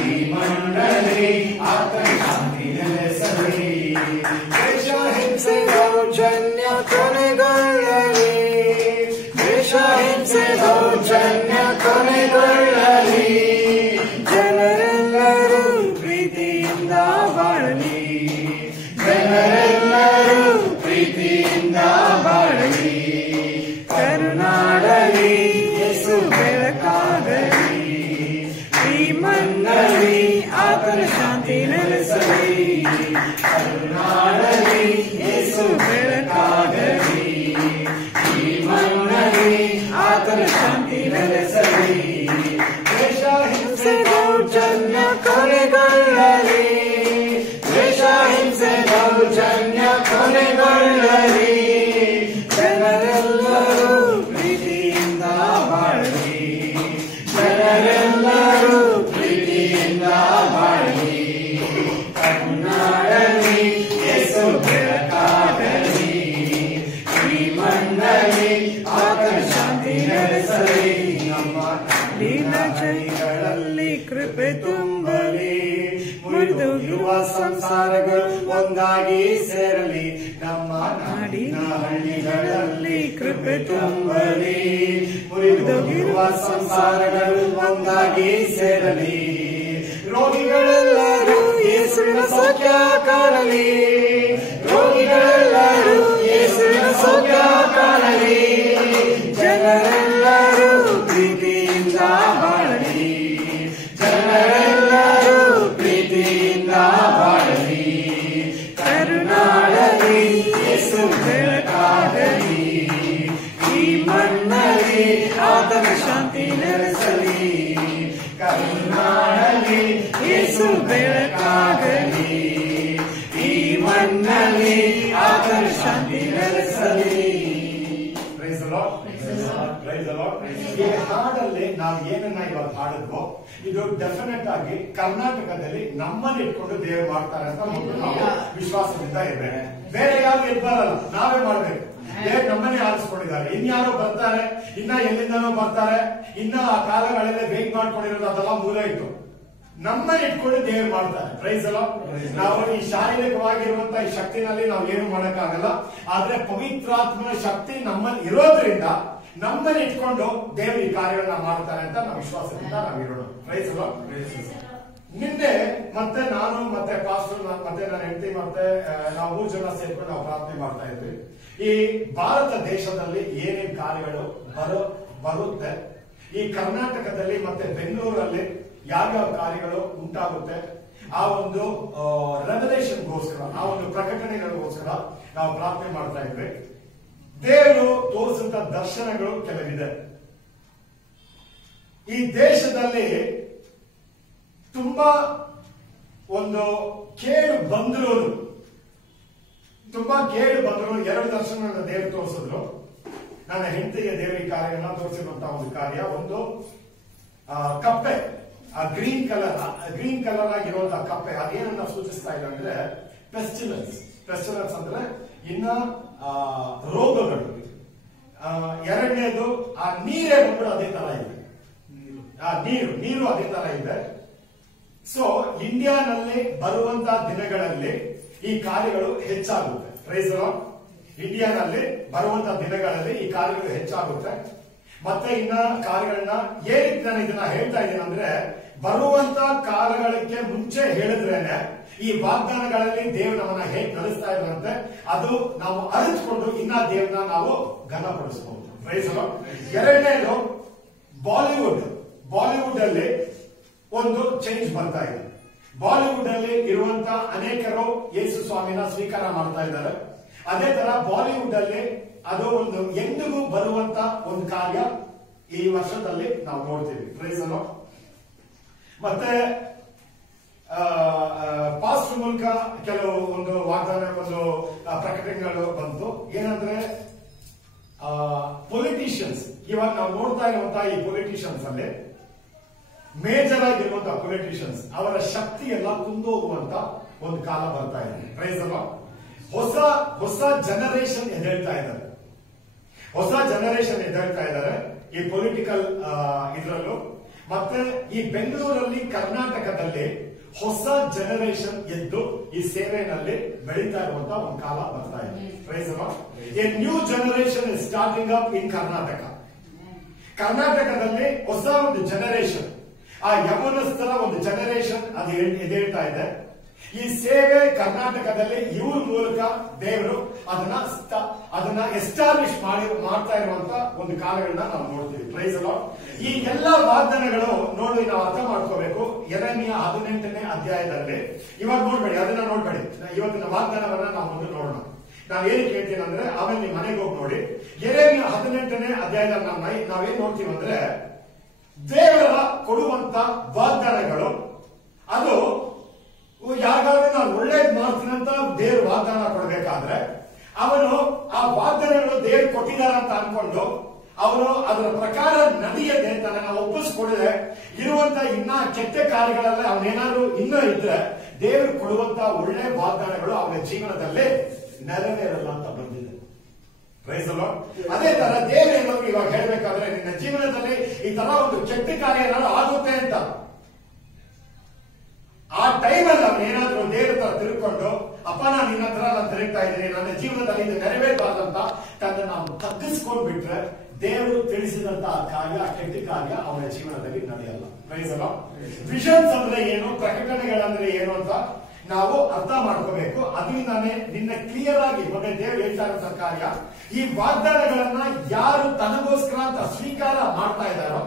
ಈ ಮಂಡಳಿ ಆತನ ಶಾಂತಿ ನೆಲೆಸಲಿ. ದೇಶ ಹಿಂಸೆ ದೌರ್ಜನ್ಯ ಕೊನೆಗೊಳ್ಳಲಿ, ದೇಶ ಹಿಂಸೆ ದೌರ್ಜನ್ಯ ಕೊನೆಗೊಳ್ಳಲಿ. ಜನರೆಲ್ಲರೂ ಪ್ರೀತಿಯಿಂದ ಬಾಳಲಿ, ಜನರೆಲ್ಲರೂ ಪ್ರೀತಿಯಿಂದ ಬಾಳಲಿ. ಕರುನಾಡಲಿ ಯೇಸು ಬೆಳಕಾಗಲಿ, ಈ ಮಣ್ಣಲ್ಲಿ ಆತನ ಶಾಂತಿ ನೆಲೆಸಲಿ. ಕರುನಾಡಲಿ ಯೇಸು ಬೆಳಕಾಗಲಿ, ಈ ಮಣ್ಣಲ್ಲಿ ಆತನ ಶಾಂತಿ ನೆಲೆಸಲಿ. ದೇಶ ಹಿಂಸೆ ದೌರ್ಜನ್ಯ ಕೊನೆಗೊಳ್ಳಲಿ, ದೇಶ ಹಿಂಸೆ ದೌರ್ಜನ್ಯ ಕೊನೆಗೊಳ್ಳಲಿ. ಜನರೆಲ್ಲರೂ ಪ್ರೀತಿಯಿಂದ ಬಾಳಲಿ, ಜನರೆಲ್ಲರೂ ಪ್ರೀತಿಯಿಂದ ಬಾಳಲಿ. ಕರುನಾಡಲಿ ಯೇಸು ಬೆಳಕಾಗಲಿ, ಈ ಮಣ್ಣಲ್ಲಿ ಆತನ ಶಾಂತಿ ನೆಲೆಸಲಿ. ನಮ್ಮ ಲೀಲಾಜಯಗಳಲ್ಲಿ ಕೃಪೆ ತುಂಬಲಿ, ಮುರಿದೋಗಿರುವ ಸಂಸಾರಗಳು ಒಂದಾಗಿ ಸೇರಲಿ. ನಮ್ಮ ನಾಡಿನ ಹಳ್ಳಿಗಳಲ್ಲಿ ಕೃಪೆ ತುಂಬಲಿ, ಮುರಿದೋಗಿರುವ ಸಂಸಾರಗಳು ಒಂದಾಗಿ ಸೇರಲಿ. ರೋಗಿಗಳೆಲ್ಲರೂ ಯೇಸುವಿನ ಸೌಖ್ಯ ಕಾಣಲಿ, ರೋಗಿಗಳೆಲ್ಲರೂ ಯೇಸುವಿನ ಸೌಖ್ಯ ಕಾಣಲಿ. ಜನರೆಲ್ಲರೂ ಪ್ರೀತಿಯಿಂದ ಬಾಳಲಿ, ಜನರೆಲ್ಲರೂ ಪ್ರೀತಿಯಿಂದ ಬಾಳಲಿ. ಕರುನಾಡಲಿ ಯೇಸು ಬೆಳಕಾಗಲಿ, ಈ ಮಣ್ಣಲ್ಲಿ ಆತನ ಶಾಂತಿ ನೆಲೆಸಲಿ. ಕರುನಾಡಲಿ ಯೇಸು ಬೆಳಕಾಗಲಿ, ಈ ಮಣ್ಣಲ್ಲಿ ಆತನ ಶಾಂತಿ ನೆಲೆಸಲಿ. ಈ ಹಾಡಲ್ಲಿ ನಾವು ಏನನ್ನ ಇವಾಗ ಹಾಡಿದ್ವೋ ಇದು ಡೆಫಿನೆಟ್ ಆಗಿ ಕರ್ನಾಟಕದಲ್ಲಿ ನಮ್ಮನ್ನ ಇಟ್ಕೊಂಡು ದೇವರು ಮಾಡ್ತಾರೆ ಅಂತ ನಾವು ವಿಶ್ವಾಸದಿಂದ ಇದ್ದೇವೆ. ಬೇರೆ ಯಾರು ಇರ್ಬಾರಲ್ಲ, ನಾವೇ ಮಾಡ್ಬೇಕು. ದೇವ್ರು ನಮ್ಮನ್ನೇ ಆರಿಸ್ಕೊಂಡಿದ್ದಾರೆ. ಇನ್ಯಾರೋ ಬರ್ತಾರೆ, ಇನ್ನ ಎಲ್ಲಿಂದನೋ ಬರ್ತಾರೆ, ಇನ್ನ ಆ ಕಾಲಗಳಲ್ಲಿ ವೇಟ್ ಮಾಡ್ಕೊಂಡಿರೋದು ಅದೆಲ್ಲ ಮೂಲ ಇತ್ತು. ನಮ್ಮನ್ನ ಇಟ್ಕೊಂಡು ದೇವ್ರು ಮಾಡ್ತಾರೆ. ಪ್ರೈಸ್ ಅಲ್ಲ. ನಾವು ಈ ಶಾರೀರಿಕವಾಗಿರುವಂತಹ ಈ ಶಕ್ತಿನಲ್ಲಿ ನಾವು ಏನು ಮಾಡಕ್ಕಾಗಲ್ಲ, ಆದ್ರೆ ಪವಿತ್ರಾತ್ಮನ ಶಕ್ತಿ ನಮ್ಮಲ್ಲಿ ಇರೋದ್ರಿಂದ ನಮ್ಮನ್ನ ಇಟ್ಕೊಂಡು ದೇವರು ಈ ಕಾರ್ಯಗಳನ್ನ ಮಾಡ್ತಾರೆ ಅಂತ ನಾವು ವಿಶ್ವಾಸದಿಂದ ನಾವಿರೋಣ. ಪ್ರೈಸ್ ಅಲ್ಲ. ನಿನ್ನೆ ಮತ್ತೆ ನಾನು ಮತ್ತೆ ಪಾಸ್ಟರ್ ಮತ್ತೆ ನನ್ನ ಹೆಂಡತಿ ಮತ್ತೆ ನಾವು 3 ಜನ ಸೇರ್ಕೊಂಡು ನಾವು ಪ್ರಾರ್ಥನೆ ಮಾಡ್ತಾ ಇದ್ವಿ. ಈ ಭಾರತ ದೇಶದಲ್ಲಿ ಏನೇನ್ ಕಾರ್ಯಗಳು ಬರುತ್ತೆ, ಈ ಕರ್ನಾಟಕದಲ್ಲಿ ಮತ್ತೆ ಬೆಂಗಳೂರಲ್ಲಿ ಯಾವ್ಯಾವ ಕಾರ್ಯಗಳು ಉಂಟಾಗುತ್ತೆ, ಆ ಒಂದು ರೆವಲೇಷನ್ಗೋಸ್ಕರ, ಆ ಒಂದು ಪ್ರಕಟಣೆಗಳಿಗೋಸ್ಕರ ನಾವು ಪ್ರಾರ್ಥನೆ ಮಾಡ್ತಾ ಇದ್ವಿ. ದೇವರು ತೋರಿಸಿದ ದರ್ಶನಗಳು ಕೆಲವಿದೆ. ಈ ದೇಶದಲ್ಲಿ ತುಂಬಾ ಒಂದು ಕೇಳು ಬಂದ್ರು, ತುಂಬಾ ಕೇಳು ಬಂದ್ರು. 2 ದರ್ಶನಗಳನ್ನ ದೇವರು ತೋರಿಸಿದ್ರು. ನನ್ನ ಹೆಂಡತಿಗೆ ದೇವರಿ ಕಾರ್ಯಗಳನ್ನ ತೋರಿಸಿರುವಂತಹ ಒಂದು ಕಾರ್ಯ, ಒಂದು ಕಪ್ಪೆ, ಆ ಗ್ರೀನ್ ಕಲರ್ ಆಗಿರುವಂತಹ ಕಪ್ಪೆ, ಅದೇನನ್ನ ಸೂಚಿಸ್ತಾ ಇದೆ ಅಂದ್ರೆ ಪೆಸ್ಟಿಲೆನ್ಸ್ ಅಂದ್ರೆ ಇನ್ನ ರೋಗಗಳು. ಎರಡನೇದು ಆ ನೀರೇ ಬಂದು ಅದೇ ತರ ಇದೆ, ಆ ನೀರು ಅದೇ ತರ ಇದೆ. ಸೊ ಇಂಡಿಯಾನಲ್ಲಿ ಬರುವಂತಹ ದಿನಗಳಲ್ಲಿ ಈ ಕಾರ್ಯಗಳು ಹೆಚ್ಚಾಗುತ್ತೆ. Price lord. ಇಂಡಿಯಾನಲ್ಲಿ ಬರುವಂತಹ ದಿನಗಳಲ್ಲಿ ಈ ಕಾರ್ಯಗಳು ಹೆಚ್ಚಾಗುತ್ತೆ. ಮತ್ತೆ ಇನ್ನ ಕಾರ್ಯಗಳನ್ನ ಏನಕ್ಕೆ ನಾನು ಇದನ್ನ ಹೇಳ್ತಾ ಇದ್ದೀನಿ ಅಂದ್ರೆ, ಬರುವಂತ ಕಾಲಗಳಿಗೆ ಮುಂಚೆ ಹೇಳಿದ್ರೇನೆ ಈ ವಾಗ್ದಾನಗಳಲ್ಲಿ ದೇವ್ರು ನಮ್ಮನ್ನ ಹೇಗೆ ನಡೆಸ್ತಾ ಇರುವಂತೆ ಅದು ನಾವು ಅರಿತುಕೊಂಡು ಇನ್ನ ದೇವ್ರನ್ನ ನಾವು ಘನಪಡಿಸಬಹುದು. Praise lord. ಎರಡನೇದು ಬಾಲಿವುಡ್ ಅಲ್ಲಿ ಒಂದು ಚೇಂಜ್ ಬರ್ತಾ ಇದೆ. ಬಾಲಿವುಡ್ ಅಲ್ಲಿ ಇರುವಂತ ಅನೇಕರು ಯೇಸು ಸ್ವಾಮಿನ ಸ್ವೀಕಾರ ಮಾಡ್ತಾ ಇದ್ದಾರೆ. ಅದೇ ತರ ಬಾಲಿವುಡ್ ಅಲ್ಲಿ ಅದು ಒಂದು ಎಂದಿಗೂ ಬರುವಂತ ಒಂದು ಕಾರ್ಯ ಈ ವರ್ಷದಲ್ಲಿ ನಾವು ನೋಡ್ತೀವಿ. Price lord. ಮತ್ತೆ ಪಾಸ್ಟ್ ಮೂಲಕ ಕೆಲವು ಒಂದು ವಾಗ್ದಾನ, ಒಂದು ಪ್ರಕಟಣೆಗಳು ಬಂತು. ಏನಂದ್ರೆ ಪೊಲಿಟಿಷಿಯನ್ಸ್, ಇವಾಗ ನಾವು ನೋಡ್ತಾ ಇರುವಂತಹ ಈ ಪೊಲಿಟಿಷಿಯನ್ಸ್ ಅಲ್ಲಿ ಮೇಜರ್ ಆಗಿರುವಂತಹ ಪೊಲಿಟಿಷಿಯನ್ಸ್ ಅವರ ಶಕ್ತಿ ಎಲ್ಲ ಕುಂದೋಗುವಂತ ಒಂದು ಕಾಲ ಬರ್ತಾ ಇದೆ. ಪ್ರೈಸ್ ಅಲ್ಲ. ಹೊಸ ಜನರೇಷನ್ ಎದ್ದೇಳ್ತಾ ಇದ್ದಾರೆ, ಹೊಸ ಜನರೇಷನ್ ಎದ್ದೇಳ್ತಾ ಇದ್ದಾರೆ ಈ ಪೊಲಿಟಿಕಲ್ ಇದ್ರಲ್ಲೂ. ಮತ್ತೆ ಈ ಬೆಂಗಳೂರಲ್ಲಿ ಕರ್ನಾಟಕದಲ್ಲಿ ಹೊಸ ಜನರೇಷನ್ ಎದ್ದು ಈ ಸೇವೆಯಲ್ಲಿ ಬೆಳೀತಾ ಇರುವಂತ ಒಂದು ಕಾಲ ಬರ್ತಾ ಇದೆ. Praise the Lord. A new generation is starting up in Karnataka. ಕರ್ನಾಟಕದಲ್ಲಿ ಹೊಸ ಒಂದು ಜನರೇಷನ್, ಆ ಯಮನಸ್ಥರ ಒಂದು ಜನರೇಷನ್ ಅದು ಎದ್ದೇಳ್ತಾ ಇದೆ. ಈ ಸೇವೆ ಕರ್ನಾಟಕದಲ್ಲಿ ಇವ್ರ ಮೂಲಕ ದೇವರು ಅದನ್ನ ಎಸ್ಟಾಬ್ಲಿಷ್ ಮಾಡ್ತಾ ಇರುವಂತ ಒಂದು ಕಾಲಗಳನ್ನ ನಾವು ನೋಡ್ತೀವಿ. Praise the lord. ಈ ಎಲ್ಲಾ ವಾಗ್ದಾನಗಳು ನೋಡಿ ನಾವು ಅರ್ಥ ಮಾಡ್ಕೋಬೇಕು. ಯೆರೆಮೀಯ 18ನೇ ಅಧ್ಯಾಯದಲ್ಲಿ ಇವಾಗ ನೋಡ್ಬೇಡಿ, ಅದನ್ನ ನೋಡ್ಬೇಡಿ, ಇವತ್ತಿನ ವಾಗ್ದಾನವನ್ನ ನಾವು ಮುಂದೆ ನೋಡೋಣ. ನಾವ್ ಏನಕ್ಕೆ ಹೇಳ್ತೀನಿ ಅಂದ್ರೆ ಆಮೇಲೆ ನೀವು ಮನೆಗೆ ಹೋಗಿ ನೋಡಿ. ಯೆರೆಮೀಯ 18ನೇ ಅಧ್ಯಾಯದಲ್ಲಿ ನಾವೇನ್ ನೋಡ್ತೀವಿ ಅಂದ್ರೆ ದೇವರ ಕೊಡುವಂತ ವಾಗ್ದಾನಗಳು, ಅದು ಯಾರಿಗಾದ್ರೂ ನಾನು ಒಳ್ಳೇದ್ ಮಾಡ್ತೀನಿ ಅಂತ ದೇವ್ರ ವಾಗ್ದಾನ ಕೊಡ್ಬೇಕಾದ್ರೆ ಅವನು ಆ ವಾಗ್ದಾನಗಳು ದೇವ್ರು ಕೊಟ್ಟಿದ್ದಾರೆ ಅಂತ ಅನ್ಕೊಂಡು ಅವನು ಅದರ ಪ್ರಕಾರ ನಡೆಯದೆ ತನ್ನ ಒಪ್ಪಿಸ್ಕೊಡದೆ ಇರುವಂತ ಇನ್ನ ಕೆಟ್ಟ ಕಾರ್ಯಗಳೆಲ್ಲ ಅವನೇನಾದ್ರು ಇನ್ನೂ ಇದ್ರೆ ದೇವರು ಕೊಡುವಂತ ಒಳ್ಳೆ ವಾಗ್ದಾನಗಳು ಅವನ ಜೀವನದಲ್ಲಿ ನೆರವೇರಲ್ಲ ಅಂತ ಬಂದಿದೆ. Praise the Lord. ಅದೇ ತರ ದೇವರು ಏನಾದ್ರು ಇವಾಗ ಹೇಳ್ಬೇಕಾದ್ರೆ ನಿನ್ನ ಜೀವನದಲ್ಲಿ ಈ ತರ ಒಂದು ಕೆಟ್ಟ ಕಾರ್ಯ ಏನಾದ್ರು ಆಗುತ್ತೆ ಅಂತ ಆ ಟೈಮಲ್ಲಿ ಅವ್ನು ಏನಾದ್ರು ದೇವ್ರ ತರ ತಿಳ್ಕೊಂಡು ಅಪ್ಪ ನಾನು ನಿನ್ನ ಹತ್ರ ನಾನು ತಿರುಗ್ತಾ ಇದ್ದೀನಿ, ನನ್ನ ಜೀವನದಲ್ಲಿ ಇದು ನೆರವೇರಬಾರ್ದಂತ ತನ್ನ ನಾವು ತಗ್ಗಿಸ್ಕೊಂಡ್ ಬಿಟ್ರೆ ದೇವರು ತಿಳಿಸಿದಂತಹ ಕಾರ್ಯ, ಕೆಟ್ಟ ಕಾರ್ಯ ಅವನ ಜೀವನದಲ್ಲಿ ನಡೆಯಲ್ಲ. Price the lord. ವಿಷನ್ಸ್ ಅಂದ್ರೆ ಏನು, ಪ್ರಕಟಣೆಗಳಂದ್ರೆ ಏನು ಅಂತ ನಾವು ಅರ್ಥ ಮಾಡ್ಕೋಬೇಕು. ಅದರಿಂದಾನೇ ನಿನ್ನ ಕ್ಲಿಯರ್ ಆಗಿ ಮೊನ್ನೆ ದೇವರು ಹೇಳ್ತಾ ಇರೋ ಕಾರ್ಯ, ಈ ವಾಗ್ದಾನಗಳನ್ನ ಯಾರು ತನಗೋಸ್ಕರ ಅಂತ ಸ್ವೀಕಾರ ಮಾಡ್ತಾ ಇದ್ದಾರೋ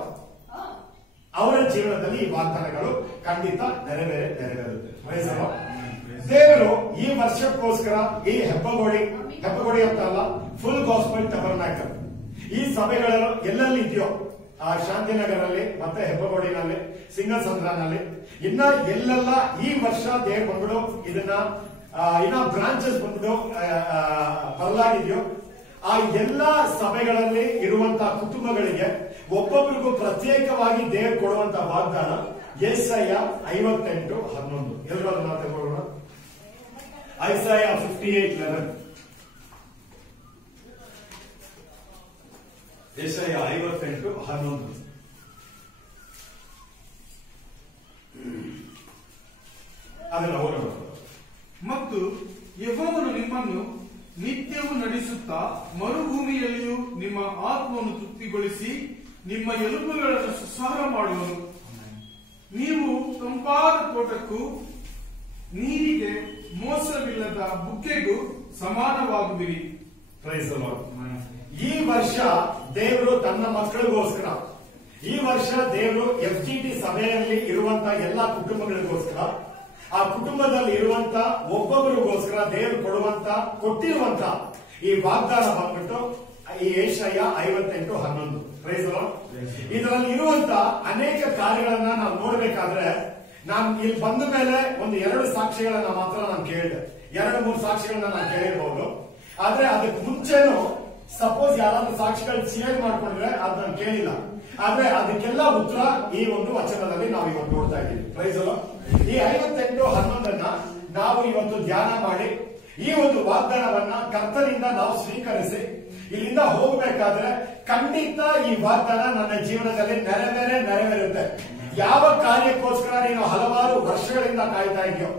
ಅವರ ಜೀವನದಲ್ಲಿ ಈ ವಾಗ್ದಾನಗಳು ಖಂಡಿತ ನೆರವೇರುತ್ತೆ. Price the lord. ದೇವರು ಈ ವರ್ಷಕ್ಕೋಸ್ಕರ ಈ ಹೆಬ್ಬಗೋಡಿ ಅಂತ ಅಲ್ಲ, ಫುಲ್ ಗಾಸ್ಪೆಲ್ ಟಬರ್ನಾಕಲ್ ಈ ಸಭೆಗಳು ಎಲ್ಲೆಲ್ಲಿ ಇದೆಯೋ ಆ ಶಾಂತಿನಗರಲ್ಲಿ ಮತ್ತೆ ಹೆಬ್ಬಗೋಡಿನಲ್ಲಿ, ಸಿಂಗಸಂದ್ರನಲ್ಲಿ, ಇನ್ನ ಎಲ್ಲೆಲ್ಲ ಈ ವರ್ಷ ದೇವ್ರು ಬಂದ್ಬಿಡು ಇನ್ನ ಬ್ರಾಂಚಸ್ ಬಂದ್ಬಿಡು ಬದಲಾಗಿದೆಯೋ ಆ ಎಲ್ಲಾ ಸಭೆಗಳಲ್ಲಿ ಇರುವಂತಹ ಕುಟುಂಬಗಳಿಗೆ ಒಬ್ಬೊಬ್ಬರಿಗೂ ಪ್ರತ್ಯೇಕವಾಗಿ ದೇವ್ರು ಕೊಡುವಂತ ವಾಗ್ದಾನ ಯೆಶಾಯ 58:11. ಎಲ್ಲರೂ ಅದನ್ನ ತಗೊಳ್ಳೋಣ. ಐಸಾಯ 58:11. ಯೆಶಾಯ 58:11. ಅದನ್ನ ಓದೋಣ. ಮತ್ತು ಯೆಹೋವನು ನಿಮ್ಮನ್ನು ನಿತ್ಯವೂ ನಡೆಸುತ್ತಾ ಮರುಭೂಮಿಯಲ್ಲಿಯೂ ನಿಮ್ಮ ಆತ್ಮವನ್ನು ತೃಪ್ತಿಗೊಳಿಸಿ ನಿಮ್ಮ ಎಲುಬುಗಳನ್ನು ಸುಸಾರ ಮಾಡುವನು. ನೀವು ತಂಪಾದ ತೋಟಕ್ಕೂ ನೀರಿಗೆ ಮೋಸವಿಲ್ಲದ ಬುಗ್ಗೆಗೂ ಸಮಾನವಾಗುವಿರಿ. Praise the lord. ಈ ವರ್ಷ ದೇವರು ತನ್ನ ಮಕ್ಕಳಿಗೋಸ್ಕರ, ಈ ವರ್ಷ ದೇವರು FGT ಸಭೆಯಲ್ಲಿ ಇರುವಂತ ಎಲ್ಲಾ ಕುಟುಂಬಗಳಿಗೋಸ್ಕರ, ಆ ಕುಟುಂಬದಲ್ಲಿ ಇರುವಂತ ಒಬ್ಬೊಬ್ಬರಿಗೋಸ್ಕರ ದೇವರು ಕೊಟ್ಟಿರುವಂತ ಈ ವಾಗ್ದಾನ ಬಂದ್ಬಿಟ್ಟು ಈ ಯೆಶಾಯ 58:11. Price the lord. ಇದರಲ್ಲಿ ಇರುವಂತ ಅನೇಕ ಕಾರ್ಯಗಳನ್ನ ನಾವು ನೋಡ್ಬೇಕಾದ್ರೆ ನಾನು ಇಲ್ಲಿ ಬಂದ ಮೇಲೆ ಒಂದು 2 ಸಾಕ್ಷಿಗಳನ್ನ ಮಾತ್ರ ನಾನು ಕೇಳಿದೆ, 2-3 ಸಾಕ್ಷಿಗಳನ್ನ ನಾನು ಕೇಳಿರ್ಬಹುದು. ಆದ್ರೆ ಅದಕ್ಕೆ ಮುಂಚೆನೂ ಸಪೋಸ್ ಯಾರಾದ್ರೂ ಸಾಕ್ಷಿಗಳು ಶೇರ್ ಮಾಡ್ಕೊಂಡ್ರೆ ಅದ್ ನಾನು ಕೇಳಿಲ್ಲ. ಆದ್ರೆ ಅದಕ್ಕೆಲ್ಲ ಉತ್ತರ ಈ ಒಂದು ವಚನದಲ್ಲಿ ನಾವು ಇವತ್ತು ನೋಡ್ತಾ ಇದ್ದೀವಿ. Praise the lord. ಈ 58:11 ನಾವು ಇವತ್ತು ಧ್ಯಾನ ಮಾಡಿ ಈ ಒಂದು ವಾಗ್ದಾನವನ್ನ ಕರ್ತನಿಂದ ನಾವು ಸ್ವೀಕರಿಸಿ ಇಲ್ಲಿಂದ ಹೋಗ್ಬೇಕಾದ್ರೆ ಖಂಡಿತ ಈ ವಾಗ್ದಾನ ನನ್ನ ಜೀವನದಲ್ಲಿ ನೆರವೇರುತ್ತೆ. ಯಾವ ಕಾರ್ಯಕ್ಕೋಸ್ಕರ ನೀನು ಹಲವಾರು ವರ್ಷಗಳಿಂದ ಕಾಯ್ತಾ ಇದೆಯೋ,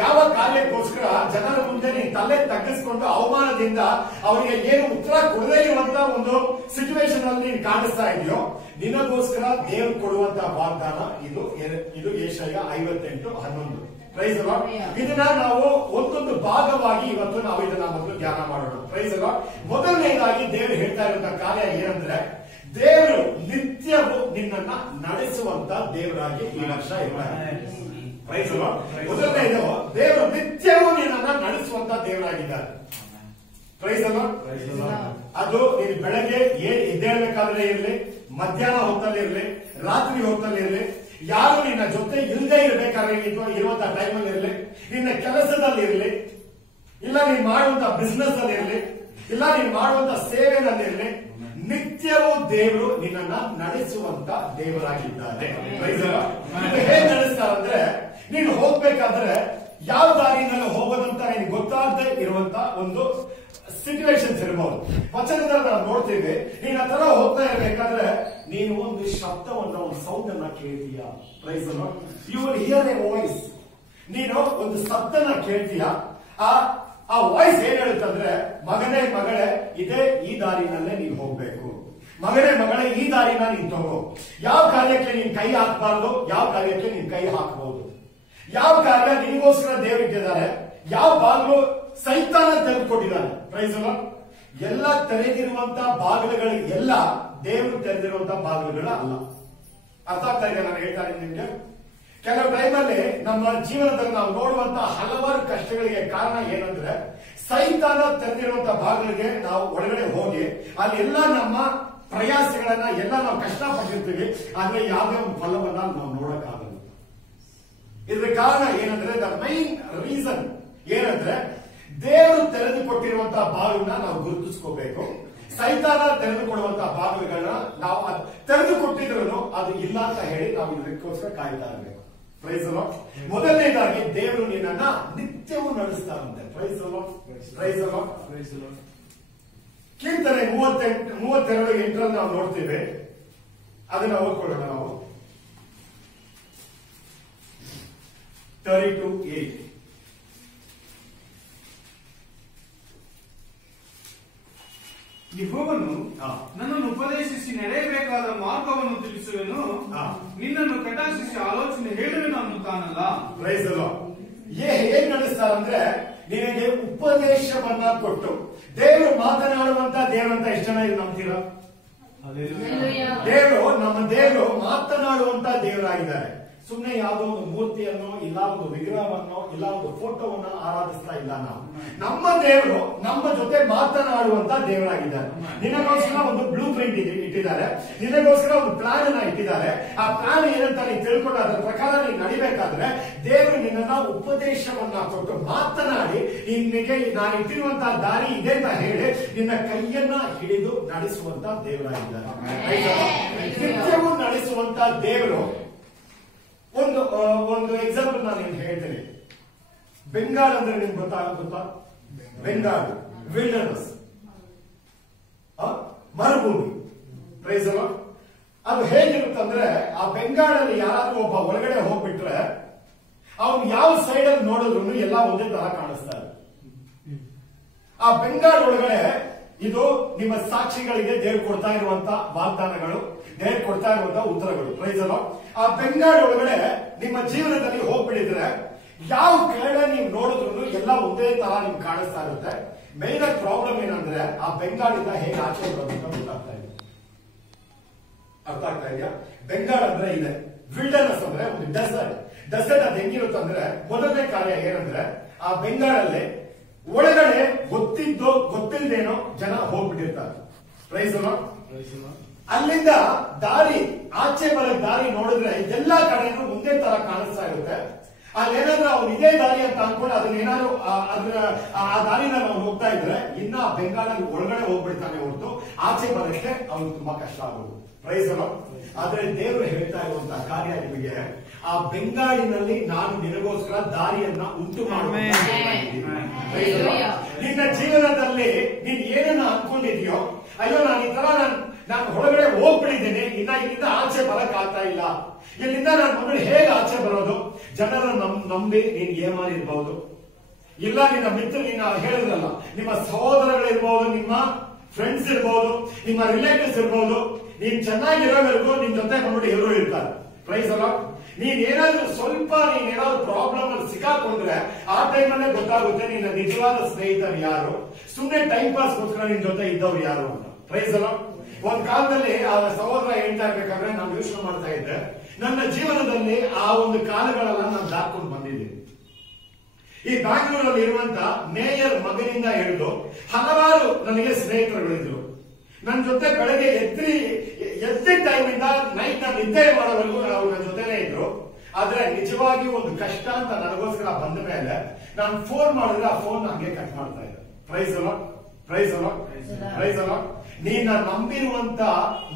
ಯಾವ ಕಾರ್ಯಕ್ಕೋಸ್ಕರ ಜನರ ಮುಂದೆ ನೀನು ತಲೆ ತಗ್ಗಿಸ್ಕೊಂಡು ಅವಮಾನದಿಂದ ಅವರಿಗೆ ಏನು ಉತ್ತರ ಕೊಡದೇ ಇರುವಂತ ಒಂದು ಸಿಚುವೇಶನ್ ಅಲ್ಲಿ ನೀನು ಕಾಣಿಸ್ತಾ ಇದೆಯೋ, ನಿನಗೋಸ್ಕರ ದೇವರು ಕೊಡುವಂತ ವಾಗ್ದಾನ ಇದು ಯೆಶಾಯ 58:11. Price the lord. ಇದನ್ನ ನಾವು ಒಂದೊಂದು ಭಾಗವಾಗಿ ಇವತ್ತು ನಾವು ಇದನ್ನ ಮೊದಲು ಧ್ಯಾನ ಮಾಡೋಣ. Praise the lord. ಮೊದಲನೇದಾಗಿ ದೇವರು ಹೇಳ್ತಾ ಇರುವಂತ ಕಾರ್ಯ ಏನಂದ್ರೆ, ದೇವರು ನಿತ್ಯವೂ ನಿನ್ನನ್ನ ನಡೆಸುವಂತ ದೇವರಾಗಿ ಈ ವರ್ಷ ಇರ್ತಾರೆ. Praise the lord. ಮೊದಲನೇದು, ದೇವರು ನಿತ್ಯವೂ ನಿನ್ನನ್ನ ನಡೆಸುವಂತ ದೇವರಾಗಿದ್ದಾರೆ. Praise the lord. ಅದು ನೀನು ಬೆಳಗ್ಗೆ ಎದ್ದೇಳ್ಬೇಕಾದ್ರೆ ಇರಲಿ, ಮಧ್ಯಾಹ್ನ ಹೊತ್ತಲ್ಲಿ ಇರಲಿ, ರಾತ್ರಿ ಹೊತ್ತಲ್ಲಿ ಇರಲಿ, ಯಾರು ನಿನ್ನ ಜೊತೆ ಇಲ್ಲದೆ ಇರಬೇಕಾದ್ರೆ ಇರುವಂತ ಟೈಮಲ್ಲಿ ಇರಲಿ, ನಿನ್ನ ಕೆಲಸದಲ್ಲಿ ಇರಲಿ, ಇಲ್ಲ ನೀನ್ ಮಾಡುವಂತ ಬಿಸ್ನೆಸ್ ಅಲ್ಲಿ ಇರಲಿ, ಇಲ್ಲ ನೀನ್ ಮಾಡುವಂತ ಸೇವೆನಲ್ಲಿರಲಿ, ನಿತ್ಯವೂ ದೇವರು ನಿನ್ನನ್ನ ನಡೆಸುವಂತ ದೇವರಾಗಿದ್ದಾರೆ. ಹೇಗೆ ನಡೆಸ್ತಾರಂದ್ರೆ, ನೀನು ಹೋಗ್ಬೇಕಾದ್ರೆ ಯಾವ ದಾರಿನಲ್ಲಿ ಹೋಗೋದಂತ ನಿನ್ಗೆ ಗೊತ್ತಾಗದೆ ಇರುವಂತ ಒಂದು ಸಿಚುವೇಶನ್ಸ್ ಇರಬಹುದು. ವಚನದಲ್ಲಿ ನಾವು ನೋಡ್ತೀವಿ, ನೀನ್ ಆ ತರ ಹೋಗ್ತಾ ಇರ್ಬೇಕಾದ್ರೆ ನೀನು ನೀನು ಒಂದು ಶಬ್ದವನ್ನ, ಒಂದು ಸೌಂಡ್ ಅನ್ನ ಕೇಳ್ತೀಯ. Praise lord. You will hear a voice. ನೀನು ಒಂದು ಶಬ್ದನ ಕೇಳ್ತೀಯ. ಆ ವಾಯ್ಸ್ ಏನ್ ಹೇಳುತ್ತಂದ್ರೆ, ಮಗನೇ ಮಗಳೇ, ಇದೇ ಈ ದಾರಿನಲ್ಲೇ ನೀನು ಹೋಗ್ಬೇಕು. ಮಗನೇ ಮಗಳೇ, ಈ ದಾರಿನ ನೀನ್ ತಗೋ. ಯಾವ ಕಾರ್ಯಕ್ಕೆ ನೀನ್ ಕೈ ಹಾಕಬಾರ್ದು, ಯಾವ ಕಾರ್ಯಕ್ಕೆ ನೀನ್ ಕೈ ಹಾಕಬಹುದು. ಯಾವ ಕಾರ್ಯ ನಿನಗೋಸ್ಕರ ದೇವರಿಟ್ಟಿದ್ದಾರೆ, ಯಾವ ಬಾಗಿಲು ಸೈತಾನ ತೆಗೆದುಕೊಟ್ಟಿದ್ದಾನೆ. Price lord. ಎಲ್ಲ ತೆರೆದಿರುವಂತ ಬಾಗಿಲುಗಳು ಎಲ್ಲ ದೇವರು ತೆರೆದಿರುವಂತ ಬಾಗಿಲುಗಳು ಅಲ್ಲ. ಅರ್ಥ ಆಗ್ತಾ ಇದೆ ನಾನು ಹೇಳ್ತಾ ಇದ್ದೀನಿ ನಿಮ್ಗೆ? ಕೆಲವು ಟೈಮಲ್ಲಿ ನಮ್ಮ ಜೀವನದಲ್ಲಿ ನಾವು ನೋಡುವಂತಹ ಹಲವಾರು ಕಷ್ಟಗಳಿಗೆ ಕಾರಣ ಏನಂದ್ರೆ, ಸೈತಾನ ತೆರೆದಿರುವಂತ ಬಾಗಿಲಿಗೆ ನಾವು ಒಳಗಡೆ ಹೋಗಿ ಅಲ್ಲಿ ಎಲ್ಲ ನಮ್ಮ ಪ್ರಯಾಸಗಳನ್ನ ಎಲ್ಲ ನಾವು ಕಷ್ಟಪಟ್ಟಿರ್ತೀವಿ. ಆದ್ರೆ ಯಾವುದೇ ಒಂದು ಫಲವನ್ನ ನಾವು ನೋಡಕ್ಕಾಗಲ್ಲ. ಇದ್ರ ಕಾರಣ ಏನಂದ್ರೆ, ದ ಮೈನ್ ರೀಸನ್ ಏನಂದ್ರೆ, ದೇವರು ತೆರೆದುಕೊಟ್ಟಿರುವಂತಹ ಬಾಗಿಲನ್ನ ನಾವು ಗುರುತಿಸ್ಕೋಬೇಕು. ಸೈತಾನ ತೆರೆದುಕೊಡುವಂತಹ ಬಾಗಿಲುಗಳನ್ನ ನಾವು ತೆರೆದುಕೊಟ್ಟಿದ್ರು ಅದು ಇಲ್ಲ ಅಂತ ಹೇಳಿ ನಾವು ಇದಕ್ಕೋಸ್ಕರ ಕಾಯ್ತಾ ಇರಬೇಕು. Praise lord. ಮೊದಲನೇದಾಗಿ ದೇವರು ನಿನ್ನನ್ನ ನಿತ್ಯವೂ ನಡೆಸ್ತಾರಂತೆ. Praise lord. Praise lord. ಕೀರ್ತನೆ 32:8 ನಾವು ನೋಡ್ತೇವೆ. ಅದನ್ನ ಓದ್ಕೊಳ್ಳೋಣ ನಾವು. 32:8. ಯೆಹೋವನು ನನ್ನನ್ನು ಉಪದೇಶಿಸಿ ನಡೆಯಬೇಕಾದ ಮಾರ್ಗವನ್ನು ತಿಳಿಸುವೆನು, ನಿನ್ನನ್ನು ಕಟಾಕ್ಷಿಸಿ ಆಲೋಚನೆ ಹೇಳುವೆನು ಅನ್ನುತ್ತಾನಲ್ಲ. Price lord. ಹೇಗೆ ನಡೆಸ್ತಾರಂದ್ರೆ, ನಿನಗೆ ಉಪದೇಶವನ್ನ ಕೊಟ್ಟು. ದೇವರು ಮಾತನಾಡುವಂತ ದೇವರಂತ ಎಷ್ಟು ಜನ ಇದು ನಂಬ್ತೀರಾ? ನಮ್ಮ ದೇವರು ಮಾತನಾಡುವಂತ ದೇವರಾಗಿದ್ದಾರೆ. ಸುಮ್ಮನೆ ಯಾವುದೋ ಒಂದು ಮೂರ್ತಿಯನ್ನು, ಇಲ್ಲ ಒಂದು ವಿಗ್ರಹವನ್ನು, ಇಲ್ಲ ಒಂದು ಫೋಟೋವನ್ನು ಆರಾಧಿಸ್ತಾ ಇಲ್ಲ ನಾವು. ನಮ್ಮ ದೇವರು ನಮ್ಮ ಜೊತೆ ಮಾತನಾಡುವಂತ ದೇವರಾಗಿದ್ದಾರೆ. ನಿನಗೋಸ್ಕರ ಒಂದು ಬ್ಲೂ ಪ್ರಿಂಟ್ ಇಟ್ಟಿದ್ದಾರೆ, ನಿನಗೋಸ್ಕರ ಒಂದು ಪ್ಲಾನ್ ಅನ್ನ ಇಟ್ಟಿದ್ದಾರೆ. ಆ ಪ್ಲಾನ್ ಏನಂತ ನೀನು ತಿಳ್ಕೊಂಡು ಅದರ ಪ್ರಕಾರ ನೀನು ನಡಿಬೇಕಾದ್ರೆ ದೇವರು ನಿನ್ನನ್ನ ಉಪದೇಶವನ್ನ ಕೊಟ್ಟು ಮಾತನಾಡಿ ನಿನಗೆ ನಾನು ಇಟ್ಟಿರುವಂತಹ ದಾರಿ ಇದೆ ಅಂತ ಹೇಳಿ ನಿನ್ನ ಕೈಯನ್ನ ಹಿಡಿದು ನಡೆಸುವಂತ ದೇವರಾಗಿದ್ದಾರೆ. ನಿತ್ಯವೂ ನಡೆಸುವಂತ ದೇವರು. ಒಂದು ಎಕ್ಸಾಂಪಲ್ ನಾನು ನಿಮ್ಗೆ ಹೇಳ್ತೇನೆ. ಬೆಂಗಾಲ್ ಅಂದ್ರೆ ನಿಮ್ಗೆ ಗೊತ್ತಾ? ಬೆಂಗಾಲ್ ವಿಲ್ಡರ್ನೆಸ್, ಮರುಭೂಮಿ. Praise lord. ಅದು ಹೇಗಿರುತ್ತಂದ್ರೆ, ಆ ಬೆಂಗಾಲಲ್ಲಿ ಯಾರಾದ್ರೂ ಒಬ್ಬ ಒಳಗಡೆ ಹೋಗ್ಬಿಟ್ರೆ ಅವ್ನು ಯಾವ ಸೈಡ್ ಅಲ್ಲಿ ನೋಡಿದ್ರು ಎಲ್ಲ ಒಂದೇ ತರ ಕಾಣಿಸ್ತಾರೆ. ಆ ಬೆಂಗಾಲ್ ಒಳಗಡೆ ಇದು ನಿಮ್ಮ ಸಾಕ್ಷಿಗಳಿಗೆ ದೇವ್ರು ಕೊಡ್ತಾ ಇರುವಂತ ವಾಗ್ದಾನಗಳು, ದೇವ್ರು ಕೊಡ್ತಾ ಇರುವಂತ ಉತ್ತರಗಳು. Praise lord. ಆ ಬೆಂಗಾಲ್ ಒಳಗಡೆ ನಿಮ್ಮ ಜೀವನದಲ್ಲಿ ಹೋಗ್ಬಿಟ್ಟಿದ್ರೆ ಯಾವ ಕಡೆ ನೀವು ನೋಡಿದ್ರು ಎಲ್ಲ ಒಂದೇ ತರ ನಿಮ್ಗೆ ಕಾಣಿಸ್ತಾ ಇರುತ್ತೆ. ಮೇನ್ ಪ್ರಾಬ್ಲಮ್ ಏನಂದ್ರೆ, ಆ ಬೆಂಗಾಲಿಂದ ಹೇಗೆ ಆಚೆ ಬರೋದು ಅಂತ ಗೊತ್ತಾಗ್ತಾ ಇದೆ. ಅರ್ಥ ಆಗ್ತಾ ಇದೆಯಾ? ಬೆಂಗಾಲ್ ಅಂದ್ರೆ ಇದೆ, ವಿಲ್ಡರ್ನೆಸ್ ಅಂದ್ರೆ ಒಂದು ಡೆಸರ್ಟ್. ಅದು ಹೆಂಗಿರುತ್ತೆ ಅಂದ್ರೆ, ಮೊದಲನೇ ಕಾರ್ಯ ಏನಂದ್ರೆ, ಆ ಬೆಂಗಾಲಲ್ಲಿ ಒಳಗಡೆ ಗೊತ್ತಿದ್ದೋ ಗೊತ್ತಿಲ್ಲದೇನೋ ಜನ ಹೋಗ್ಬಿಟ್ಟಿರ್ತಾರೆ. Price lord. ಅಲ್ಲಿಂದ ದಾರಿ ಆಚೆ ಬರೋ ದಾರಿ ನೋಡಿದ್ರೆ ಎಲ್ಲಾ ಕಡೆನೂ ಒಂದೇ ತರ ಕಾಣಿಸ್ತಾ ಇರುತ್ತೆ. ಅಲ್ಲೇನಾದ್ರೂ ಅವ್ನು ಇದೇ ದಾರಿ ಅಂತ ಅನ್ಕೊಂಡು ಅದನ್ನೇನಾದ್ರು ಆ ದಾರಿನ ನಾವು ಹೋಗ್ತಾ ಇದ್ರೆ ಇನ್ನ ಬೆಂಗಾಲಲ್ಲಿ ಒಳಗಡೆ ಹೋಗ್ಬಿಡ್ತಾನೆ ಹೊರತು ಆಚೆ ಬರೋಕ್ಕೆ ಅವ್ನು ತುಂಬಾ ಕಷ್ಟ ಆಗೋದು. Praise lord. ಆದ್ರೆ ದೇವರು ಹೇಳ್ತಾ ಇರುವಂತಹ ಕಾರ್ಯ ನಿಮಗೆ, ಆ ಬೆಂಗಾಲಿನಲ್ಲಿ ನಾನು ನಿನಗೋಸ್ಕರ ದಾರಿಯನ್ನ ಉಂಟು ಮಾಡುತ್ತೇನೆ. ನಿನ್ನ ಜೀವನದಲ್ಲಿ ನೀನ್ ಏನನ್ನ ಅನ್ಕೊಂಡಿದ್ಯೋ, ಅಯ್ಯೋ ನಾನು ಈ ತರ ನಾನು ಹೊರಗಡೆ ಹೋಗ್ಬಿಟ್ಟಿದ್ದೇನೆ, ಇನ್ನ ಇಲ್ಲಿಂದ ಆಚೆ ಬರಕ್ ಆಗ್ತಾ ಇಲ್ಲ, ಇಲ್ಲಿಂದ ನಾನು ಮಗಳು ಹೇಗೆ ಆಚೆ ಬರೋದು? ಜನರನ್ನ ನಂಬಿ ನೀನ್ ಏಮಾರಿರ್ಬಹುದು, ಇಲ್ಲ ನಿನ್ನ ಮಿತ್ರ, ನೀನು ಹೇಳಿದ್ರಲ್ಲ, ನಿಮ್ಮ ಸಹೋದರಗಳಿರ್ಬಹುದು, ನಿಮ್ಮ ಫ್ರೆಂಡ್ಸ್ ಇರ್ಬಹುದು, ನಿಮ್ಮ ರಿಲೇಟಿವ್ಸ್ ಇರ್ಬಹುದು, ನೀನ್ ಚೆನ್ನಾಗಿರೋವರೆಗೂ ನಿನ್ ಜೊತೆ ಬಂದ್ಬಿಟ್ಟು ಎಲ್ಲರೂ ಇರ್ತಾರೆ. Praise lord. ನೀನ್ ಏನಾದ್ರೂ ಪ್ರಾಬ್ಲಮ್ ಅಲ್ಲಿ ಸಿಕ್ಕಾಕೊಂಡ್ರೆ ಆ ಟೈಮಲ್ಲೇ ಗೊತ್ತಾಗುತ್ತೆ ನಿನ್ನ ನಿಜವಾದ ಸ್ನೇಹಿತರು ಯಾರು, ಸುಮ್ಮನೆ ಟೈಮ್ ಪಾಸ್ಗೋಸ್ಕರ ನಿನ್ ಜೊತೆ ಇದ್ದವ್ರು ಯಾರು ಅಂತ. Praise lord. ಒಂದ್ ಕಾಲದಲ್ಲಿ ಆ ಸಹೋದರ ಹೇಳ್ತಾ ಇರ್ಬೇಕಾದ್ರೆ ನಾನು ಯೋಚನೆ ಮಾಡ್ತಾ ಇದ್ದೆ, ನನ್ನ ಜೀವನದಲ್ಲಿ ಆ ಒಂದು ಕಾಲಗಳೆಲ್ಲ ನಾನು ದಾಟ್ಕೊಂಡು ಬಂದಿದ್ದೀನಿ. ಈ ಬ್ಯಾಂಗ್ಳೂರಲ್ಲಿ ಇರುವಂತ ಮೇಯರ್ ಮಗನಿಂದ ಹಿಡಿದು ಹಲವಾರು ನನಗೆ ಸ್ನೇಹಿತರುಗಳಿದ್ರು. ನನ್ನ ಜೊತೆ ಬೆಳಗ್ಗೆ ಎದ್ದ ಟೈಮಿಂದ ನೈಟ್ ನಾನು ನಿದ್ದೆ ಮಾಡೋವರೆಗೂ ಅವ್ರು ನನ್ನ ಜೊತೆನೇ ಇದ್ರು. ಆದ್ರೆ ನಿಜವಾಗಿ ಒಂದು ಕಷ್ಟ ಅಂತ ನನಗೋಸ್ಕರ ಬಂದ ಮೇಲೆ ನಾನು ಫೋನ್ ಮಾಡಿದ್ರೆ ಆ ಫೋನ್ ಹಂಗೆ ಕಟ್ ಮಾಡ್ತಾ ಇದ್ದೆ. Praise lord. Praise lord. Praise lord. ನೀನ ನಂಬಿರುವಂತ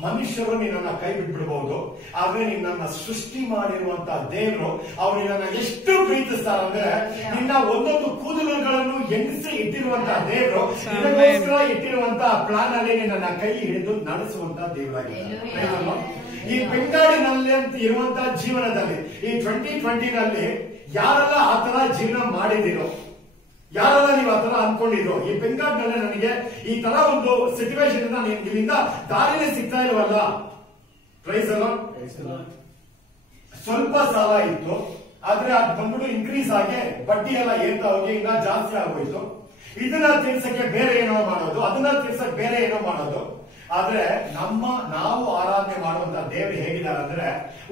ಮನುಷ್ಯರು ನಿನ್ನನ್ನ ಕೈ ಬಿಟ್ಬಿಡ್ಬಹುದು, ಆದ್ರೆ ನಿನ್ನನ್ನ ಸೃಷ್ಟಿ ಮಾಡಿರುವಂತ ದೇವರು ಅವ್ರು ನಿನ್ನನ್ನ ಎಷ್ಟು ಪ್ರೀತಿಸ್ತಾರಂದ್ರೆ ನಿನ್ನ ಒಂದೊಂದು ಕೂದಲುಗಳನ್ನು ಎಣಿಸಿ ಇಟ್ಟಿರುವಂತ ದೇವರು ನಿನಗೋಸ್ಕರ ಇಟ್ಟಿರುವಂತ ಪ್ಲಾನ್ ಅಲ್ಲಿ ನಿನ್ನ ಕೈ ಹಿಡಿದು ನಡೆಸುವಂತ ದೇವರಾಗಿದ್ದಾರೆ. ಈ ಬೆಂಗಾಡಿನಲ್ಲಿ ಅಂತ ಇರುವಂತ ಜೀವನದಲ್ಲಿ ಈ 2020 ಯಾರೆಲ್ಲ ಆತರ ಜೀವನ ಮಾಡಿದಿರೋ, ಯಾರೆಲ್ಲ ನೀವು ಆತರ ಅನ್ಕೊಂಡಿದ್ರು ಈ ಬೆಂಗಾಡಿನಲ್ಲಿ ನನಗೆ ಈ ತರ ಒಂದು ಸಿಚುವೇಶನ್ ಇಲ್ಲಿಂದ ದಾರಿನೇ ಸಿಗ್ತಾ ಇಲ್ವಲ್ಲ, ಪ್ರೈಸ್ ಅಲ್ಲ, ಸ್ವಲ್ಪ ಸಾಲ ಇತ್ತು ಆದ್ರೆ ಅದು ಬಂದ್ಬಿಟ್ಟು ಇನ್ಕ್ರೀಸ್ ಆಗಿ ಬಡ್ಡಿ ಎಲ್ಲ ಏರ್ತಾ ಹೋಗಿ ಇನ್ನ ಜಾಸ್ತಿ ಆಗೋಯ್ತು, ಇದನ್ನ ತೀರ್ಸಕ್ಕೆ ಬೇರೆ ಏನೋ ಮಾಡೋದು, ಅದನ್ನ ತೀರ್ಸಕ್ಕೆ ಬೇರೆ ಏನೋ ಮಾಡೋದು. ಆದ್ರೆ ನಾವು ಆರಾಧನೆ ಮಾಡುವಂತ ದೇವರು ಹೇಗಿದ್ದಾರೆ ಅಂದ್ರೆ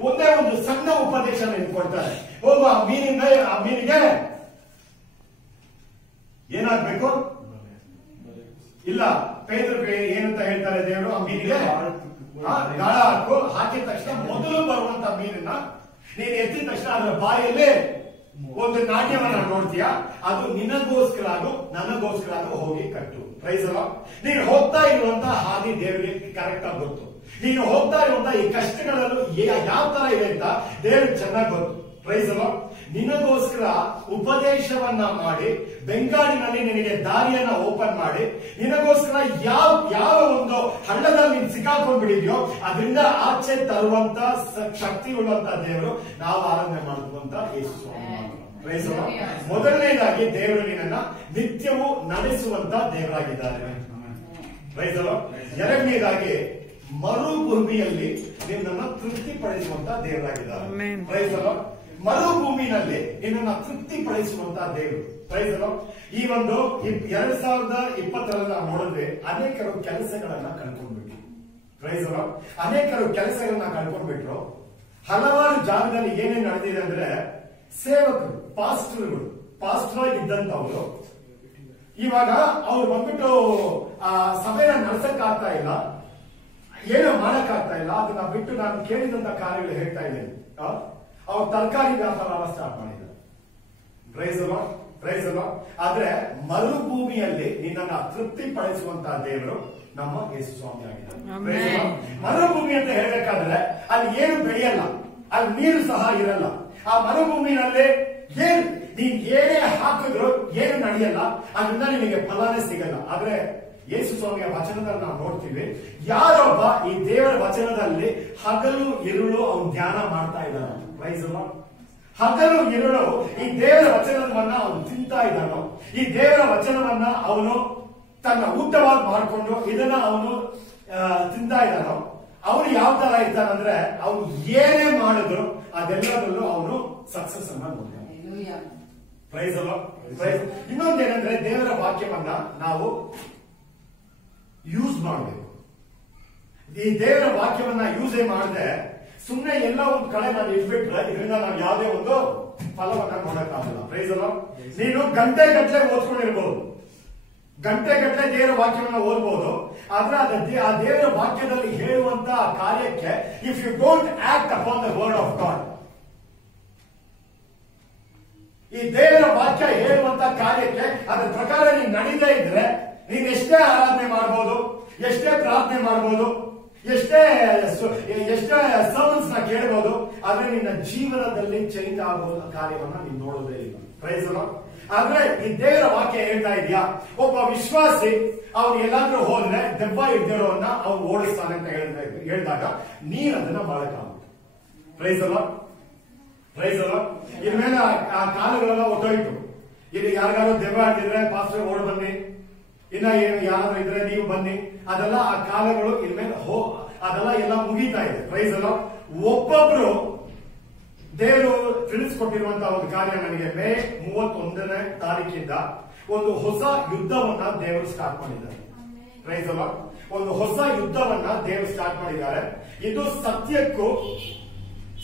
ಒಂದೇ ಒಂದು ಸಣ್ಣ ಉಪದೇಶ ಕೊಡ್ತಾರೆ. ಹೋಗು ಆ ಮೀನಿಗೆ ಏನಾಗ್ಬೇಕು ಇಲ್ಲ, ಪೇದ್ರು ಏನಂತ ಹೇಳ್ತಾರೆ ದೇವರು, ಆ ಮೀನಿಗೆ ಗಾಳ ಹಾಕು, ಹಾಕಿದ ತಕ್ಷಣ ಮೊದಲು ಬರುವಂತ ಮೀನನ್ನ ನೀನು ಎತ್ತಿದ ತಕ್ಷಣ ಅದರ ಬಾಯಲ್ಲಿ ಒಂದು ನಾಟ್ಯವನ್ನ ನೋಡ್ತೀಯ, ಅದು ನಿನಗೋಸ್ಕರ ಅದು ನನಗೋಸ್ಕರ ಅದು ಹೋಗಿ ಕಟ್ಟು. ಪ್ರೈಸ್ ಅಲ್ಲ, ನೀನು ಹೋಗ್ತಾ ಇರುವಂತ ಹಾದಿ ದೇವರಿಗೆ ಕರೆಕ್ಟ್ ಆಗಿ ಗೊತ್ತು, ನೀನು ಹೋಗ್ತಾ ಇರುವಂತ ಈ ಕಷ್ಟಗಳಲ್ಲೂ ಯಾವ ತರ ಇದೆ ಅಂತ ದೇವ್ರಿಗೆ ಚೆನ್ನಾಗಿ ಗೊತ್ತು. ಪ್ರೈಸ್ ಅಲ್ಲ, ನಿನಗೋಸ್ಕರ ಉಪದೇಶವನ್ನ ಮಾಡಿ ಬೆಂಗಾಡಿನಲ್ಲಿ ನಿನಗೆ ದಾರಿಯನ್ನ ಓಪನ್ ಮಾಡಿ ನಿನಗೋಸ್ಕರ ಯಾವ ಒಂದು ಹಳ್ಳದಲ್ಲಿ ನೀನು ಸಿಕ್ಕಾಕೊಂಡ್ಬಿಟ್ಟಿದ್ಯೋ ಅದರಿಂದ ಆಚೆ ತರುವಂತ ಶಕ್ತಿ ಉಳ್ಳುವಂತ ದೇವರು ನಾವು ಆರಾಧನೆ ಮಾಡುವಂತ ಯೇಸು ಸ್ವಾಮಿ. ಪ್ರೈಸ್ ಅಲ್ಲ, ಮೊದಲನೇದಾಗಿ ದೇವರು ನಿನ್ನನ್ನ ನಿತ್ಯವೂ ನಡೆಸುವಂತ ದೇವರಾಗಿದ್ದಾರೆ. ಪ್ರೈಸ್ ಅಲ್ಲ, ಎರಡನೇದಾಗಿ ಮರುಭೂಮಿಯಲ್ಲಿ ನಿನ್ನನ್ನು ತೃಪ್ತಿಪಡಿಸುವಂತ ದೇವರಾಗಿದ್ದಾರೆ. ಪ್ರೈಸ್ ಅಲ್ಲ, ಮರುಭೂಮಿನಲ್ಲಿ ನಿನ್ನನ್ನು ತೃಪ್ತಿಪಡಿಸುವಂತ ದೇವರು. ಪ್ರೈಸ್ ಅಲ್ಲ, ಈ ಒಂದು 2020 ನಾವು ನೋಡಿದ್ರೆ ಅನೇಕರು ಕೆಲಸಗಳನ್ನ ಕಳ್ಕೊಂಡ್ಬಿಟ್ರು. ಪ್ರೈಸ್ ಅಲ್ಲ, ಅನೇಕರು ಕೆಲಸಗಳನ್ನ ಕಳ್ಕೊಂಡ್ಬಿಟ್ರು. ಹಲವಾರು ಜಾಗದಲ್ಲಿ ಏನೇನ್ ನಡೆದಿದೆ ಅಂದ್ರೆ ಸೇವಕರು, ಪಾಸ್ಟರ್ ಇದ್ದಂತವ್ರು ಇವಾಗ ಅವ್ರು ಬಂದ್ಬಿಟ್ಟು ಆ ಸಭೆನ ನಡೆಸಕ್ ಆಗ್ತಾ ಇಲ್ಲ, ಏನೋ ಮಾಡಕ್ ಆಗ್ತಾ ಇಲ್ಲ. ಅದನ್ನ ಬಿಟ್ಟು ನಾನು ಕೇಳಿದಂತ ಕಾರ್ಯಗಳು ಹೇಳ್ತಾ ಇದ್ದೇನೆ. ಅವ್ರು ತರಕಾರಿ ವ್ಯಾಪಾರ ಸ್ಟಾರ್ಟ್ ಮಾಡಿದ್ದಾರೆ. ಪ್ರೈಸ್ ಅಲ್ಲ, ಪ್ರೈಸ್ ಅಲ್ಲ. ಆದ್ರೆ ಮರುಭೂಮಿಯಲ್ಲಿ ನಿನ್ನನ್ನ ತೃಪ್ತಿಪಡಿಸುವಂತ ದೇವರು ನಮ್ಮ ಯೇಸು ಸ್ವಾಮಿ ಆಗಿದ್ದಾರೆ. ಮರುಭೂಮಿ ಅಂತ ಹೇಳ್ಬೇಕಾದ್ರೆ ಅಲ್ಲಿ ಏನು ಬೆಳೆಯಲ್ಲ, ಅಲ್ಲಿ ನೀರು ಸಹ ಇರಲ್ಲ. ಆ ಮರುಭೂಮಿನಲ್ಲಿ ನೀನ್ ಏನೇ ಹಾಕಿದ್ರು ಏನು ನಡೆಯಲ್ಲ, ಅದರಿಂದ ನಿಮಗೆ ಫಲನೇ ಸಿಗಲ್ಲ. ಆದ್ರೆ ಯೇಸು ಸ್ವಾಮಿಯ ವಚನದಲ್ಲಿ ನಾವು ನೋಡ್ತೀವಿ, ಯಾರೊಬ್ಬ ಈ ದೇವರ ವಚನದಲ್ಲಿ ಹಗಲು ಇರುಳು ಅವನು ಧ್ಯಾನ ಮಾಡ್ತಾ ಇದ್ದಾನೆ. ಪ್ರೈಸ್ ಅಲ್ಲ, ಹಗಲು ಇರುಳು ಈ ದೇವರ ವಚನವನ್ನ ಅವನು ತಿಂತಾ ಇದ್ದಾನೋ, ಈ ದೇವರ ವಚನವನ್ನ ಅವನು ತನ್ನ ಊಟವಾಗಿ ಮಾಡಿಕೊಂಡು ಇದನ್ನ ಅವನು ತಿಂತಾ ಇದ್ದಾನೋ, ಅವನು ಯಾವ ತರ ಇರ್ತಾನಂದ್ರೆ ಅವನು ಏನೇ ಮಾಡಿದ್ರು ಅದೆಲ್ಲದರಲ್ಲೂ ಅವನು ಸಕ್ಸಸ್ ಅನ್ನ ನೋಡ್ತಾನೆ. ಪ್ರೈಸ್ ಅಲ್ಲ, ಪ್ರೈಸ್. ಇನ್ನೊಂದೇನಂದ್ರೆ ದೇವರ ವಾಕ್ಯವನ್ನ ನಾವು ಯೂಸ್ ಮಾಡಬೇಕು. ಈ ದೇವರ ವಾಕ್ಯವನ್ನ ಯೂಸೇ ಮಾಡದೆ ಸುಮ್ಮನೆ ಎಲ್ಲ ಒಂದು ಕಡೆ ನಾನು ಇಟ್ಬಿಟ್ರೆ ಇದರಿಂದ ನಾವು ಯಾವುದೇ ಒಂದು ಫಲವನ್ನ ನೋಡಕ್ಕಾಗಲ್ಲ. ಪ್ರೈಸ್ ಅಲ್ಲ, ನೀನು ಗಂಟೆ ಗಟ್ಟಲೆ ಓದ್ಕೊಂಡಿರ್ಬೋದು, ಗಂಟೆ ಗಟ್ಟಲೆ ದೇವರ ವಾಕ್ಯವನ್ನ ಓದ್ಬೋದು, ಆದ್ರೆ ಆ ದೇವರ ವಾಕ್ಯದಲ್ಲಿ ಹೇಳುವಂತ ಕಾರ್ಯಕ್ಕೆ if you don't act upon the word of God, ಈ ದೇವರ ವಾಕ್ಯ ಹೇಳುವಂತ ಕಾರ್ಯಕ್ಕೆ ಅದರ ಪ್ರಕಾರ ನೀನು ನಡೀದೇ ಇದ್ರೆ ನೀನ್ ಎಷ್ಟೇ ಆರಾಧನೆ ಮಾಡಬಹುದು, ಎಷ್ಟೇ ಪ್ರಾರ್ಥನೆ ಮಾಡಬಹುದು, ಎಷ್ಟೇ ಸರ್ಮನ್ಸ್ ನ ಕೇಳಬಹುದು, ಆದ್ರೆ ನಿನ್ನ ಜೀವನದಲ್ಲಿ ಚೇಂಜ್ ಆಗುವ ಕಾರ್ಯವನ್ನ ನೀನು ನೋಡೋದೇ ಇಲ್ಲ. ಪ್ರೈಸ್ ಅಲ್ಲ. ಆದ್ರೆ ಈ ದೇವರ ವಾಕ್ಯ ಹೇಳ್ತಾ ಇದೆಯಾ, ಒಬ್ಬ ವಿಶ್ವಾಸಿ ಅವ್ನು ಎಲ್ಲಾದ್ರೂ ಹೋದ್ರೆ ದೆವ್ವ ಇದ್ದರೋನ್ನ ಅವ್ನು ಓಡಿಸ್ತಾನೆ ಅಂತ ಹೇಳಿದಾಗ ನೀನ್ ಅದನ್ನ ಮಾಡಕ್ಕಾಗುತ್ತೆ. ಪ್ರೈಸ್ ಅಲ್ಲ, ಪ್ರೈಸ್ ಅಲ್ಲ. ಇನ್ಮೇಲೆ ಆ ಕಾಲಗಳೆಲ್ಲ ಒಟ್ಟೋಯ್ತು. ಇಲ್ಲಿ ಯಾರಿಗಾದ್ರು ದೆವ್ವ ಆಗಿದ್ರೆ ಪಾಸ್ಟರ್ ಓಡ್ ಬನ್ನಿ, ಇನ್ನ ಏನು ಯಾರಾದ್ರೂ ಇದ್ರೆ ನೀವು ಬನ್ನಿ, ಅದೆಲ್ಲ ಆ ಕಾಲಗಳು ಇನ್ಮೇಲೆ ಅದೆಲ್ಲ ಎಲ್ಲ ಮುಗೀತಾ ಇದೆ. ಪ್ರೈಸ್ ಅಲ್ಲ. ಒಬ್ಬೊಬ್ರು ದೇವರು ತಿಳಿಸ್ಕೊಟ್ಟಿರುವಂತಹ ಒಂದು ಕಾರ್ಯ ನನಗೆ ಮೇ 31ನೇ ತಾರೀಕಿಂದ ಒಂದು ಹೊಸ ಯುದ್ಧವನ್ನ ದೇವರು ಸ್ಟಾರ್ಟ್ ಮಾಡಿದ್ದಾರೆ. ಪ್ರೈಸ್ ಅಲ್ಲ, ಒಂದು ಹೊಸ ಯುದ್ಧವನ್ನ ದೇವರು ಸ್ಟಾರ್ಟ್ ಮಾಡಿದ್ದಾರೆ. ಇದು ಸತ್ಯಕ್ಕೂ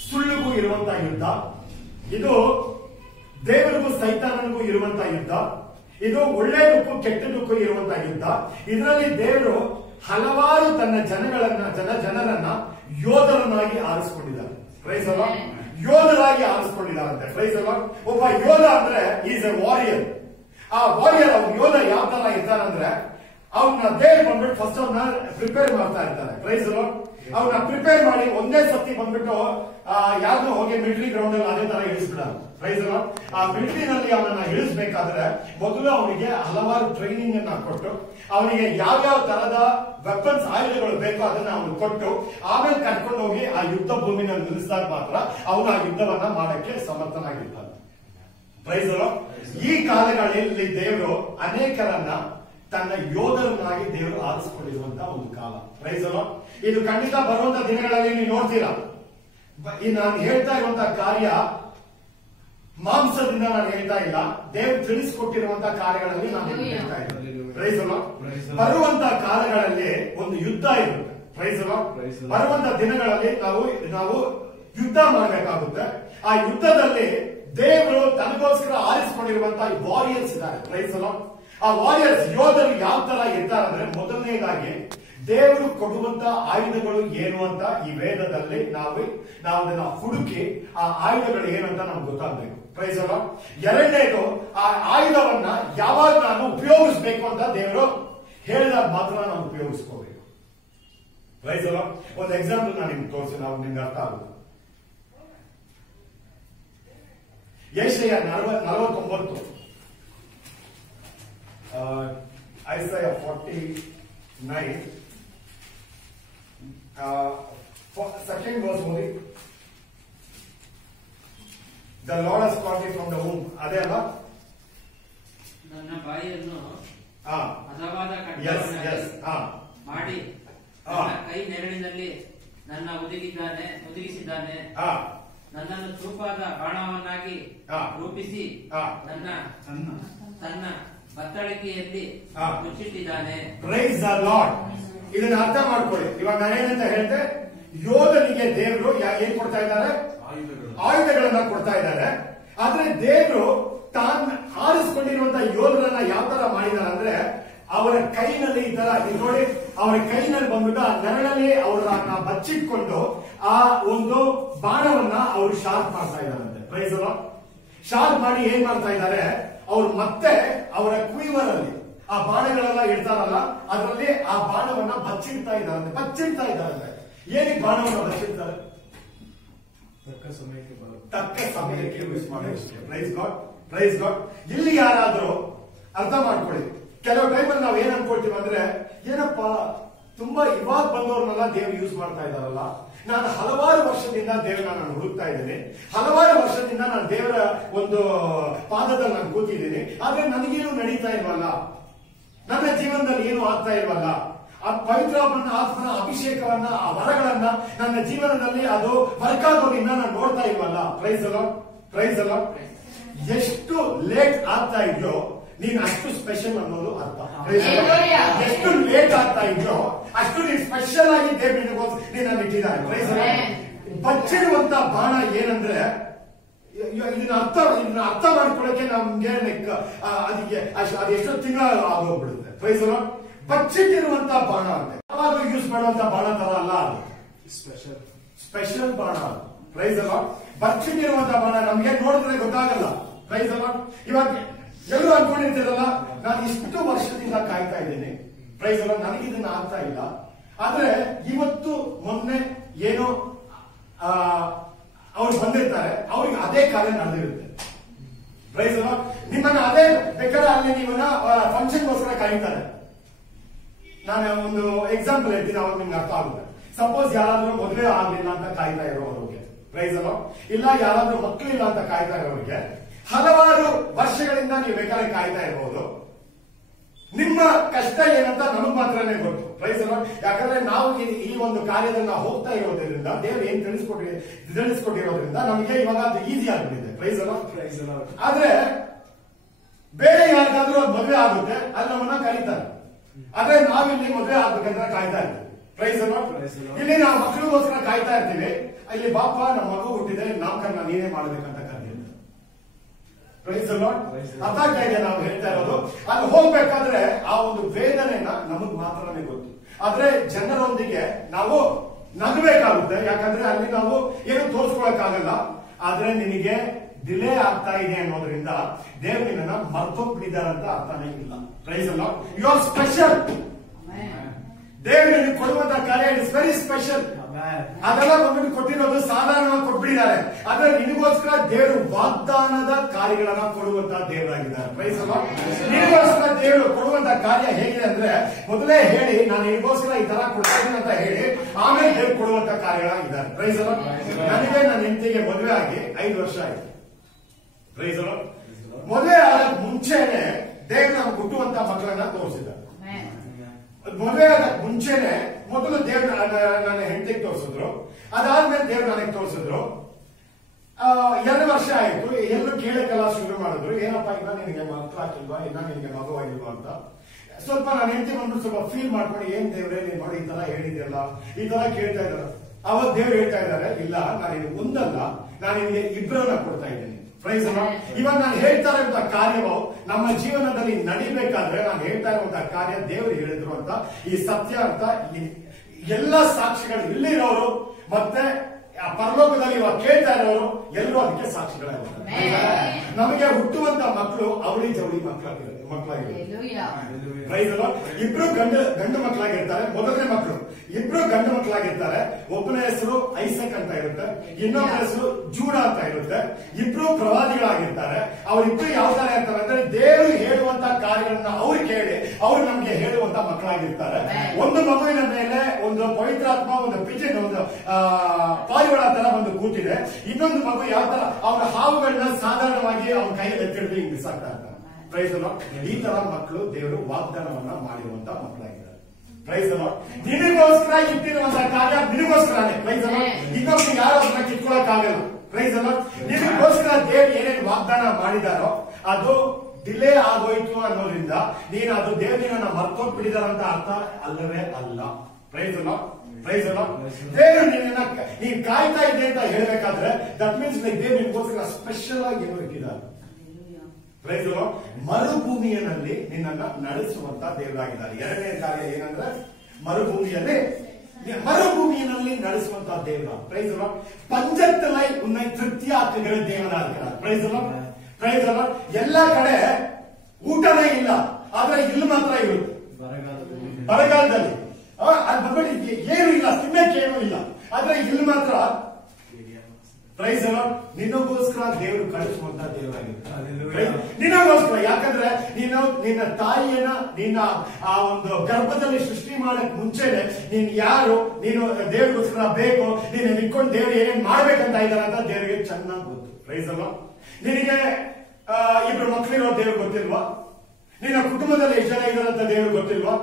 ಸುಳ್ಳಿಗೂ ಇರುವಂತಹ ಯುದ್ಧ, ಇದು ದೇವರಿಗೂ ಸೈತಾನನಿಗೂ ಇರುವಂತಹ ಯುದ್ಧ, ಇದು ಒಳ್ಳೆಯದಕ್ಕೂ ಕೆಟ್ಟದಕ್ಕೂ ಇರುವಂತಹ ಯುದ್ಧ. ಇದರಲ್ಲಿ ದೇವರು ಹಲವಾರು ತನ್ನ ಜನರನ್ನ ಯೋಧರನ್ನಾಗಿ ಆರಿಸಿಕೊಂಡಿದ್ದಾರೆ. ಪ್ರೈಸ್ ಅಲ್ಲ, ಯೋಧರಾಗಿ ಆರಿಸಿಕೊಂಡಿದ್ದಾರಂತೆ. ಪ್ರೈಸ್ ಅಲ್ಲ. ಒಬ್ಬ ಯೋಧ ಅಂದ್ರೆ ಈಸ್ ಎ ವಾರಿಯರ್. ಆ ವಾರಿಯರ್ ಅವ್ನ ಯೋಧ ಯಾವ ತರ ಇರ್ತಾನಂದ್ರೆ ಅವನ್ನ ದೇವ್ರು ಬಂದ್ಬಿಟ್ಟು ಫಸ್ಟ್ ಅವನ್ನ ಪ್ರಿಪೇರ್ ಮಾಡ್ತಾ ಇರ್ತಾರೆ. Praise lord. ಅವನ್ನ ಪ್ರಿಪೇರ್ ಮಾಡಿ ಒಂದೇ ಸತಿ ಬಂದ್ಬಿಟ್ಟು ಯಾವ್ದು ಹೋಗಿ ಮಿಲಿಟರಿ ಗ್ರೌಂಡ್ ಅಲ್ಲಿ ಅದೇ ತರ ಇಳಿಸ್ಬಿಡಲ್ಲ. Price lord. ಆ ಮಿಲಿಟರಿನಲ್ಲಿ ಅವನನ್ನ ಇಳಿಸ್ಬೇಕಾದ್ರೆ ಮೊದಲು ಅವನಿಗೆ ಹಲವಾರು ಟ್ರೈನಿಂಗ್ ಅನ್ನ ಕೊಟ್ಟು ಅವನಿಗೆ ಯಾವ್ಯಾವ ತರದ ವೆಪನ್ಸ್ ಆಯುಧಗಳು ಬೇಕೋ ಅದನ್ನ ಅವನು ಕೊಟ್ಟು ಆಮೇಲೆ ಕರ್ಕೊಂಡು ಹೋಗಿ ಆ ಯುದ್ಧ ಭೂಮಿನಲ್ಲಿ ನಿಲ್ಲಿಸಿದಾಗ ಮಾತ್ರ ಅವನು ಆ ಯುದ್ಧವನ್ನ ಮಾಡಕ್ಕೆ ಸಮರ್ಥನಾಗಿರ್ತಾನೆ. Price lord. ಈ ಕಾಲಗಳಲ್ಲಿ ದೇವರು ಅನೇಕರನ್ನ ತನ್ನ ಯೋಧರನ್ನಾಗಿ ದೇವರು ಆರಿಸಿಕೊಂಡಿರುವಂತಹ ಒಂದು ಕಾಲ. Praise lord. ಇದು ಖಂಡಿತ ಬರುವಂತ ದಿನಗಳಲ್ಲಿ ನೀವು ನೋಡ್ತೀರಾ. ನಾನು ಹೇಳ್ತಾ ಇರುವಂತಹ ಕಾರ್ಯ ಮಾಂಸದಿಂದ ನಾನು ಹೇಳ್ತಾ ಇಲ್ಲ, ದೇವರು ತಿಳಿಸಿಕೊಟ್ಟಿರುವಂತಹ ಕಾರ್ಯಗಳಲ್ಲಿ ನಾನು ಹೇಳ್ತಾ ಇದ್ದೀನಿ. Praise lord. ಬರುವಂತಹ ಕಾಲಗಳಲ್ಲಿ ಒಂದು ಯುದ್ಧ ಇರುತ್ತೆ. Praise lord. ಬರುವಂತ ದಿನಗಳಲ್ಲಿ ನಾವು ಯುದ್ಧ ಮಾಡಬೇಕಾಗುತ್ತೆ. ಆ ಯುದ್ಧದಲ್ಲಿ ದೇವರು ತನಗೋಸ್ಕರ ಆರಿಸಿಕೊಂಡಿರುವಂತಹ ವಾರಿಯರ್ಸ್ ಇದ್ದಾರೆ. Praise lord. ಆ ವಾರಿಯರ್ಸ್ ಯೋಧರು ಯಾವ ತರ ಇರ್ತಾರೆ ಅಂದ್ರೆ, ಮೊದಲನೇದಾಗಿ ದೇವರು ಕೊಡುವಂತ ಆಯುಧಗಳು ಏನು ಅಂತ ಈ ವೇದದಲ್ಲಿ ನಾವು ಅದನ್ನ ಹುಡುಕಿ ಆ ಆಯುಧಗಳು ಏನು ಅಂತ ನಮ್ಗೆ ಗೊತ್ತಾಗಬೇಕು. Praise lord. ಎರಡನೇದು, ಆ ಆಯುಧವನ್ನ ಯಾವಾಗ ನಾನು ಉಪಯೋಗಿಸಬೇಕು ಅಂತ ದೇವರು ಹೇಳಿದಾಗ ಮಾತ್ರ ನಾವು ಉಪಯೋಗಿಸ್ಕೋಬೇಕು. Praise lord. ಒಂದು ಎಕ್ಸಾಂಪಲ್ ನಾನು ನಿಮ್ಗೆ ತೋರಿಸಿ, ನಾವು ನಿಮ್ಗೆ ಅರ್ಥ ಆಗುತ್ತೆ. ಯೆಶಾಯ 49 Isaiah 49 second verse only. The Lord has called me from the womb. ಅದೇ ಅಲ್ಲ, ನನ್ನ ಬಾಯಿಯನ್ನು ಹದವಾದ ಮಾಡಿ ನನ್ನ ಕೈ ನೆರಳಿನಲ್ಲಿ ನನ್ನ ಒದಗಿಸಿದ್ದಾನೆ. ನನ್ನನ್ನು ಚೂಪಾದ ಬಾಣವನ್ನಾಗಿ ರೂಪಿಸಿ ತನ್ನ ಬತ್ತಳಿಕೆಯಲ್ಲಿ ಮುಚ್ಚಿಟ್ಟಿದ್ದಾನೆ. Praise the lord. ಇದನ್ನ ಅರ್ಥ ಮಾಡ್ಕೊಳ್ಳಿ. ಇವಾಗ ನಾನೇನಂತ ಹೇಳ್ತೆ, ಯೋಧನಿಗೆ ದೇವರು ಏನ್ ಕೊಡ್ತಾ ಇದ್ದಾರೆ? ಆಯುಧಗಳನ್ನ ಕೊಡ್ತಾ ಇದ್ದಾರೆ. ಆದ್ರೆ ದೇವರು ತಾನು ಆರಿಸಿಕೊಂಡಿರುವಂತಹ ಯೋಧರನ್ನ ಯಾವ ತರ ಮಾಡಿದಾರೆ ಅಂದ್ರೆ, ಅವರ ಕೈನಲ್ಲಿ ಈ ತರ ನೋಡಿ, ಅವರ ಕೈನಲ್ಲಿ ಬಂದ್ಬಿಟ್ಟು ಆ ನೆರಳಲ್ಲಿ ಅವರನ್ನ ಬಚ್ಚಿಟ್ಕೊಂಡು ಆ ಒಂದು ಬಾಣವನ್ನ ಅವರು ಶಾರ್ಪ್ ಮಾಡ್ತಾ ಇದ್ದಾರಂತೆ. Price the lord. ಶಾರ್ಪ್ ಮಾಡಿ ಏನ್ ಮಾಡ್ತಾ ಇದ್ದಾರೆ, ಅವ್ರು ಮತ್ತೆ ಅವರ ಕುಯ್ವರ್ ಅಲ್ಲಿ ಆ ಬಾಣಗಳೆಲ್ಲ ಇಡ್ತಾರಲ್ಲ, ಅದರಲ್ಲಿ ಆ ಬಾಣವನ್ನ ಬಚ್ಚಿಡ್ತಾ ಇದ್ದಾರಂತೆ. ಏನಕ್ಕೆ ಬಾಣವನ್ನ ಬಚ್ಚಿಡ್ತಾರೆ? ತಕ್ಕ ಸಮಯಕ್ಕೆ ಯೂಸ್ ಮಾಡೋದಕ್ಕೆ. Praise God. Praise God. ಇಲ್ಲಿ ಯಾರಾದ್ರೂ ಅರ್ಥ ಮಾಡ್ಕೊಳ್ಳಿ. ಕೆಲವು ಟೈಮಲ್ಲಿ ನಾವ್ ಏನ್ ಅನ್ಕೊಳ್ತೀವಿ ಅಂದ್ರೆ, ಏನಪ್ಪಾ ತುಂಬಾ ಇವಾಗ ಬಂದವ್ರನ್ನೆಲ್ಲ ದೇವ್ರು ಯೂಸ್ ಮಾಡ್ತಾ ಇದಾರಲ್ಲ, ನಾನು ಹಲವಾರು ವರ್ಷದಿಂದ ದೇವರನ್ನ ನಾನು ಹುಡುಕ್ತಾ ಇದ್ದೇನೆ, ಹಲವಾರು ವರ್ಷದಿಂದ ನಾನು ದೇವರ ಒಂದು ಪಾದದಲ್ಲಿ ನಾನು ಕೂತಿದ್ದೀನಿ, ಆದ್ರೆ ನನಗೇನು ನಡೀತಾ ಇಲ್ವಲ್ಲ, ನನ್ನ ಜೀವನದಲ್ಲಿ ಏನು ಆಗ್ತಾ ಇಲ್ವಲ್ಲ, ಆ ಪವಿತ್ರ ಆತ್ಮನ ಅಭಿಷೇಕವನ್ನ, ಆ ವರಗಳನ್ನ ನನ್ನ ಜೀವನದಲ್ಲಿ ಅದು ವರ್ಕ್ ಆಗೋದ್ರಿಂದ ನಾನು ನೋಡ್ತಾ ಇಲ್ವಲ್ಲ. ಪ್ರೈಸ್ ಅಲ್ಲ. ಪ್ರೈಸ್ ಅಲ್ಲ. ಎಷ್ಟು ಲೇಟ್ ಆಗ್ತಾ ಇದೆಯೋ ನೀನು ಅಷ್ಟು ಸ್ಪೆಷಲ್ ಅನ್ನೋದು ಅರ್ಥ. ಎಷ್ಟು ಲೇಟ್ ಆಗ್ತಾ ಇದೆಯೋ ಅಷ್ಟು ನೀನು ಸ್ಪೆಷಲ್ ಆಗಿ ದೇವರಿಗೋಸ್ಕರ ಇಟ್ಟಿದ್ದಾರೆ. ಪ್ರೈಸ್ ಅಲ್ಲ. ಬಚ್ಚಿಡುವಂತ ಬಾಣ ಏನಂದ್ರೆ, ಇದನ್ನ ಅರ್ಥ ಮಾಡ್ಕೊಳ್ಳಕ್ಕೆ ನಮ್ಗೆ ಅದಕ್ಕೆ ಅದೆಷ್ಟೋ ತಿಂಗಳ ಆಗೋಗ್ಬಿಡುತ್ತೆ. ಪ್ರೈಸ್ ಅಲ್ಲ. ಬಚ್ಚಿಟ್ಟಿರುವಂತ ಬಾಣ ಅಂತೆ, ಅವಾಗ ಯೂಸ್ ಮಾಡುವಂತ ಬಾಣ ತರ ಅಲ್ಲ, ಅದು ಸ್ಪೆಷಲ್ ಬಾಣ. ಪ್ರೈಸ್ ಅಲ್ಲ. ಬಚ್ಚಿಟ್ಟಿರುವಂತ ಬಾಣ ನಮ್ಗೆ ನೋಡಿದ್ರೆ ಗೊತ್ತಾಗಲ್ಲ. ಪ್ರೈಸ್ ಅಲ್ಲ. ಇವಾಗ ಎಲ್ಲರೂ ಅನ್ಕೊಂಡಿರ್ತೀರಲ್ಲ, ನಾನು ಇಷ್ಟು ವರ್ಷದಿಂದ ಕಾಯ್ತಾ ಇದ್ದೇನೆ, ಪ್ರೈಸ್ ಅಲ್ಲ, ನನಗಿದನ್ನ ಆಗ್ತಾ ಇಲ್ಲ, ಆದ್ರೆ ಇವತ್ತು ಮೊನ್ನೆ ಏನೋ ಅವ್ರು ಬಂದಿರ್ತಾರೆ, ಅವ್ರಿಗೆ ಅದೇ ಕಾರ್ಯ ನಡೆದಿರುತ್ತೆ. ಪ್ರೈಸ್ ಅಲ್ಲ. ನಿಮ್ಮನ್ನ ಅದೇ ಬೇಕಾದ್ರೆ ಅಲ್ಲಿ ನೀವನ್ನ ಫಂಕ್ಷನ್ಗೋಸ್ಕರ ಕಾಯ್ತಾರೆ. ನಾನು ಒಂದು ಎಕ್ಸಾಂಪಲ್ ಹೇಳ್ತೀನಿ, ಅವಾಗ ನಿಮ್ಗೆ ಅರ್ಥ ಆಗುತ್ತೆ. ಸಪೋಸ್ ಯಾರಾದ್ರೂ ಮದುವೆ ಆಗ್ಲಿಲ್ಲ ಅಂತ ಕಾಯ್ತಾ ಇರೋರಿಗೆ, ಪ್ರೈಸ್ ಅಲ್ಲ, ಇಲ್ಲ ಯಾರಾದ್ರೂ ಮಕ್ಕಳಿಲ್ಲ ಅಂತ ಕಾಯ್ತಾ ಇರೋರಿಗೆ, ಹಲವಾರು ವರ್ಷಗಳಿಂದ ನೀವು ಬೇಕಾದ್ರೆ ಕಾಯ್ತಾ ಇರಬಹುದು. ನಿಮ್ಮ ಕಷ್ಟ ಏನಂತ ನಮಗ್ ಮಾತ್ರನೇ ಗೊತ್ತು. ಪ್ರೈಸ್ ಅಲ್ಲ. ಯಾಕಂದ್ರೆ ನಾವು ಈ ಒಂದು ಕಾರ್ಯದಲ್ಲಿ ನಾವು ಹೋಗ್ತಾ ಇರೋದ್ರಿಂದ, ದೇವರು ಏನ್ ತಿಳಿಸ್ಕೊಟ್ಟಿರೋದ್ರಿಂದ ನಮಗೆ ಇವಾಗ ಅದು ಈಸಿ ಆಗ್ಬಿಟ್ಟಿದೆ. ಪ್ರೈಸ್ ಅಲ್ಲ. ಆದ್ರೆ ಬೇರೆ ಯಾರಿಗಾದ್ರೂ ಅದು ಮದುವೆ ಆಗುತ್ತೆ, ಅಲ್ಲಿ ನಮ್ಮನ್ನ ಕರೀತಾರೆ. ಆದ್ರೆ ನಾವಿಲ್ಲಿ ಮದುವೆ ಆಗ್ಬೇಕಂದ್ರೆ ಕಾಯ್ತಾ ಇರ್ತೀವಿ. ಪ್ರೈಸ್ ಅಲ್ಲ. ಇಲ್ಲಿ ನಾವು ಮಕ್ಕಳಿಗೋಸ್ಕರ ಕಾಯ್ತಾ ಇರ್ತೀವಿ. ಇಲ್ಲಿ ಬಾಪ ನಮ್ಮ ಮಗು ಹುಟ್ಟಿದೆ, ನಾಮಕರಣ ನೀನೇ ಮಾಡ್ಬೇಕಂತ ಕರೀತಾರೆ. ಪ್ರೈಸ್ ಅಲ್ಲ. ಅರ್ಥ ಆಗ್ತಾ ಇದೆ ನಾವು ಹೇಳ್ತಾ ಇರೋದು. ಅಲ್ಲಿ ಹೋಗ್ಬೇಕಾದ್ರೆ ಆ ಒಂದು ವೇದನೆನ ನಮಗ್ ಮಾತ್ರನೇ ಗೊತ್ತು. ಆದ್ರೆ ಜನರೊಂದಿಗೆ ನಾವು ನಗಬೇಕಾಗುತ್ತೆ, ಯಾಕಂದ್ರೆ ಅಲ್ಲಿ ನಾವು ಏನು ತೋರಿಸ್ಕೊಳಕ್ಕಾಗಲ್ಲ. ಆದ್ರೆ ನಿನಗೆ ಡಿಲೇ ಆಗ್ತಾ ಇದೆ ಅನ್ನೋದ್ರಿಂದ ದೇವರು ನಿನ್ನನ್ನ ಮರ್ತೋಗ್ಬಿಟ್ಟಿದ್ದಾರೆ ಅಂತ ಅರ್ಥನೇ ಇಲ್ಲ. ಪ್ರೈಸ್ ಅಲ್ಲ, ಯು ಆರ್ ಸ್ಪೆಷಲ್. ದೇವರಿಗೆ ಕೊಡುವಂತ ಕಾರ್ಯ ಇಸ್ ವೆರಿ ಸ್ಪೆಷಲ್. ಅದೆಲ್ಲ ಒಬ್ಬರು ಕೊಟ್ಟಿರೋದು ಸಾಧಾರಣವಾಗಿ ಕೊಟ್ಬಿಟ್ಟಿದ್ದಾರೆ. ಆದ್ರೆ ನಿನಗೋಸ್ಕರ ದೇವರು ವಾಗ್ದಾನದ ಕಾರ್ಯಗಳನ್ನ ಕೊಡುವಂತ ದೇವರಾಗಿದ್ದಾರೆ. ಪ್ರೈಸ್ ಅಲ್ಲ, ನಿನಗೋಸ್ಕರ ದೇವರು ಕೊಡುವಂತ ಕಾರ್ಯ ಹೇಗಿದೆ ಅಂದ್ರೆ, ಮೊದಲೇ ಹೇಳಿ ನಾನು ನಿನಗೋಸ್ಕರ ಈ ತರ ಕೊಡ್ತಾ ಇದ್ದೀನಿ ಅಂತ ಹೇಳಿ ಆಮೇಲೆ ದೇವ್ರು ಕೊಡುವಂತ ಕಾರ್ಯಗಳಾಗಿದ್ದಾರೆ. ಪ್ರೈಸ್ ಅಲ್ಲ, ನನಗೆ ನನ್ನ ಹೆಂಡತಿಗೆ ಮದುವೆ ಆಗಿ 5 ವರ್ಷ ಆಯ್ತು. ಪ್ರೈಸ್ ಅಲ್ಲ, ಮದುವೆ ಆದ ಮುಂಚೆನೆ ದೇವ್ರು ನಮ್ಗೆ ಹುಟ್ಟುವಂತ ಮಕ್ಕಳನ್ನ ತೋರಿಸಿದ್ದಾರೆ. ಮದುವೆ ಆದ ಮುಂಚೆನೆ ಮೊದಲು ದೇವ್ರು ನನ್ನ ಹೆಂಡತಿಗೆ ತೋರಿಸಿದ್ರು, ಅದಾದ್ಮೇಲೆ ದೇವ್ರು ನನಗೆ ತೋರಿಸಿದ್ರು. 2 ವರ್ಷ ಆಯ್ತು. ಎಲ್ಲರೂ ಕೇಳಕ್ಕೆಲ್ಲ ಶುರು ಮಾಡಿದ್ರು, ಏನಪ್ಪಾ ಈಗ ನಿನಗೆ ಮಕ್ಕಳಾಗಿಲ್ವಾ, ಇನ್ನ ನಿನಗೆ ಮಗುವಾಗಿಲ್ವಾ ಅಂತ. ಸ್ವಲ್ಪ ನನ್ನ ಹೆಂಡತಿ ಬಂದು ಸ್ವಲ್ಪ ಫೀಲ್ ಮಾಡ್ಕೊಂಡು, ಏನ್ ದೇವ್ರೆ ನೀನ್ ನೋಡಿ ಈ ತರ ಹೇಳಿದ್ಯಲ್ಲ, ಈ ತರ ಕೇಳ್ತಾ ಇದ್ದಾರೆ. ಅವಾಗ ದೇವ್ರು ಹೇಳ್ತಾ ಇದ್ದಾರೆ, ಇಲ್ಲ ನಾನು ನಿನಗೆ ಒಂದಲ್ಲ, ನಾನು ನಿನಗೆ ಇಬ್ಬರನ್ನ ಕೊಡ್ತಾ ಇದ್ದೀನಿ. ಪ್ರೈಸ್ ಅಲ್ಲ, ಇವಾಗ ನಾನು ಹೇಳ್ತಾ ಇರುವಂತಹ ಕಾರ್ಯವು ನಮ್ಮ ಜೀವನದಲ್ಲಿ ನಡಿಬೇಕಾದ್ರೆ ನಾನು ಹೇಳ್ತಾ ಇರುವಂತಹ ಕಾರ್ಯ ದೇವರು ಹೇಳಿದ್ರು ಅಂತ, ಈ ಸತ್ಯ ಅಂತ ಎಲ್ಲ ಸಾಕ್ಷಿಗಳು ಇಲ್ಲಿರೋರು ಮತ್ತೆ ಪರಲೋಕದಲ್ಲಿ ಇವಾಗ ಕೇಳ್ತಾ ಇರೋರು ಎಲ್ಲರೂ ಅದಕ್ಕೆ ಸಾಕ್ಷಿಗಳಾಗಿರ್ತಾರೆ. ನಮಗೆ ಹುಟ್ಟುವಂತ ಮಕ್ಕಳು ಅವಳಿ ಜವಳಿ ಮಕ್ಕಳಾಗಿರುತ್ತೆ. ಇಬ್ರು ಗಂಡು ಮಕ್ಕಳಾಗಿರ್ತಾರೆ. ಮೊದಲನೇ ಮಕ್ಕಳು ಇಬ್ರು ಗಂಡು ಮಕ್ಕಳಾಗಿರ್ತಾರೆ. ಒಬ್ಬನ ಹೆಸರು ಐಸಕ್ ಅಂತ ಇರುತ್ತೆ, ಇನ್ನೊಬ್ಬನ ಹೆಸರು ಜೂಡ ಅಂತ ಇರುತ್ತೆ. ಇಬ್ರು ಪ್ರವಾದಿಗಳಾಗಿರ್ತಾರೆ. ಅವರಿಬ್ರು ಯಾವ ತರ ಇರ್ತಾರೆ ಅಂದ್ರೆ, ದೇವರು ಹೇಳುವಂತ ಕಾರ್ಯಗಳನ್ನ ಅವ್ರು ಕೇಳಿ ಅವ್ರು ನಮ್ಗೆ ಹೇಳುವಂತ ಮಕ್ಕಳಾಗಿರ್ತಾರೆ. ಒಂದು ಮಗುವಿನ ಮೇಲೆ ಒಂದು ಪವಿತ್ರಾತ್ಮ, ಒಂದು ಪಿಜಿನ್, ಒಂದು ಪಾರಿವಾಳ ತರ ಒಂದು ಕೂತಿದೆ. ಇನ್ನೊಂದು ಮಗು ಯಾವ ತರ ಅವನ ಹಾವುಗಳನ್ನ ಸಾಧಾರಣವಾಗಿ ಅವನ ಕೈಯಲ್ಲಿ ಎತ್ತಿಡ್ದು ಹಿಂಗ್ ಬಿಸಾಕ್ತಾ ಇರ್ತಾನೆ. ಪ್ರೈಸ್ ಅಲ್ಲ, ಈ ತರ ಮಕ್ಕಳು ದೇವರು ವಾಗ್ದಾನವನ್ನ ಮಾಡಿರುವಂತ ಮಕ್ಕಳಾಗಿದ್ದಾರೆ. ಪ್ರೈಸ್ ಅಲ್ಲ, ನಿನಗೋಸ್ಕರ ಇಟ್ಟಿರುವಂತ ಕಾರ್ಯ ನಿನಗೋಸ್ಕರನೇ. ಪ್ರೈಸ್ ಅಲ್ಲ, ಇನ್ನೊಬ್ರು ಯಾರು ಅದನ್ನ ಕಿತ್ಕೊಳಕ್ ಆಗಲ್ಲ. ಪ್ರೈಸ್ ಅಲ್ಲ, ನಿನಗೋಸ್ಕರ ದೇವರು ಏನೇನು ವಾಗ್ದಾನ ಮಾಡಿದಾರೋ ಅದು ಡಿಲೇ ಆಗೋಯ್ತು ಅನ್ನೋದ್ರಿಂದ ನೀನು ಅದು ದೇವರನ್ನ ಮರ್ತೋಗ್ಬಿಟ್ಟಿದಾರಂತ ಅರ್ಥ ಅಲ್ಲವೇ ಅಲ್ಲ. ಪ್ರೈಸ್ ಅಲ್ಲ, ಪ್ರೈಸ್ ಅಲ್ಲ, ದೇವರು ನಿನ್ನ ನೀನ್ ಕಾಯ್ತಾ ಇದೆ ಅಂತ ಹೇಳ್ಬೇಕಾದ್ರೆ ದಟ್ ಮೀನ್ಸ್ ಲೈಕ್ ದೇವರು ನಿನ್ಗೋಸ್ಕರ ಸ್ಪೆಷಲ್ ಆಗಿ ಏನೋ ಇಟ್ಟಿದ್ದಾರೆ. ಪ್ರೈಸ್ ಅಲ್ಲ, ಮರುಭೂಮಿಯಲ್ಲಿ ನಿನ್ನನ್ನ ನಡೆಸುವಂತ ದೇವರಾಗಿದ್ದಾರೆ. ಎರಡನೇ ಕಾರ್ಯ ಏನಂದ್ರೆ மறுபூமியிನಲ್ಲಿ ನಡೆಸುವಂತ ದೇವರ. ಪ್ರೈಸ್ ಅಲ್ಲ, பஞ்சத்திலே உன்னை திருப்தியாக்குகிற தேவனா இருக்கிறார். ಪ್ರೈಸ್ ಅಲ್ಲ, ಪ್ರೈಸ್ ಅಲ್ಲ. ಎಲ್ಲಾ ಕಡೆ ಊಟನೇ ಇಲ್ಲ, ಆದ್ರೆ ಇಲ್ಲಿ ಮಾತ್ರ ಇರುತ್ತೆ. ಬರಗಾಲದಲ್ಲಿ ಅದು ಬಂದ್ಬಿಟ್ಟು ಏನು ಇಲ್ಲ, ತಿನ್ನಕ್ಕೆ ಏನೂ ಇಲ್ಲ, ಆದ್ರೆ ಇಲ್ಲಿ ಮಾತ್ರ. ಪ್ರೈಸ್ ಅಲ್ಲ, ನಿನಗೋಸ್ಕರ ದೇವರು ಕಳಿಸುವಂತ ದೇವರಾಗಿರ್ತಾರೆ. ನಿನಗೋಸ್ಕರ, ಯಾಕಂದ್ರೆ ನೀನು ನಿನ್ನ ತಾಯಿಯನ್ನ ನಿನ್ನ ಆ ಒಂದು ಗರ್ಭದಲ್ಲಿ ಸೃಷ್ಟಿ ಮಾಡಕ್ ಮುಂಚೆನೆ ನೀನ್ ಯಾರು, ನೀನು ದೇವರಿಗೋಸ್ಕರ ಬೇಕು, ನೀನು ನಿಂತ್ಕೊಂಡು ದೇವ್ರು ಏನೇನ್ ಮಾಡ್ಬೇಕಂತ ಇದ್ದಾರೆ ಅಂತ ದೇವರಿಗೆ ಚೆನ್ನಾಗಿ ಗೊತ್ತು. ಪ್ರೈಸ್ ಅಲ್ಲ, ನಿನಗೆ 2 ಮಕ್ಕಳಿರೋ ದೇವ್ರು ಗೊತ್ತಿಲ್ವಾ? ನಿನ್ನ ಕುಟುಂಬದಲ್ಲಿ ಎಷ್ಟು ಜನ ಇದ್ದಾರೆ ಅಂತ ದೇವ್ರು ಗೊತ್ತಿಲ್ವಾ?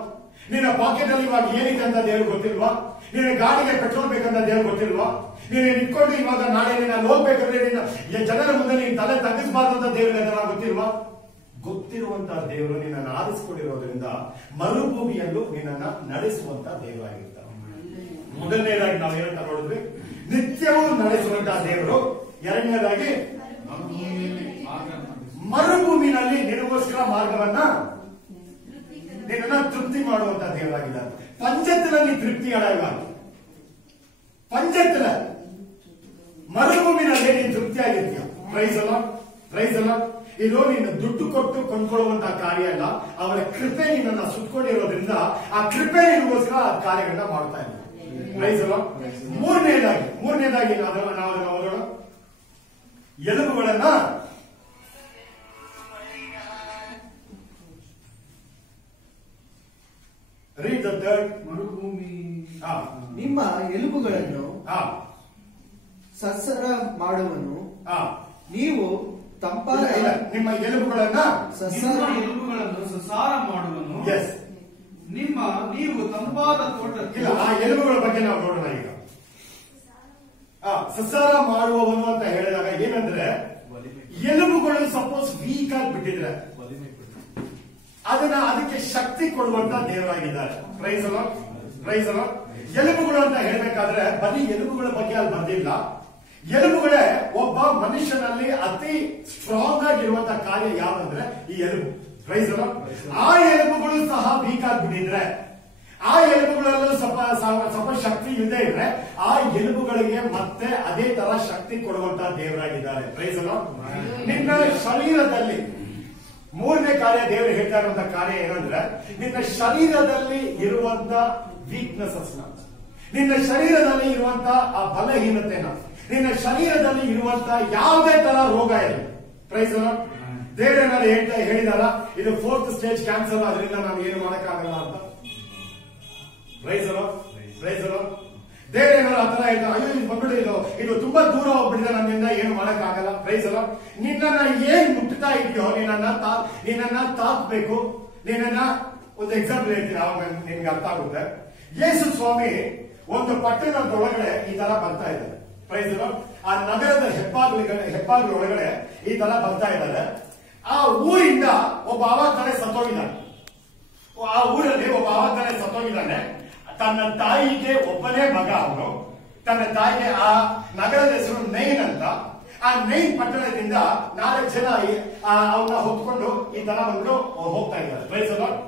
ನಿನ್ನ ಪಾಕೆಟ್ ಅಲ್ಲಿ ಇವಾಗ ಏನಿದೆ ಅಂತ ದೇವ್ರು ಗೊತ್ತಿಲ್ವಾ? ನಿನ್ನ ಗಾಡಿಗೆ ಪೆಟ್ರೋಲ್ ಬೇಕಂತ ದೇವ್ರು ಗೊತ್ತಿಲ್ವಾ? ನೀನು ನಿಂತ್ಕೊಂಡು ಇವಾಗ ನಾಳೆ ನಾನು ಹೋಗ್ಬೇಕಂದ್ರೆ ನಿನ್ನ ಜನರ ಮುಂದೆ ನೀನು ತಲೆ ತಗ್ಗಿಸಬಾರ್ದು ಅಂತ ದೇವರಿಗೆ ಗೊತ್ತಿಲ್ವಾ? ಗೊತ್ತಿರುವಂತ ದೇವರು ನಿನ್ನನ್ನು ಆರಿಸಿಕೊಂಡಿರೋದ್ರಿಂದ ಮರುಭೂಮಿಯಲ್ಲೂ ನಿನ್ನನ್ನ ನಡೆಸುವಂತ ದೇವರಾಗಿರ್ತಾರೆ. ಮೊದಲನೇದಾಗಿ ನಾವು ಏನಂತ ನೋಡಿದ್ವಿ, ನಿತ್ಯವೂ ನಡೆಸುವಂತ ದೇವರು. ಎರಡನೇದಾಗಿ ಮರುಭೂಮಿನಲ್ಲಿ ನಿನಗೋಸ್ಕರ ಮಾರ್ಗವನ್ನ ನಿನ್ನನ್ನ ತೃಪ್ತಿ ಮಾಡುವಂತ ದೇವರಾಗಿದ್ದಾರೆ. ಪಂಚತ್ತಿನಲ್ಲಿ ತೃಪ್ತಿ ಅಡವಾಗಿ, ಪಂಚತ್ತಿನ ಮರುಭೂಮಿನಲ್ಲಿ ನೀನು ತೃಪ್ತಿಯಾಗಿರ್ತೀಯ. ಪ್ರೈಸ್ ಅಲ್ಲ, ಪ್ರೈಸ್ ಅಲ್ಲ. ಇದು ನೀನು ದುಡ್ಡು ಕೊಟ್ಟು ಕೊಂಡ್ಕೊಳ್ಳುವಂತಹ ಕಾರ್ಯ ಅಲ್ಲ, ಅವರ ಕೃಪೆ ನಿನ್ನನ್ನ ಸುತ್ತಕೊಂಡಿರೋದ್ರಿಂದ ಆ ಕೃಪೆ ನಿನಗೋಸ್ಕರ ಆ ಕಾರ್ಯಗಳನ್ನ ಮಾಡ್ತಾ ಇದ್ದಾರೆ. ಪ್ರೈಸ್ ಅಲ್ಲ. ಮೂರನೇದಾಗಿ ನಾವು ಅದನ್ನ ಓದೋಣ. ಎಲುಬುಗಳನ್ನ read the third. ಮರುಭೂಮಿ. ನಿಮ್ಮ ಎಲುಬುಗಳನ್ನು ಸಸ್ಸರ ಮಾಡುವನು, ನೀವು ತಂಪಾದ ನಿಮ್ಮ ಎಲುಬುಗಳನ್ನ ಸಸಾರ ಮಾಡುವನು. ನೀವು ತಂಪಾದ ತೋಟಕ್ಕೆ. ಇಲ್ಲ, ಆ ಎಲುಬುಗಳ ಬಗ್ಗೆ ನಾವು ನೋಡೋಣ ಈಗ. ಸಸಾರ ಮಾಡುವವನು ಅಂತ ಹೇಳಿದಾಗ ಏನಂದ್ರೆ, ಎಲುಬುಗಳು ಸಪೋಸ್ ವೀಕ್ ಆಗಿ ಬಿಟ್ಟಿದ್ರೆ ಅದಕ್ಕೆ ಶಕ್ತಿ ಕೊಡುವಂತ ದೇವರಾಗಿದ್ದಾರೆ. ಪ್ರೈಸ್ ಅಲ್ಲ, ಪ್ರೈಸ್ ಅಲ್ಲ. ಎಲುಬುಗಳು ಅಂತ ಹೇಳ್ಬೇಕಾದ್ರೆ ಬರೀ ಎಲುಬುಗಳ ಬಗ್ಗೆ ಅಲ್ಲಿ ಬಂದಿಲ್ಲ. ಎಲುಬುಗಳೇ ಒಬ್ಬ ಮನುಷ್ಯನಲ್ಲಿ ಅತಿ ಸ್ಟ್ರಾಂಗ್ ಆಗಿರುವಂತ ಕಾರ್ಯ ಯಾವಂದ್ರೆ ಈ ಎಲುಬು. ಪ್ರೈಸ್ ಅಲ್ಲ. ಆ ಎಲುಬುಗಳು ಸಹ ವೀಕ್ ಆಗಿಬಿಟ್ಟಿದ್ರೆ ಆ ಎಲುಬುಗಳಲ್ಲೂ ಸ್ವಲ್ಪ ಶಕ್ತಿ ಇಲ್ಲದೆ ಇದ್ರೆ ಆ ಎಲುಬುಗಳಿಗೆ ಮತ್ತೆ ಅದೇ ತರ ಶಕ್ತಿ ಕೊಡುವಂತ ದೇವರಾಗಿದ್ದಾರೆ. Praise the lord. ನಿನ್ನ ಶರೀರದಲ್ಲಿ ಮೂರನೇ ಕಾರ್ಯ ದೇವರು ಹೇಳ್ತಾ ಇರುವಂತ ಕಾರ್ಯ ಏನಂದ್ರೆ, ನಿನ್ನ ಶರೀರದಲ್ಲಿ ಇರುವಂತ ವೀಕ್ನೆಸಸ್, ನಿನ್ನ ಶರೀರದಲ್ಲಿ ಇರುವಂತ ಆ ಬಲಹೀನತೆನ, ನಿನ್ನ ಶರೀರದಲ್ಲಿ ಇರುವಂತ ಯಾವುದೇ ತರ ರೋಗ ಇರಲಿ. Praise the lord. ದೇವರೇನಾದ್ರು ಹೇಳಿದಾರ ಇದು 4th ಸ್ಟೇಜ್ ಕ್ಯಾನ್ಸರ್, ಅದರಿಂದ ನಾವು ಏನು ಮಾಡಕ್ಕಾಗಲ್ಲ ಅಂತ. Praise the lord. Praise the lord. ದೇವರೇನಾದ್ರು ಆ ತರ ಹೇಳ್ತಾರೆ, ಅಯ್ಯೋ ಇದು ಬಂದ್ಬಿಟ್ಟು ಇದು ತುಂಬಾ ದೂರ ಹೋಗ್ಬಿಟ್ಟಿದೆ, ನಮ್ಮಿಂದ ಏನು ಮಾಡಕ್ಕಾಗಲ್ಲ. Praise the lord. ನಿನ್ನನ್ನ ಏನ್ ಮುಟ್ತಾ ಇದೆಯೋ ನಿನ್ನನ್ನ ತಾಕ್ಬೇಕು. ನಿನ್ನನ್ನ ಒಂದು ಎಕ್ಸಾಂಪಲ್ ಹೇಳ್ತೀನಿ, ಅವಾಗ ನಿನ್ಗೆ ಅರ್ಥ ಆಗುತ್ತೆ. ಯೇಸು ಸ್ವಾಮಿ ಒಂದು ಪಟ್ಟಣದೊಳಗಡೆ ಈ ತರ ಬರ್ತಾ ಇದ್ದಾರೆ. Praise the lord. ಆ ನಗರದ ಹೆಬ್ಬಾಗಿಲು ಒಳಗಡೆ ಈ ತರ ಬರ್ತಾ ಇದ್ದಾರೆ. ಆ ಊರಿಂದ ಒಬ್ಬ ಆವಾಗ್ತಾನೆ ಸತ್ತೋಗಿದ್ದಾನೆ. ಆ ಊರಲ್ಲಿ ಒಬ್ಬ ಆವಾಗ್ತಾನೆ ಸತ್ತೋಗಿದ್ದಾನೆ. ತನ್ನ ತಾಯಿಗೆ ಒಬ್ಬನೇ ಮಗ ಅವನು. ತನ್ನ ತಾಯಿಗೆ ಆ ನಗರದ ಹೆಸರು ನೈನ್ ಅಂತ. ಆ ನೈನ್ ಪಟ್ಟಣದಿಂದ 4 ಜನ ಅವನ್ನ ಹೊತ್ಕೊಂಡು ಈ ತರ ಬಂದು ಹೋಗ್ತಾ ಇದ್ದಾರೆ. Praise the lord.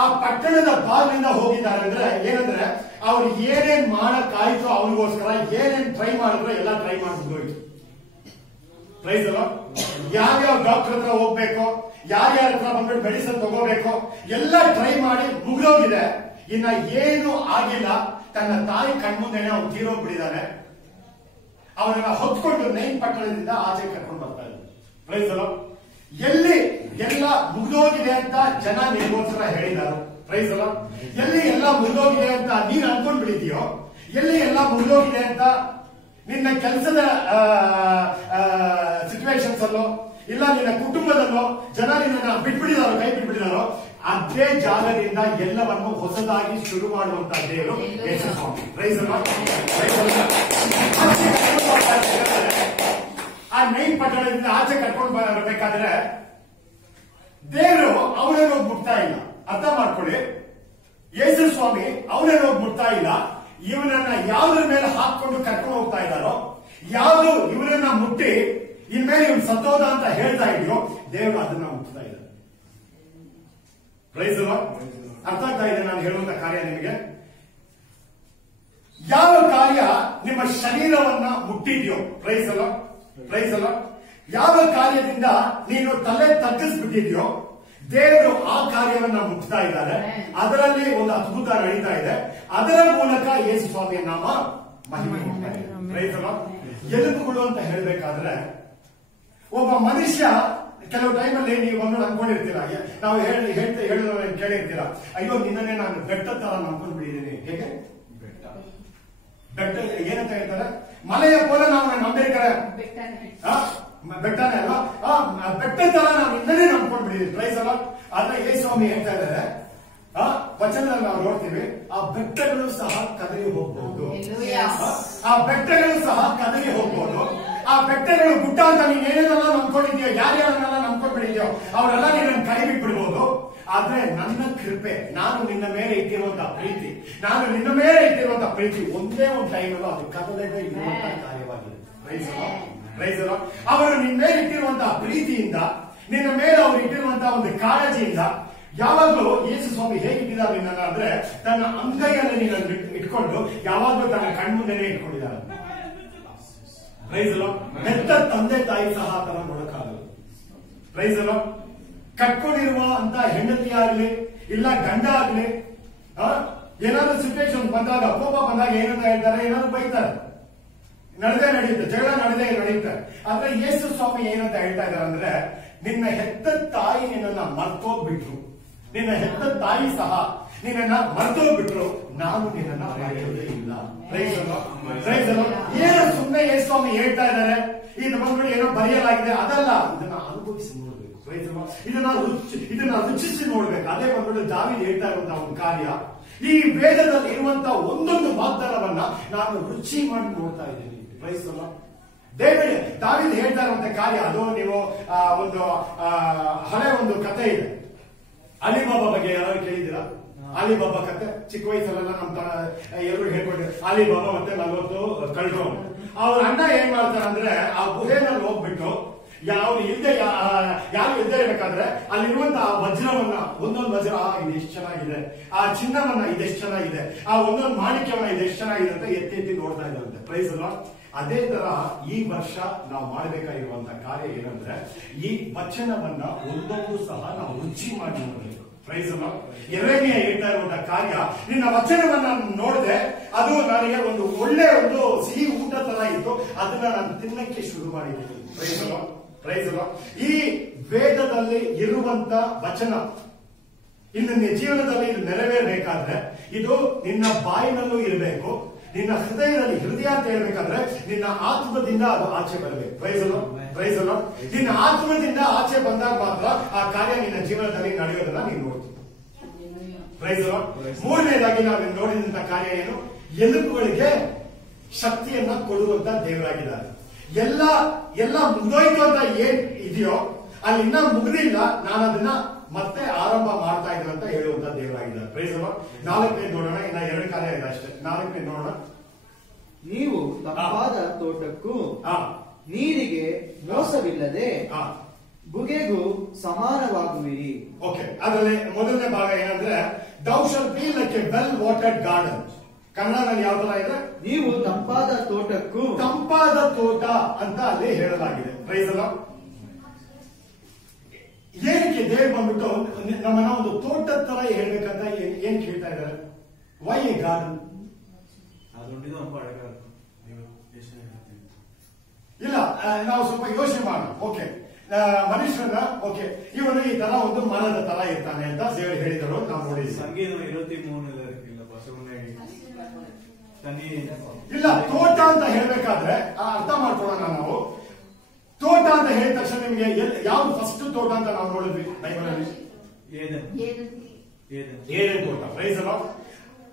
ಆ ಪಟ್ಟಣದ ಬಾಗಿಲಿಂದ ಹೋಗಿದ್ದಾರೆ ಅಂದ್ರೆ ಏನಂದ್ರೆ, ಅವ್ರು ಏನೇನ್ ಮಾಡಕ್ಕಾಯ್ತು ಅವ್ರಿಗೋಸ್ಕರ ಏನೇನ್ ಟ್ರೈ ಮಾಡಿದ್ರು ಎಲ್ಲ ಟ್ರೈ ಮಾಡ್ಬಿಟ್ಟು. Praise the lord. ಯಾವ್ಯಾವ ಡಾಕ್ಟರ್ ಹತ್ರ ಹೋಗ್ಬೇಕು, ಯಾರ್ಯಾರ ಹತ್ರ ಬಂದ್ಬಿಟ್ಟು ಮೆಡಿಸಿನ್ ತಗೋಬೇಕು ಎಲ್ಲ ಟ್ರೈ ಮಾಡಿ ಮುಗಿದೋಗಿದೆ. ಇನ್ನ ಏನು ಆಗಿಲ್ಲ. ತನ್ನ ತಾಯಿ ಕಣ್ಮುಂದೆನೆ ಅವ್ನು ತೀರೋಗ್ಬಿಟ್ಟಿದ್ದಾನೆ. ಅವನನ್ನ ಹೊತ್ಕೊಂಡು ನೈನ್ ಪಟ್ಟಣದಿಂದ ಆಚೆ ಕರ್ಕೊಂಡು ಬರ್ತಾ ಇದ್ದಾರೆ. Praise the lord. ಎಲ್ಲಿ ಎಲ್ಲ ಮುಗಿದೋಗಿದೆ ಅಂತ ಜನ ನಿಮಗೋಸ್ಕರ ಹೇಳಿದಾರೋ, ಪ್ರೈಸ್ ದಿ ಲಾರ್ಡ್. ಎಲ್ಲಿ ಎಲ್ಲ ಮುಗಿದೋಗಿದೆ ಅಂತ ನೀನ್ ಅನ್ಕೊಂಡ್ಬಿಟ್ಟಿದ್ಯೋ, ಎಲ್ಲಿ ಎಲ್ಲ ಮುಗಿದೋಗಿದೆ ಅಂತ ನಿನ್ನ ಕೆಲಸದ ಸಿಚುವೇಶನ್ಸ್ ಅಲ್ಲೋ ಇಲ್ಲ ನಿನ್ನ ಕುಟುಂಬದಲ್ಲೋ ಜನ ನಿನ್ನ ಬಿಟ್ಬಿಟ್ಟಿದಾರೋ, ಕೈ ಬಿಟ್ಬಿಟ್ಟಿದಾರೋ, ಅದೇ ಜಾಗದಿಂದ ಎಲ್ಲವನ್ನು ಹೊಸದಾಗಿ ಶುರು ಮಾಡುವಂತ ದೇವರು Yesu Swami. Praise the lord. ಆ ನೈನ್ ಪಟ್ಟಣದಿಂದ ಆಚೆ ಕರ್ಕೊಂಡು ಬರಬೇಕಾದ್ರೆ ದೇವರು ಅವನನ್ನು ಹೋಗಿ ಮುಟ್ತಾ ಇಲ್ಲ. ಅರ್ಥ ಮಾಡ್ಕೊಳ್ಳಿ, ಯೇಸು ಸ್ವಾಮಿ ಅವನನ್ನು ಹೋಗಿ ಮುಟ್ತಾ ಇಲ್ಲ. ಇವನನ್ನ ಯಾವುದ್ರ ಮೇಲೆ ಹಾಕೊಂಡು ಕರ್ಕೊಂಡು ಹೋಗ್ತಾ ಇದ್ದಾರೋ, ಯಾವುದು ಇವನನ್ನ ಮುಟ್ಟಿ ಇನ್ಮೇಲೆ ಇವನು ಸತ್ತೋದ ಅಂತ ಹೇಳ್ತಾ ಇದೆಯೋ ದೇವರು ಅದನ್ನ ಮುಟ್ತಾ ಇದ್ದಾರೆ. Praise the lord. ಅರ್ಥ ಆಗ್ತಾ ಇದೆ ನಾನು ಹೇಳುವಂತ ಕಾರ್ಯ ನಿಮಗೆ? ಯಾವ ಕಾರ್ಯ ನಿಮ್ಮ ಶರೀರವನ್ನ ಮುಟ್ಟಿದ್ಯೋ, praise the lord. Praise the lord. ಯಾವ ಕಾರ್ಯದಿಂದ ನೀನು ತಲೆ ತಗ್ಗಿಸ್ಬಿಟ್ಟಿದ್ಯೋ ದೇವರು ಆ ಕಾರ್ಯವನ್ನ ಮುಟ್ತಾ ಇದ್ದಾರೆ. ಅದರಲ್ಲಿ ಒಂದು ಅದ್ಭುತ ನಡೀತಾ ಇದೆ. ಅದರ ಮೂಲಕ ಯೇಸು ಸ್ವಾಮಿಯ ನಾಮ ಮಹಿಮೆ ಹೋಗ್ತಾ ಇದೆ. Praise the lord. ಎಲುಬುಗಳು ಅಂತ ಹೇಳ್ಬೇಕಾದ್ರೆ ಒಬ್ಬ ಮನುಷ್ಯ ಕೆಲವು ಟೈಮಲ್ಲಿ ನೀವು ಒಂದು ಅನ್ಕೊಂಡಿರ್ತೀರಾ, ನಾವು ಹೇಳೋದನ್ನ ಕೇಳಿರ್ತೀರಾ, ಅಯ್ಯೋ ನಿನ್ನೆ ನಾನು ಬೆಟ್ಟ ತರ ನಂಬ್ಕೊಂಡು ಬಿಟ್ಟಿದ್ದೀನಿ. ಹೇಗೆ ಬೆಟ್ಟ ಏನಂತ ಹೇಳ್ತಾರೆ? ಮಲೆಯ ಪೋಲ ನಾವು ನಂಬಿರ್ತಾರೆ, ಬೆಟ್ಟನೇ ಅಲ್ವಾ? ಬೆಟ್ಟ ತರ ನಾವು ಇನ್ನೇ ನಂಬ್ಕೊಂಡು ಬಿಟ್ಟಿದ್ದೀವಿ. Price the lord. ಆದ್ರೆ ಯೇಸು ಸ್ವಾಮಿ ಹೇಳ್ತಾ ಇದ್ದಾರೆ, ವಚನದಲ್ಲಿ ನಾವು ನೋಡ್ತೀವಿ, ಆ ಬೆಟ್ಟಗಳು ಸಹ ಕದಲಿ ಹೋಗ್ಬಹುದು. ಆ ಬೆಟ್ಟಗಳು ಸಹ ಕದಲಿ ಹೋಗ್ಬಹುದು. ಆ ಬೆಟ್ಟಗಳು ಗುಡ್ಡ ಅಂತ ನೀನ್ ಏನೇನೆಲ್ಲ ನಂಬ್ಕೊಂಡಿದ್ಯೋ, ಯಾರ್ಯಾರನ್ನೆಲ್ಲ ನಂಬ್ಕೊಂಡ್ಬಿಟ್ಟಿದ್ಯೋ ಅವರೆಲ್ಲ ನೀನು ಕೈ ಬಿಟ್ಬಿಡ್ಬೋದು. ಆದ್ರೆ ನನ್ನ ಕೃಪೆ, ನಾನು ನಿನ್ನ ಮೇಲೆ ಇಟ್ಟಿರುವಂತಹ ಪ್ರೀತಿ, ನಾನು ನಿನ್ನ ಮೇಲೆ ಇಟ್ಟಿರುವಂತಹ ಪ್ರೀತಿ ಒಂದೇ ಒಂದು ಟೈಮಲ್ಲೂ ಅದು ಕದಲದೇ ಇರುವಂತಹ ಕಾರ್ಯವಾಗಿದೆ. Praise the lord. Praise the lord. ಅವರು ನಿನ್ನ ಮೇಲೆ ಇಟ್ಟಿರುವಂತಹ ಪ್ರೀತಿಯಿಂದ, ನಿನ್ನ ಮೇಲೆ ಅವರು ಇಟ್ಟಿರುವಂತಹ ಒಂದು ಕಾಳಜಿಯಿಂದ ಯಾವಾಗಲೂ ಯೇಸು ಸ್ವಾಮಿ ಹೇಗಿಟ್ಟಿದ್ದಾರೆ ನಿನ್ನ ಅಂದ್ರೆ, ತನ್ನ ಅಂಗೈಯಲ್ಲಿ ನೀನನ್ನು ಇಟ್ಕೊಂಡು ಯಾವಾಗಲೂ ತನ್ನ ಕಣ್ಮುಂದೆನೇ ಇಟ್ಕೊಂಡಿದ್ದಾರೆ. Praise the lord. ಹೆತ್ತ ತಂದೆ ತಾಯಿ ಸಹ ಆತನ ನೋಡಕ್ಕಾಗಲ್ಲ. Praise the lord. ಕಟ್ಕೊಂಡಿರುವ ಅಂತ ಹೆಂಡತಿ ಆಗ್ಲಿ ಇಲ್ಲ ಗಂಡ ಆಗ್ಲಿ, ಏನಾದ್ರು ಸಿಚುವೇಶನ್ ಬಂದಾಗ, ಕೋಪ ಬಂದಾಗ ಏನಂತ ಹೇಳ್ತಾರೆ, ಏನಾದ್ರು ಬೈತಾರೆ, ನಡೆಯುತ್ತೆ, ಜಗಳ ನಡೆಯುತ್ತೆ. ಆದ್ರೆ ಯೇಸು ಸ್ವಾಮಿ ಏನಂತ ಹೇಳ್ತಾ ಇದ್ದಾರೆ ಅಂದ್ರೆ, ನಿನ್ನ ಹೆತ್ತ ತಾಯಿ ನಿನ್ನನ್ನ ಮರ್ತೋಗ್ಬಿಟ್ರು, ನಿನ್ನ ಹೆತ್ತ ತಾಯಿ ಸಹ ನಿನ್ನನ್ನ ಮರ್ತೋಗ್ಬಿಟ್ರು, ನಾನು ನಿನ್ನನ್ನ ಮರೆಯೋದೇ ಇಲ್ಲ. Praise the lord. Praise the lord. ಏನೋ ಸುಮ್ಮನೆ ಯೇಸು ಸ್ವಾಮಿ ಹೇಳ್ತಾ ಇದ್ದಾರೆ, ಇದು ಬಂದ್ಬಿಟ್ಟು ಏನೋ ಬರೆಯಲಾಗಿದೆ, ಅದಲ್ಲ, ಇದನ್ನ ಅನುಭವಿಸಿ ನೋಡ್ಬೇಕು. Praise the lord. ಇದನ್ನ ರುಚಿಸಿ ನೋಡ್ಬೇಕು. ಅದೇ ಬಂದ್ಬಿಟ್ಟು ದಾವೀದ ಹೇಳ್ತಾ ಇರುವಂತಹ ಒಂದು ಕಾರ್ಯ. ಈ ವೇದದಲ್ಲಿ ಇರುವಂತಹ ಒಂದೊಂದು ವಾಗ್ದಾನವನ್ನ ನಾನು ರುಚಿ ಮಾಡಿ ನೋಡ್ತಾ ಇದ್ದೀನಿ. Price the lord. ದಾವೀದ ಹೇಳ್ತಾ ಇರುವಂತಹ ಕಾರ್ಯ ಅದು. ನೀವು ಒಂದು ಹಳೆ ಒಂದು ಕಥೆ ಇದೆ, ಅಲಿಬಾಬಾ ಬಗ್ಗೆ ಯಾರು ಕೇಳಿದ್ದೀರಾ? ಅಲಿಬಾಬಾ ಕತೆ ಚಿಕ್ಕ ವಯಸ್ಸಲ್ಲೆಲ್ಲ ನಮ್ಮ ಎಲ್ಲರೂ ಹೇಳ್ಕೊಂಡಿದ್ರು. ಅಲಿಬಾಬಾ ಮತ್ತೆ 40 ಕಳ್ಳರು. ಅವ್ರ ಅಣ್ಣ ಏನ್ ಮಾಡ್ತಾರೆ ಅಂದ್ರೆ, ಆ ಗುಹೆನಲ್ಲಿ ಹೋಗ್ಬಿಟ್ಟು ಯಾರು ಇಲ್ಲದೆ ಇರಬೇಕಾದ್ರೆ ಅಲ್ಲಿರುವಂತಹ ವಜ್ರವನ್ನ ಒಂದೊಂದು ವಜ್ರ ಇದೆಷ್ಟು ಚೆನ್ನಾಗಿದೆ, ಆ ಚಿನ್ನವನ್ನ ಇದೆಷ್ಟು ಚೆನ್ನಾಗಿದೆ, ಆ ಒಂದೊಂದು ಮಾಣಿಕ್ಯವನ್ನ ಇದೆಷ್ಟು ಚೆನ್ನಾಗಿದೆ ಅಂತ ಎತ್ತಿ ಎತ್ತಿ ನೋಡ್ತಾ ಇದ್ದಾರಂತೆ. ಪ್ರೈಸ್ ಅಲ್ಲ. ಅದೇ ತರ ಈ ವರ್ಷ ನಾವು ಮಾಡಬೇಕಾಗಿರುವಂತಹ ಕಾರ್ಯ ಏನಂದ್ರೆ ಈ ವಚನವನ್ನ ಒಂದೊಂದು ಸಹ ನಾವು ರುಚಿ ಮಾಡಿ ನೋಡಬೇಕು. ಪ್ರೈಸ್ ಅಲ್ಲ. ಎರಡನೇ ಹೇಳ್ತಾ ಇರುವಂತಹ ಕಾರ್ಯ, ನಿನ್ನ ವಚನವನ್ನ ನೋಡಿದೆ, ಅದು ನನಗೆ ಒಂದು ಒಳ್ಳೆ ಒಂದು ಸಿಹಿ ಊಟ ತರ ಇತ್ತು, ಅದನ್ನ ನಾನು ತಿನ್ನಕ್ಕೆ ಶುರು ಮಾಡಿದ್ದೀನಿ. ಪ್ರೈಸ್ ಅಲ್ಲ. ಪ್ರೈಸ್ ಅಲ್ಲ. ಈ ವೇದದಲ್ಲಿ ಇರುವಂತ ವಚನ ಇನ್ನು ನಿನ್ನ ಜೀವನದಲ್ಲಿ ಇದು ನೆರವೇರಬೇಕಾದ್ರೆ ಇದು ನಿನ್ನ ಬಾಯಿನಲ್ಲೂ ಇರಬೇಕು, ನಿನ್ನ ಹೃದಯದಲ್ಲಿ, ಹೃದಯ ಅಂತ ಹೇಳ್ಬೇಕಾದ್ರೆ ನಿನ್ನ ಆತ್ಮದಿಂದ ಅದು ಆಚೆ ಬರಬೇಕು. ಪ್ರೈಸ್ ಅಲ್ಲ. ಪ್ರೈಸ್ ಅಲ್ಲ. ನಿನ್ನ ಆತ್ಮದಿಂದ ಆಚೆ ಬಂದಾಗ ಮಾತ್ರ ಆ ಕಾರ್ಯ ನಿನ್ನ ಜೀವನದಲ್ಲಿ ನಡೆಯೋದನ್ನ ನೀನು ನೋಡ್ತೀವಿ. ಪ್ರೈಸ್ ಅಲ್ಲ. ಮೂರನೇದಾಗಿ ನಾವು ನೋಡಿದಂತ ಕಾರ್ಯ ಏನು? ಎಲುಬುಗಳಿಗೆ ಶಕ್ತಿಯನ್ನ ಕೊಡುವಂತ ದೇವರಾಗಿದ್ದಾರೆ. ಎಲ್ಲ ಮುಗಿದೋಯ್ತು ಅಂತ ಏನ್ ಇದೆಯೋ ಅಲ್ಲಿ ಇನ್ನ ಮುಗಿದಿಲ್ಲ, ನಾನು ಅದನ್ನ ಮತ್ತೆ ಆರಂಭ ಮಾಡ್ತಾ ಇದ್ದೀನಿ ಅಂತ ಹೇಳುವಂತ ದೇವರಾಗಿದ್ದಾರೆ. ಪ್ರೈಸ್ ಅಲ್ಲ. 4ನೇ ನೋಡೋಣ, ಇನ್ನ 2 ಕಾರ್ಯ ಇದೆ ಅಷ್ಟೇ. 4ನೇ ನೋಡೋಣ. ನೀವು ತಂಪಾದ ತೋಟಕ್ಕೂ ನೀರಿಗೆ ಮೋಸವಿಲ್ಲದೆ ಬುಗೆಗೂ ಸಮಾನವಾಗುವಿರಿ. ಓಕೆ, ಅದರಲ್ಲಿ ಮೊದಲನೇ ಭಾಗ ಏನಂದ್ರೆ thou shall be like a well watered garden. ಕನ್ನಡದಲ್ಲಿ ಯಾವ ತರ ಇದೆ? ನೀವು ತಂಪಾದ ತೋಟಕ್ಕೂ, ತಂಪಾದ ತೋಟ ಅಂತ ಅಲ್ಲಿ ಹೇಳಲಾಗಿದೆ. ಪ್ರೈಸ್ ಅಲ್ಲ. ಏನಕ್ಕೆ ದೇವ್ರು ಬಂದ್ಬಿಟ್ಟು ನಮ್ಮನ್ನ ಒಂದು ತೋಟದ ತರ ಹೇಳ್ಬೇಕಂತ ಏನ್ ಕೇಳ್ತಾ ಇದ್ದಾರೆ? Why a garden? ಇಲ್ಲ, ನಾವು ಸ್ವಲ್ಪ ಯೋಚನೆ ಮಾಡೋಣ. ಓಕೆ, ಮನುಷ್ಯನ ಓಕೆ ಇವನು ಈ ತರ ಒಂದು ಮರದ ತರ ಇರ್ತಾನೆ ಅಂತ ದೇವರು ಹೇಳಿದರು. ನಾವು ನೋಡಿದ್ವಿ. ಇಲ್ಲ, ತೋಟ ಅಂತ ಹೇಳ್ಬೇಕಾದ್ರೆ ಅರ್ಥ ಮಾಡ್ಕೊಳ್ಳೋಣ ನಾವು. ತೋಟ ಅಂತ ಹೇಳಿದ ತಕ್ಷಣ ನಿಮ್ಗೆ ಯಾವ್ದು ಫಸ್ಟ್ ತೋಟ ಅಂತ ನಾವು ನೋಡಿದ್ವಿ ಬೈಬಲಲ್ಲಿ? ಏನೇನ್ ತೋಟ. ಪ್ರೈಸ್ ಅಲ್ಲ.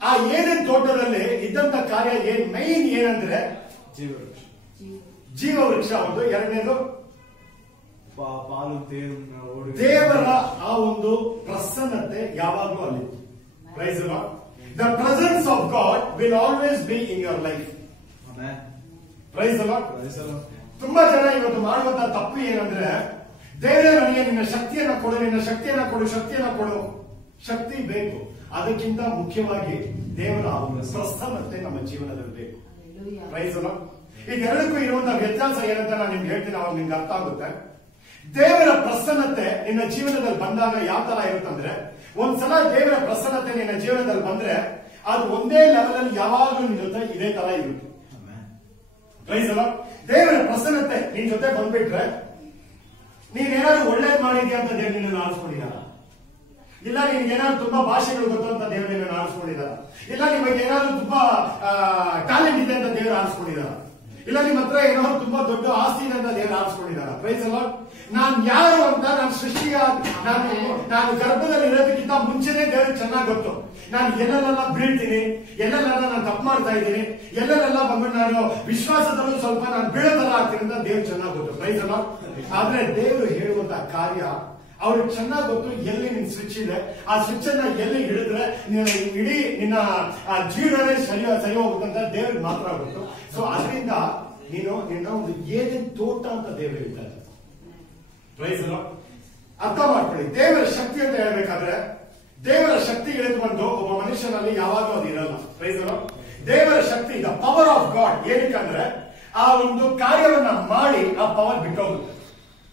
ಆ ಏನೇನ್ ತೋಟದಲ್ಲಿ ಇದ್ದಂತ ಕಾರ್ಯ ಮೈನ್ ಏನಂದ್ರೆ ಜೀವವೃಕ್ಷ ಒಂದು, ಎರಡನೇದು ದೇವರ ಆ ಒಂದು ಪ್ರಸನ್ನತೆ ಯಾವಾಗಲೂ ಅಲ್ಲಿ. ಪ್ರೈಸ್ ಅಲ್ಲ. The presence of God will always be in your life. Praise ಅಲ್ಲ. ತುಂಬಾ ಜನ ಇವತ್ತು ಮಾಡುವಂತ ತಪ್ಪು ಏನಂದ್ರೆ, ದೇವರೇ ನನಗೆ ನಿನ್ನ ಶಕ್ತಿಯನ್ನ ಕೊಡು, ನಿನ್ನ ಶಕ್ತಿಯನ್ನ ಕೊಡು, ಶಕ್ತಿಯನ್ನ ಕೊಡು. ಶಕ್ತಿ ಬೇಕು, ಅದಕ್ಕಿಂತ ಮುಖ್ಯವಾಗಿ ದೇವರ ಪ್ರಸನ್ನತೆ ನಮ್ಮ ಜೀವನದಲ್ಲಿ ಬೇಕು. ಪ್ರೈಸ್ ಅಲ್ಲ. ಇದೆರಡಕ್ಕೂ ಇರುವಂತಹ ವ್ಯತ್ಯಾಸ ಏನಂತ ನಾನು ನಿಮ್ಗೆ ಹೇಳ್ತೀನಿ, ಅವಾಗ ನಿಮ್ಗೆ ಅರ್ಥ ಆಗುತ್ತೆ. ದೇವರ ಪ್ರಸನ್ನತೆ ನಿನ್ನ ಜೀವನದಲ್ಲಿ ಬಂದಾಗ ಯಾವ ತರ ಇರುತ್ತಂದ್ರೆ, ಒಂದ್ಸಲ ದೇವರ ಪ್ರಸನ್ನತೆ ನಿನ್ನ ಜೀವನದಲ್ಲಿ ಬಂದ್ರೆ ಅದು ಒಂದೇ ಲೆವೆಲ್ ಅಲ್ಲಿ ಯಾವಾಗಲೂ ನಿನ್ನ ಜೊತೆ ಇದೇ ತರ ಇರುತ್ತೆ. ಪ್ರೈಸ್ ಅಲ್ಲ. ದೇವರ ಪ್ರಸನ್ನತೆ ನಿನ್ ಜೊತೆ ಬಂದ್ಬಿಟ್ರೆ ನೀನೇನಾದ್ರು ಒಳ್ಳೇದ್ ಮಾಡಿದ್ಯಾ ಅಂತ ದೇವ್ರು ನಿನ್ನ ಆರಿಸ್ಕೊಂಡಿದಾರ? ಇಲ್ಲ ನಿನ್ಗೇನಾದ್ರು ತುಂಬಾ ಭಾಷೆಗಳು ಗೊತ್ತು ಅಂತ ದೇವ್ರು ನಿನ್ನ ಆರಿಸ್ಕೊಂಡಿದಾರ? ಇಲ್ಲ ನಿಮಗೆ ಏನಾದ್ರು ತುಂಬಾ ಟ್ಯಾಲೆಂಟ್ ಇದೆ ಅಂತ ದೇವ್ರು ಆರಿಸ್ಕೊಂಡಿದಾರ? ಇಲ್ಲ ನಿಮ್ಮ ಹತ್ರ ಏನೋ ತುಂಬಾ ದೊಡ್ಡ ಆಸ್ತಿ ಇದೆ ಅಂತ ದೇವ್ರು ಆರಿಸ್ಕೊಂಡಿದಾರ? ಪ್ರೈಸ್ ಅಲ್ಲ. ನಾನ್ ಯಾರು ಅಂತ ನಾನು ಸೃಷ್ಟಿಯ ನಾನು ಗರ್ಭದಲ್ಲಿ ಇರೋದಕ್ಕಿಂತ ಮುಂಚೆನೆ ದೇವ್ರಿಗೆ ಚೆನ್ನಾಗಿ ಗೊತ್ತು. ನಾನು ಎಲ್ಲೆಲ್ಲ ಬೀಳ್ತೀನಿ, ಎಲ್ಲೆಲ್ಲ ನಾನು ತಪ್ಪು ಮಾಡ್ತಾ ಇದ್ದೀನಿ, ಎಲ್ಲೆಲ್ಲ ಬಂದ್ಬಿಟ್ಟು ನಾನು ವಿಶ್ವಾಸದಲ್ಲೂ ಸ್ವಲ್ಪ ನಾನು ಬೀಳೋದಲ್ಲ ಆಗ್ತೀನಿ ಅಂತ ದೇವ್ರು ಚೆನ್ನಾಗಿ ಗೊತ್ತು. ಪ್ರೈಸ್ ಅಲ್ಲ. ಆದ್ರೆ ದೇವರು ಹೇಳುವಂತಹ ಕಾರ್ಯ ಅವ್ರಿಗೆ ಚೆನ್ನಾಗಿ ಗೊತ್ತು. ಎಲ್ಲಿ ನಿನ್ ಸ್ವಿಚ್ ಇದೆ, ಆ ಸ್ವಿಚ್ ಅನ್ನ ಎಲ್ಲಿ ಹಿಡಿದ್ರೆ ಇಡೀ ನಿನ್ನ ಜೀವನವೇ ಸರಿ ಹೋಗುತ್ತಂತ ದೇವ್ರಿಗೆ ಮಾತ್ರ ಗೊತ್ತು. ಸೊ ಅದರಿಂದ ನೀನು ನಿನ್ನ ಒಂದು ಏನೇನ್ ತೋಟ ಅಂತ ದೇವರು ಹೇಳ್ತಾರೆ. ಪ್ರೈಸ್ ಅಲ್ಲ. ಅರ್ಥ ಮಾಡ್ಕೊಳ್ಳಿ. ದೇವರ ಶಕ್ತಿ ಅಂತ ಹೇಳ್ಬೇಕಾದ್ರೆ ದೇವರ ಶಕ್ತಿ ಇಳಿದು ಬಂದು ಒಬ್ಬ ಮನುಷ್ಯನಲ್ಲಿ ಯಾವಾಗಲೂ ಅದು ಇರಲ್ಲ. ಪ್ರೈಸ್ ಅಲ್ಲ. ದೇವರ ಶಕ್ತಿ, ದ ಪವರ್ ಆಫ್ ಗಾಡ್ ಏನಕ್ಕಂದ್ರೆ ಆ ಒಂದು ಕಾರ್ಯವನ್ನ ಮಾಡಿ ಆ ಪವರ್ ಬಿಟ್ಟೋಗುತ್ತೆ.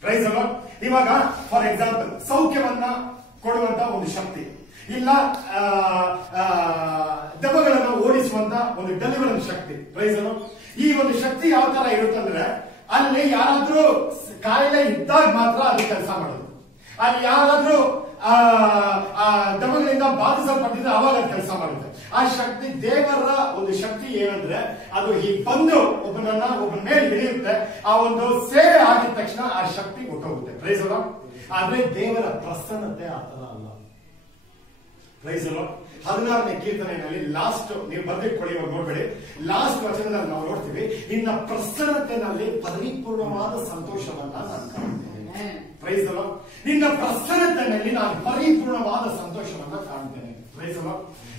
ಪ್ರೈಸ್ ಅಲ್ಲ. ಇವಾಗ ಫಾರ್ ಎಕ್ಸಾಂಪಲ್ ಸೌಖ್ಯವನ್ನ ಕೊಡುವಂತ ಒಂದು ಶಕ್ತಿ, ಇಲ್ಲ ದೆವ್ವಗಳನ್ನು ಓಡಿಸುವಂತ ಒಂದು ಡೆಲಿವರೆನ್ಸ್ ಶಕ್ತಿ. ಪ್ರೈಸ್ ಅಲ್ಲ. ಈ ಒಂದು ಶಕ್ತಿ ಯಾವ ತರ ಇರುತ್ತಂದ್ರೆ ಅಲ್ಲಿ ಯಾರಾದ್ರೂ ಕಾಯಿಲೆ ಇದ್ದಾಗ ಮಾತ್ರ ಅದು ಕೆಲಸ ಮಾಡೋದು. ಅಲ್ಲಿ ಯಾರಾದ್ರೂ ದೆವ್ವಗಳಿಂದ ಬಾಧಿಸಲ್ಪಟ್ಟಿದ್ರೆ ಅವಾಗ ಅದು ಕೆಲಸ ಮಾಡುತ್ತೆ. ಆ ಶಕ್ತಿ, ದೇವರ ಒಂದು ಶಕ್ತಿ ಏನಂದ್ರೆ ಅದು ಹೀಗೆ ಬಂದು ಒಬ್ಬನ ಮೇಲೆ ಹಿಡಿಯುತ್ತೆ. ಆ ಒಂದು ಸೇವೆ ಆಗಿದ ತಕ್ಷಣ ಆ ಶಕ್ತಿ ಹೊಟ್ಟೋಗುತ್ತೆ. ಪ್ರೈಸ್ ಅಲ್ಲ. ಆದ್ರೆ ದೇವರ ಪ್ರಸನ್ನತೆ ಆ ತರ ಅಲ್ಲ. ಪ್ರೈಸ್ ಅಲ್ಲ. 16ನೇ ಕೀರ್ತನೆಯಲ್ಲಿ ಲಾಸ್ಟ್ ನೀವು ಬರ್ದಿಟ್ಕೊಳ್ಳಿ, ಇವಾಗ ನೋಡ್ಬೇಡಿ, ಲಾಸ್ಟ್ ವಚನದಲ್ಲಿ ನಾವು ನೋಡ್ತೀವಿ, ನಿನ್ನ ಪ್ರಸನ್ನತೆನಲ್ಲಿ ಪರಿಪೂರ್ಣವಾದ ಸಂತೋಷವನ್ನ ನಾನು ಕಾಣ್ತೇನೆ. ಪ್ರೈಸ್ ಅಲ್ಲ. ನಿನ್ನ ಪ್ರಸನ್ನತೆಯಲ್ಲಿ ನಾನು ಪರಿಪೂರ್ಣವಾದ ಸಂತೋಷವನ್ನ ಕಾಣ್ತೇನೆ. ಪ್ರೈಸ್ ಅಲ್ಲ.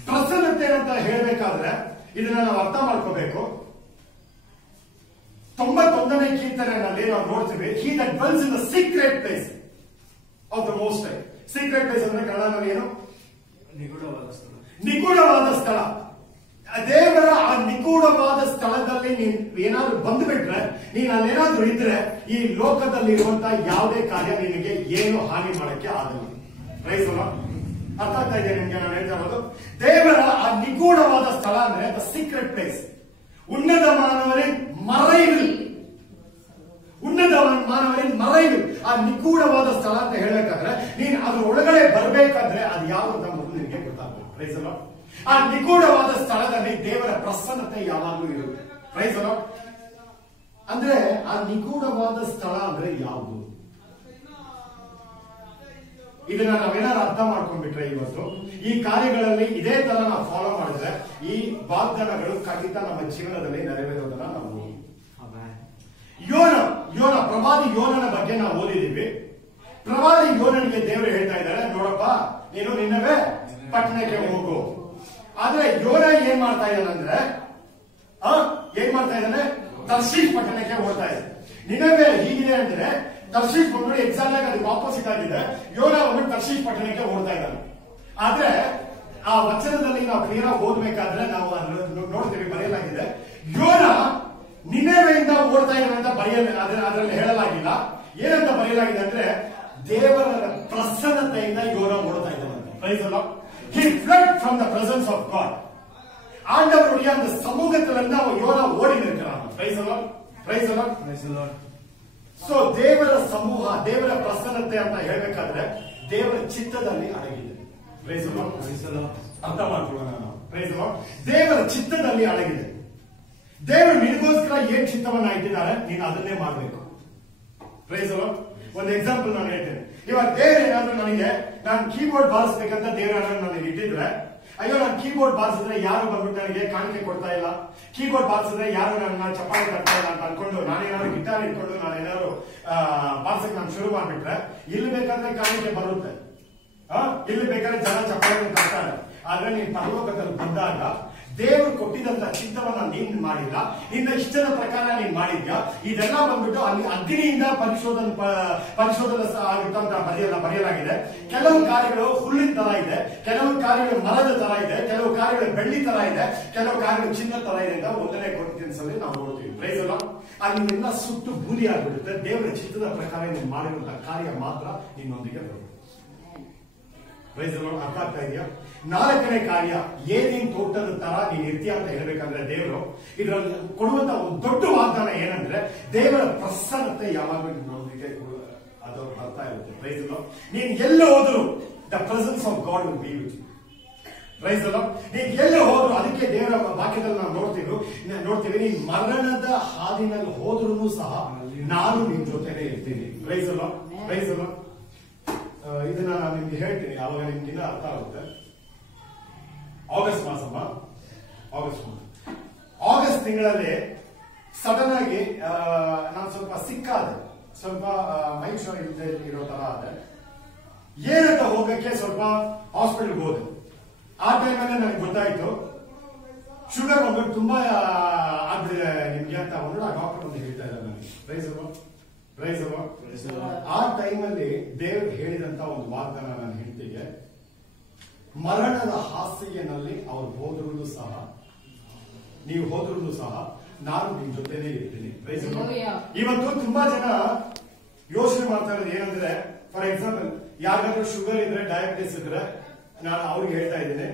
ಪ್ರಸನ್ನತೆ ಅಂತ ಹೇಳ್ಬೇಕಾದ್ರೆ ಇದನ್ನ ನಾವು ಅರ್ಥ ಮಾಡ್ಕೋಬೇಕು. 91ನೇ ಕೀರ್ತನೆ ಕೀರ್ತನೆಯಲ್ಲಿ ನಾವು ನೋಡ್ತೀವಿ, he that dwells in the secret place of the most high. Secret place ಅಂದ್ರೆ ಕನ್ನಡದಲ್ಲಿ ಏನು? ನಿಗೂಢವಾದ ಸ್ಥಳ. ದೇವರ ಆ ನಿಗೂಢವಾದ ಸ್ಥಳದಲ್ಲಿ ನೀನ್ ಏನಾದ್ರೂ ಬಂದ್ಬಿಟ್ರೆ, ನೀನ್ ಅಲ್ಲೇನಾದ್ರೂ ಇದ್ರೆ ಈ ಲೋಕದಲ್ಲಿ ಇರುವಂತಹ ಯಾವುದೇ ಕಾರ್ಯ ನಿನಗೆ ಏನು ಹಾನಿ ಮಾಡಕ್ಕೆ ಆಗಲ್ಲ. Praise the lord. ಅರ್ಥ ಆಗ್ತಾ ಇದೆ ನಿಮ್ಗೆ ನಾನು ಹೇಳ್ತಾ ಇರೋದು? ದೇವರ ಆ ನಿಗೂಢವಾದ ಸ್ಥಳ ಅಂದ್ರೆ ದ ಸೀಕ್ರೆಟ್ ಪ್ಲೇಸ್. ಉನ್ನತ ಮಾನವರಿன் மறைவில், ಉನ್ನತ ಮಾನವರಿன் மறைவில், ಆ ನಿಗೂಢವಾದ ಸ್ಥಳ ಅಂತ ಹೇಳ್ಬೇಕಾದ್ರೆ ನೀನ್ ಅದ್ರ ಒಳಗಡೆ ಬರ್ಬೇಕಾದ್ರೆ ಅದು ಯಾವುದು ಅಂತ ಮೊದಲು ನಿನಗೆ ಗೊತ್ತಾಗ್ಬೇಕು. Price the lord. ಆ ನಿಗೂಢವಾದ ಸ್ಥಳದಲ್ಲಿ ದೇವರ ಪ್ರಸನ್ನತೆ ಯಾವಾಗಲೂ ಇರುತ್ತೆ. Praise the lord. ಅಂದ್ರೆ ಆ ನಿಗೂಢವಾದ ಸ್ಥಳ ಅಂದ್ರೆ ಯಾವುದು? ಇದನ್ನ ನಾವೇನಾದ್ರು ಅರ್ಥ ಮಾಡ್ಕೊಂಡ್ಬಿಟ್ರೆ ಇವತ್ತು ಈ ಕಾರ್ಯಗಳಲ್ಲಿ ಇದೇ ತರ ನಾವು ಫಾಲೋ ಮಾಡಿದ್ರೆ ಈ ವಾಗ್ದಾನಗಳು ಖಂಡಿತ ನಮ್ಮ ಜೀವನದಲ್ಲಿ ನೆರವೇರೋದನ್ನ ನಾವು ಯೋನ ಪ್ರವಾದಿ ಯೋನನ ಬಗ್ಗೆ ನಾವು ಓದಿದೀವಿ. ಪ್ರವಾದಿ ಯೋನನಿಗೆ ದೇವರು ಹೇಳ್ತಾ ಇದ್ದಾರೆ, ನೋಡಪ್ಪ ನೀನು ನಿನ್ನವೇ ಪಟ್ಟಣಕ್ಕೆ ಹೋಗು. ಆದ್ರೆ ಯೋನ ಏನ್ ಮಾಡ್ತಾ ಇದ್ದಾನಂದ್ರೆ ತರ್ಷೀಷ್ ಪಟ್ಟಣಕ್ಕೆ ಹೋಗ್ತಾ ಇದೆ. ನಿನ್ನವೇ ಹೀಗಿದೆ ಅಂದ್ರೆ ತರ್ಷೀಷ್ ಬಂದ್ಬಿಟ್ಟು ಎಕ್ಸಾಕ್ಟ್ ಆಗಿ ಅದಕ್ಕೆ ಆಪೋಸಿಟ್ ಆಗಿದೆ. ಯೋನ ಬಂದ್ಬಿಟ್ಟು ತರ್ಷೀಷ್ ಪಟ್ಟಣಕ್ಕೆ ಓಡ್ತಾ ಇದ್ದಾನೆ. ಆದ್ರೆ ಆ ವಚನದಲ್ಲಿ ನಾವು ಕ್ಲಿಯರ್ ಆಗಿ ಓದ್ಬೇಕಾದ್ರೆ ನಾವು ನೋಡ್ತೀವಿ, ಬರೆಯಲಾಗಿದೆ ಯೋನ ನಿನೆವೆಯಿಂದ ಓಡ್ತಾ ಇದ್ದಾನೆ ಅಂತ ಅದರಲ್ಲಿ ಹೇಳಲಾಗಿಲ್ಲ. ಏನಂತ ಬರೆಯಲಾಗಿದೆ ಅಂದ್ರೆ ದೇವರ ಪ್ರಸನ್ನತೆಯಿಂದ ಯೋನ ಓಡ್ತಾ ಇದ್ದಾನೆ. Praise the lord. He fled from the presence of God. ஆண்டவருடைய அந்த சமூகத்துல இருந்து அவன் யோனா ஓடி நிற்கிறான். Praise the Lord. Praise the Lord. Praise the Lord. So ದೇವರ ಸಮೂಹ, ದೇವರ ಪ್ರಸನ್ನತೆ ಅಂತ ಹೇಳಬೇಕಾದ್ರೆ ದೇವರ ಚಿತ್ತದಲ್ಲಿ ಅಡಗಿದೆ. Praise the Lord. Praise the Lord. ಅರ್ಥ ಮಾಡ್ಕೊಳ್ಳೋಣ ನಾವು. Praise the Lord. ದೇವರ ಚಿತ್ತದಲ್ಲಿ ಅಡಗಿದೆ. ದೇವರು ನಿನಗೋಸ್ಕರ ಏನ್ ಚಿತ್ತವನ್ನ ಇಟ್ಟಿದ್ದಾರೆ ನೀನು ಅದನ್ನೇ ಮಾಡಬೇಕು. Praise the Lord. ಒಂದು ಎಕ್ಸಾಂಪಲ್ ನಾನು ಹೇಳ್ತೇನೆ. ಇವಾಗ ದೇವರು ಏನಾದ್ರೂ ನನಗೆ ನಾನು ಕೀಬೋರ್ಡ್ ಬಾರಿಸ್ಬೇಕಂತ ದೇವರ ನನಗೆ ಇಟ್ಟಿದ್ರೆ, ಅಯ್ಯೋ ನಾನು ಕೀಬೋರ್ಡ್ ಬಾರಿಸಿದ್ರೆ ಯಾರು ಬಂದ್ಬಿಟ್ಟು ನನಗೆ ಕಾಣಿಕೆ ಕೊಡ್ತಾ ಇಲ್ಲ, ಕೀಬೋರ್ಡ್ ಬಾರಿಸಿದ್ರೆ ಯಾರು ನನ್ನ ಚಪ್ಪಾಳೆ ತರ್ತಾ ಇಲ್ಲ ಅಂತ ಅನ್ಕೊಂಡು ನಾನೇನಾದ್ರು ಗಿಟಾರ್ ಇಟ್ಕೊಂಡು ನಾನೇನಾದ್ರು ಬಾರಿಸಕ್ ನಾನು ಶುರು ಮಾಡ್ಬಿಟ್ರೆ ಇಲ್ಲಿ ಬೇಕಾದ್ರೆ ಕಾಣಿಕೆ ಬರುತ್ತೆ, ಇಲ್ಲಿ ಬೇಕಾದ್ರೆ ಜನ ಚಪ್ಪಾಳೆ ತರ್ತಾರೆ. ಆದ್ರೆ ನೀನ್ ಪರಲೋಕದಲ್ಲಿ ಬಂದಾಗ ದೇವರು ಕೊಟ್ಟಿದಂತ ಚಿತ್ತವನ್ನ ನೀನ್ ಮಾಡಿಲ್ಲ, ನಿನ್ನ ಇಷ್ಟದ ಪ್ರಕಾರ ನೀನ್ ಮಾಡಿದ್ಯಾ, ಇದೆಲ್ಲ ಬಂದ್ಬಿಟ್ಟು ಅಲ್ಲಿ ಅಗ್ನಿಯಿಂದ ಪರಿಶೋಧನೆ ಆಗುತ್ತಂತ ಬರೆಯಲಾಗಿದೆ. ಕೆಲವು ಕಾರ್ಯಗಳು ಹುಲ್ಲಿನ ತರ ಇದೆ, ಕೆಲವು ಕಾರ್ಯಗಳು ಮರದ ತರ ಇದೆ, ಕೆಲವು ಕಾರ್ಯಗಳು ಬೆಳ್ಳಿ ತರ ಇದೆ, ಕೆಲವು ಕಾರ್ಯಗಳು ಚಿನ್ನ ತರ ಇದೆ ಅಂತ 1ನೇ ಕೊರಿಂಥಿಯನ್ಸಲ್ಲಿ ನಾವು ನೋಡ್ತೀವಿ. Praise the lord. ಅಲ್ಲಿಂದ ಸುಟ್ಟು ಬೂದಿ ಆಗ್ಬಿಡುತ್ತೆ. ದೇವರ ಚಿತ್ತದ ಪ್ರಕಾರ ನೀನು ಮಾಡಿರುವಂತಹ ಕಾರ್ಯ ಮಾತ್ರ ನಿನ್ನೊಂದಿಗೆ ಬರುತ್ತೆ. Praise the lord. ಅರ್ಥ ಆಗ್ತಾ ಇದೆಯಾ? 4ನೇ ಕಾರ್ಯ, ಏನೇನ್ ತೋಟದ ತರ ನೀನ್ ಇರ್ತೀಯ ಅಂತ ಹೇಳ್ಬೇಕಂದ್ರೆ ದೇವರು ಇದರಲ್ಲಿ ಕೊಡುವಂತ ಒಂದು ದೊಡ್ಡ ವಾಗ್ದಾನ ಏನಂದ್ರೆ ದೇವರ ಪ್ರಸನ್ನತೆ ಯಾವಾಗಲೂ ನಿನ್ನೊಂದಿಗೆ ಅದು ಬರ್ತಾ ಇರುತ್ತೆ. Praise the lord. ನೀನ್ ಎಲ್ಲಿ ಹೋದ್ರು the presence of God will be with you. Praise the lord. ನೀನ್ ಎಲ್ಲಿ ಹೋದ್ರು, ಅದಕ್ಕೆ ದೇವರ ವಾಕ್ಯದಲ್ಲಿ ನಾವು ನೋಡ್ತೀವಿ ನೀನ್ ಮರಣದ ಹಾದಿನಲ್ಲಿ ಹೋದ್ರೂ ಸಹ ನಾನು ನಿನ್ ಜೊತೆನೇ ಇರ್ತೀನಿ. Praise the lord. Praise the lord. ಇದನ್ನ ನಾನು ನಿಮ್ಗೆ ಹೇಳ್ತೀನಿ, ಅವಾಗ ನಿಮ್ಗಿನ್ನ ಅರ್ಥ ಆಗುತ್ತೆ. ಆಗಸ್ಟ್ ತಿಂಗಳಲ್ಲಿ ಸಡನ್ ಆಗಿ ನಾನು ಸ್ವಲ್ಪ ಸಿಕ್ಕಾದೆ, ಸ್ವಲ್ಪ ಮೈಸೂರು ಇಲ್ಲದೆ ಇರೋ ತರ ಆದೆ. ಏನಂತ ಹೋಗಕ್ಕೆ ಸ್ವಲ್ಪ ಹಾಸ್ಪಿಟಲ್ಗೆ ಹೋದೆ. ಆ ಟೈಮಲ್ಲಿ ನನಗೆ ಗೊತ್ತಾಯ್ತು ಶುಗರ್ ಬಂದ್ಬಿಟ್ಟು ತುಂಬಾ ಆಗ್ಬಿಟ್ಟಿದೆ ನಿಮ್ಗೆ ಅಂತ ಒಂದು ಡಾಕ್ಟರ್ ಒಂದು ಹೇಳ್ತಾ ಇದ್ದಾರೆ ನನಗೆ. Praise the lord. Praise the lord. ಆ ಟೈಮಲ್ಲಿ ದೇವರು ಹೇಳಿದಂತ ಒಂದು ವಾಗ್ದಾನ ನನ್ನ ಹೆಂಡತಿಗೆ, ಮರಣದ ಹಾಸಿಗೆನಲ್ಲಿ ಅವ್ರು ಹೋದ್ರೂ ಸಹ, ನೀವು ಹೋದ್ರೂ ಸಹ ನಾನು ನಿಮ್ ಜೊತೆನೇ ಇರ್ತೀನಿ. Praise the lord. ಇವತ್ತು ತುಂಬಾ ಜನ ಯೋಚನೆ ಮಾಡ್ತಾ ಇರೋದು ಏನಂದ್ರೆ, ಫಾರ್ ಎಕ್ಸಾಂಪಲ್ ಯಾರಿಗಾದ್ರೂ ಶುಗರ್ ಇದ್ರೆ, ಡಯಾಬಿಟಿಸ್ ಇದ್ರೆ, ನಾನು ಅವ್ರಿಗೆ ಹೇಳ್ತಾ ಇದ್ದೀನಿ,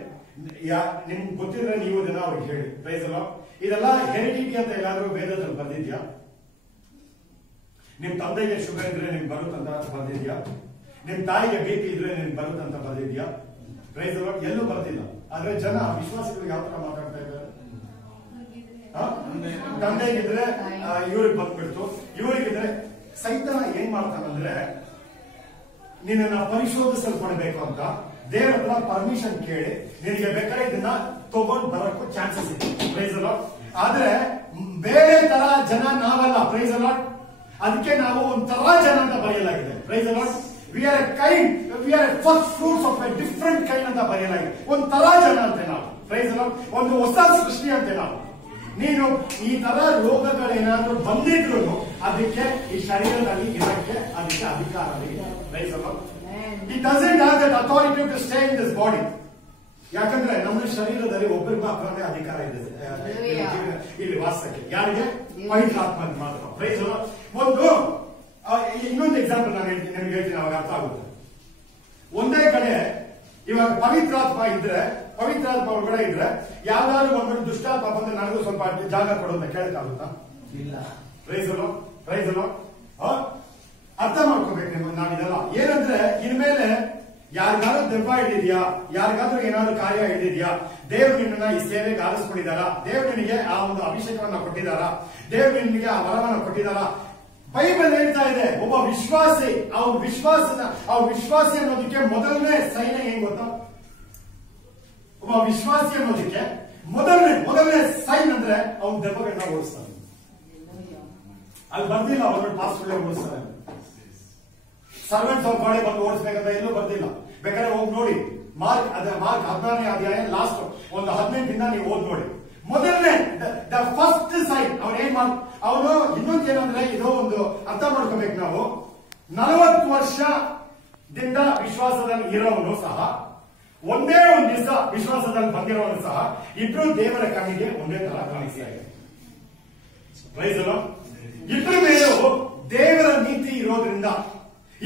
ನಿಮ್ಗೆ ಗೊತ್ತಿದ್ರೆ ನೀವು ಇದನ್ನ ಅವ್ರಿಗೆ ಹೇಳಿ. Praise the lord. ಇದೆಲ್ಲ ಹೆರಿಡಿಟಿ ಅಂತ ಎಲ್ಲಾದ್ರೂ ವೇದದಲ್ಲಿ ಬಂದಿದ್ಯಾ? ನಿಮ್ ತಂದೆಗೆ ಶುಗರ್ ಇದ್ರೆ ನಿಮ್ಗೆ ಬರುತ್ತಂತ ಬಂದಿದ್ಯಾ? ನಿಮ್ ತಾಯಿಗೆ BP ಇದ್ರೆ ನಿಮ್ಗೆ ಬರುತ್ತಂತ ಬಂದಿದ್ಯಾ? Praise the lord. ಎಲ್ಲೂ ಬರ್ತಿಲ್ಲ. ಆದ್ರೆ ಜನ ವಿಶ್ವಾಸಿಗಳು ಯಾವ ತರ ಮಾತಾಡ್ತಾ ಇದ್ದಾರೆ, ತಂದೆಗಿದ್ರೆ ಇವ್ರಿಗೆ ಬಂದ್ಬಿಡ್ತು, ಇವರಿಗಿದ್ರೆ. ಸೈತಾನ ಏನ್ ಮಾಡ್ತಾನಂದ್ರೆ ನಿನ್ನ ಪರಿಶೋಧಿಸಲ್ಪಡಬೇಕು ಅಂತ ದೇವರ ಹತ್ರ ಪರ್ಮಿಷನ್ ಕೇಳಿ ನಿನಗೆ ಬೇಕಾದ್ರೆ ಇದನ್ನ ತಗೊಂಡ್ ಬರಕ್ಕೂ ಚಾನ್ಸಸ್ ಇದೆ. Praise the lord. ಆದ್ರೆ ಬೇರೆ ತರ ಜನ ನಾವಲ್ಲ. Praise the lord. ಅದಕ್ಕೆ ನಾವು ಒಂಥರ ಜನ ಅಂತ ಬರೆಯಲಾಗಿದೆ. Praise the lord. We are a kind, we are a first fruits of a different kind ಅಂತ ಬರೆಯಲಾಗಿದೆ. ಒಂಥರ ಜನ ಅಂತೆ ನಾವು. Praise the lord. ಒಂದು ಹೊಸ ಸೃಷ್ಟಿ ಅಂತೆ ನಾವು. ನೀನು ಈ ತರ ರೋಗಗಳೇನಾದ್ರೂ ಬಂದಿದ್ರು ಅದಕ್ಕೆ ಈ ಶರೀರದಲ್ಲಿ ಇರಕ್ಕೆ ಅದಕ್ಕೆ ಅಧಿಕಾರ ಇದೆ. It doesn't have that authority to stay in this body. ಯಾಕಂದ್ರೆ ನಮ್ಮ ಶರೀರದಲ್ಲಿ ಒಬ್ಬರಿಗೆ ಮಾತ್ರನೇ ಅಧಿಕಾರ ಇದೆ ಇಲ್ಲಿ ವಾಸಕ್ಕೆ. ಯಾರಿಗೆ? ಪವಿತ್ರಾತ್ಮ ಮಾತ್ರ. ಪ್ರೈಸ್ ಒಂದು ಇನ್ನೊಂದು ಎಕ್ಸಾಂಪಲ್ ನಾನು ನಿಮ್ಗೆ ಹೇಳ್ತೀನಿ, ಅವಾಗ ಅರ್ಥ ಆಗುತ್ತೆ. ಒಂದೇ ಕಡೆ ಇವಾಗ ಪವಿತ್ರಾತ್ಮ ಇದ್ರೆ, ಪವಿತ್ರಾತ್ಮ ಒಳಗಡೆ ಇದ್ರೆ ಯಾವ್ದಾದ್ರು ಒಂದು ದುಷ್ಟಾತ್ಮ ಬಂದ್ರೆ ನನಗೂ ಸ್ವಲ್ಪ ಜಾಗ ಕೊಡೋದನ್ನ ಕೇಳಕ್ಕಾಗುತ್ತಾ? ಇಲ್ಲ. ಪ್ರೈಸ್ ಅರ್ಥ ಮಾಡ್ಕೋಬೇಕು ನಾವಿದೆಲ್ಲ. ಏನಂದ್ರೆ ಇನ್ಮೇಲೆ ಯಾರಿಗಾದ್ರೂ ದೆವ್ವ ಹಿಡಿದ್ಯಾ, ಯಾರಿಗಾದ್ರೂ ಏನಾದ್ರು ಕಾರ್ಯ ಹಿಡಿದ್ಯಾ, ದೇವ್ರು ನಿನ್ನ ಈ ಸೇವೆಗೆ ಆರಿಸ್ಕೊಂಡಿದಾರ, ದೇವ್ರು ನಿನಗೆ ಆ ಒಂದು ಅಭಿಷೇಕವನ್ನ ಕೊಟ್ಟಿದಾರ, ದೇವ್ರು ನಿನಗೆ ಆ ವರವನ್ನ ಕೊಟ್ಟಿದಾರ. ಬೈಬಲ್ ಹೇಳ್ತಾ ಇದೆ ಒಬ್ಬ ವಿಶ್ವಾಸಿ, ಅವ್ರ ವಿಶ್ವಾಸಿ ಅನ್ನೋದಕ್ಕೆ ಮೊದಲನೇ ಸೈನ್ ಏನ್ ಗೊತ್ತಾ? ಒಬ್ಬ ವಿಶ್ವಾಸಿ ಅನ್ನೋದಕ್ಕೆ ಮೊದಲನೇ ಸೈನ್ ಅಂದ್ರೆ ಅವ್ನ ದೆವ್ವಗಳನ್ನ ಓಡಿಸ್ತಾನೆ. ಅಲ್ಲಿ ಬರ್ದಿಲ್ಲ ಅವ್ರ ಪಾಸ್ಗಳೇ ಓಡಿಸ್ತಾರೆ. ಸರ್ವೆಂಟ್ಸ್ ಆಫ್ ಗಾಡ್ ಬಂದು ಓಡಿಸ್ಬೇಕಂತ ಎಲ್ಲೂ ಬರ್ದಿಲ್ಲ. ಬೇಕಾದ್ರೆ ಹೋಗಿ ನೋಡಿ, ಮಾರ್ಕ್ 16ನೇ ಅಧ್ಯಾಯ ಲಾಸ್ಟ್ ಒಂದು 18 ನೀವು ಓದ್ ನೋಡಿ. ಮೊದಲನೇ ದ ಫಸ್ಟ್ ಸೈನ್ ಅವನು ಇನ್ನೊಂದೇನಂದ್ರೆ, ಇದು ಒಂದು ಅರ್ಥ ಮಾಡ್ಕೋಬೇಕು ನಾವು. 40 ವರ್ಷದಿಂದ ವಿಶ್ವಾಸದಲ್ಲಿ ಇರೋವನು ಸಹ, ಒಂದೇ ಒಂದು ದಿವಸ ವಿಶ್ವಾಸದಲ್ಲಿ ಬಂದಿರೋನು ಸಹ, ಇಬ್ರು ದೇವರ ಕಣ್ಣಿಗೆ ಒಂದೇ ತರ ಕಾಣಿಸ್ತಾರೆ. ಇಬ್ರು ಮೇಲೂ ದೇವರ ನೀತಿ ಇರೋದ್ರಿಂದ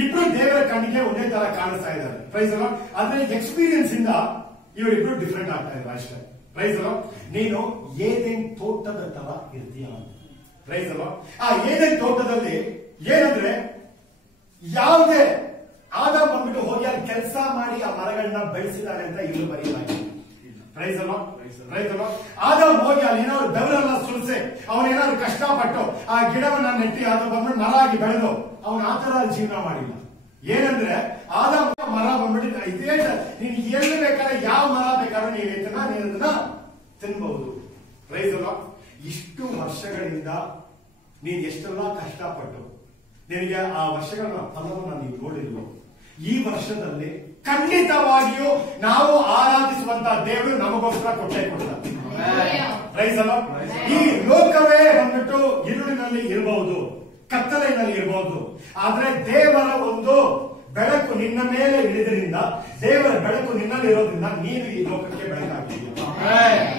ಇಬ್ರು ದೇವರ ಕಣ್ಣಿಗೆ ಒಂದೇ ತರ ಕಾಣಿಸ್ತಾ ಇದ್ದಾರೆ. ಪ್ರೈಸ್ ಅಲ್ಲ. ಆದ್ರೆ ಎಕ್ಸ್ಪೀರಿಯನ್ಸ್ ಇಂದ ಇವರಿಬ್ರು ಡಿಫ್ರೆಂಟ್ ಆಗ್ತಾ ಇದ್ದಾರೆ ಅಷ್ಟೇ. ಪ್ರೈಸ್ ಅಲ್ಲ. ನೀನು ಏದೇನ್ ತೋಟದ ತರ ಇರ್ತೀಯ. ಪ್ರೈಸ್ ಅಲ್ಲ. ಆ ಏದೇನ್ ತೋಟದಲ್ಲಿ ಏನಂದ್ರೆ, ಯಾವುದೇ ಆದ ಬಂದ್ಬಿಟ್ಟು ಹೋಗಿ ಅಲ್ಲಿ ಕೆಲಸ ಮಾಡಿ ಆ ಮರಗಳನ್ನ ಬೆಳೆಸಿದಾರೆ ಅಂತ ಇಲ್ಲಿ ಬರೀಲಾಗಿದೆ. ಪ್ರೈಸ್ ಅಲ್ಲ. ಆದ ಹೋಗಿ ಅಲ್ಲಿ ಏನಾದ್ರು ಬೆವರೆಲ್ಲ ಸುರಿಸಿ ಅವನೇನಾದ್ರು ಕಷ್ಟಪಟ್ಟು ಆ ಗಿಡವನ್ನ ನೆಟ್ಟಿ ಅದು ಬಂದ್ಬಿಟ್ಟು ಮರ ಆಗಿ ಬೆಳೆದು ಅವನ ಆತರ ಜೀವನ ಮಾಡಿಲ್ಲ. ಏನಂದ್ರೆ ಆದ ಮರ ಬಂದ್ಬಿಟ್ಟು ಇದೇ ನೀನ್ ಎಲ್ಲಿ ಬೇಕಾದ್ರೆ ಯಾವ ಮರ ಬೇಕಾದ್ರೂ ನೀನ್ ಅದನ್ನ ತಿನ್ಬಹುದು. ಪ್ರೈಸ್ ಅಲ್ಲ. ಇಷ್ಟು ವರ್ಷಗಳಿಂದ ನೀನ್ ಎಷ್ಟೆಲ್ಲ ಕಷ್ಟಪಟ್ಟು ನಿನಗೆ ಆ ವರ್ಷಗಳ ಫಲವನ್ನ ನೀವು ನೋಡಿಲ್ವೋ, ಈ ವರ್ಷದಲ್ಲಿ ಖಂಡಿತವಾಗಿಯೂ ನಾವು ಆರಾಧಿಸುವಂತಹ ದೇವರು ನಮಗೋಸ್ಕರ ಕೊಟ್ಟೆ ಕೊಡ್ತಾರೆ. ಪ್ರೈಸ್ ಅಲ್ಲ. ಈ ಲೋಕವೇ ಬಂದ್ಬಿಟ್ಟು ഇരുಳಿನಲ್ಲಿ ಇರಬಹುದು, ಕತ್ತಲೆಯಲ್ಲಿ ಇರಬಹುದು, ಆದ್ರೆ ದೇವರ ಒಂದು ಬೆಳಕು ನಿನ್ನ ಮೇಲೆ ಇಳಿದ್ರಿಂದ, ದೇವರ ಬೆಳಕು ನಿನ್ನಲ್ಲಿ ಇರೋದ್ರಿಂದ ನೀನು ಈ ಲೋಕಕ್ಕೆ ಬೆಳಕಾಗಿದ್ದೀಯ.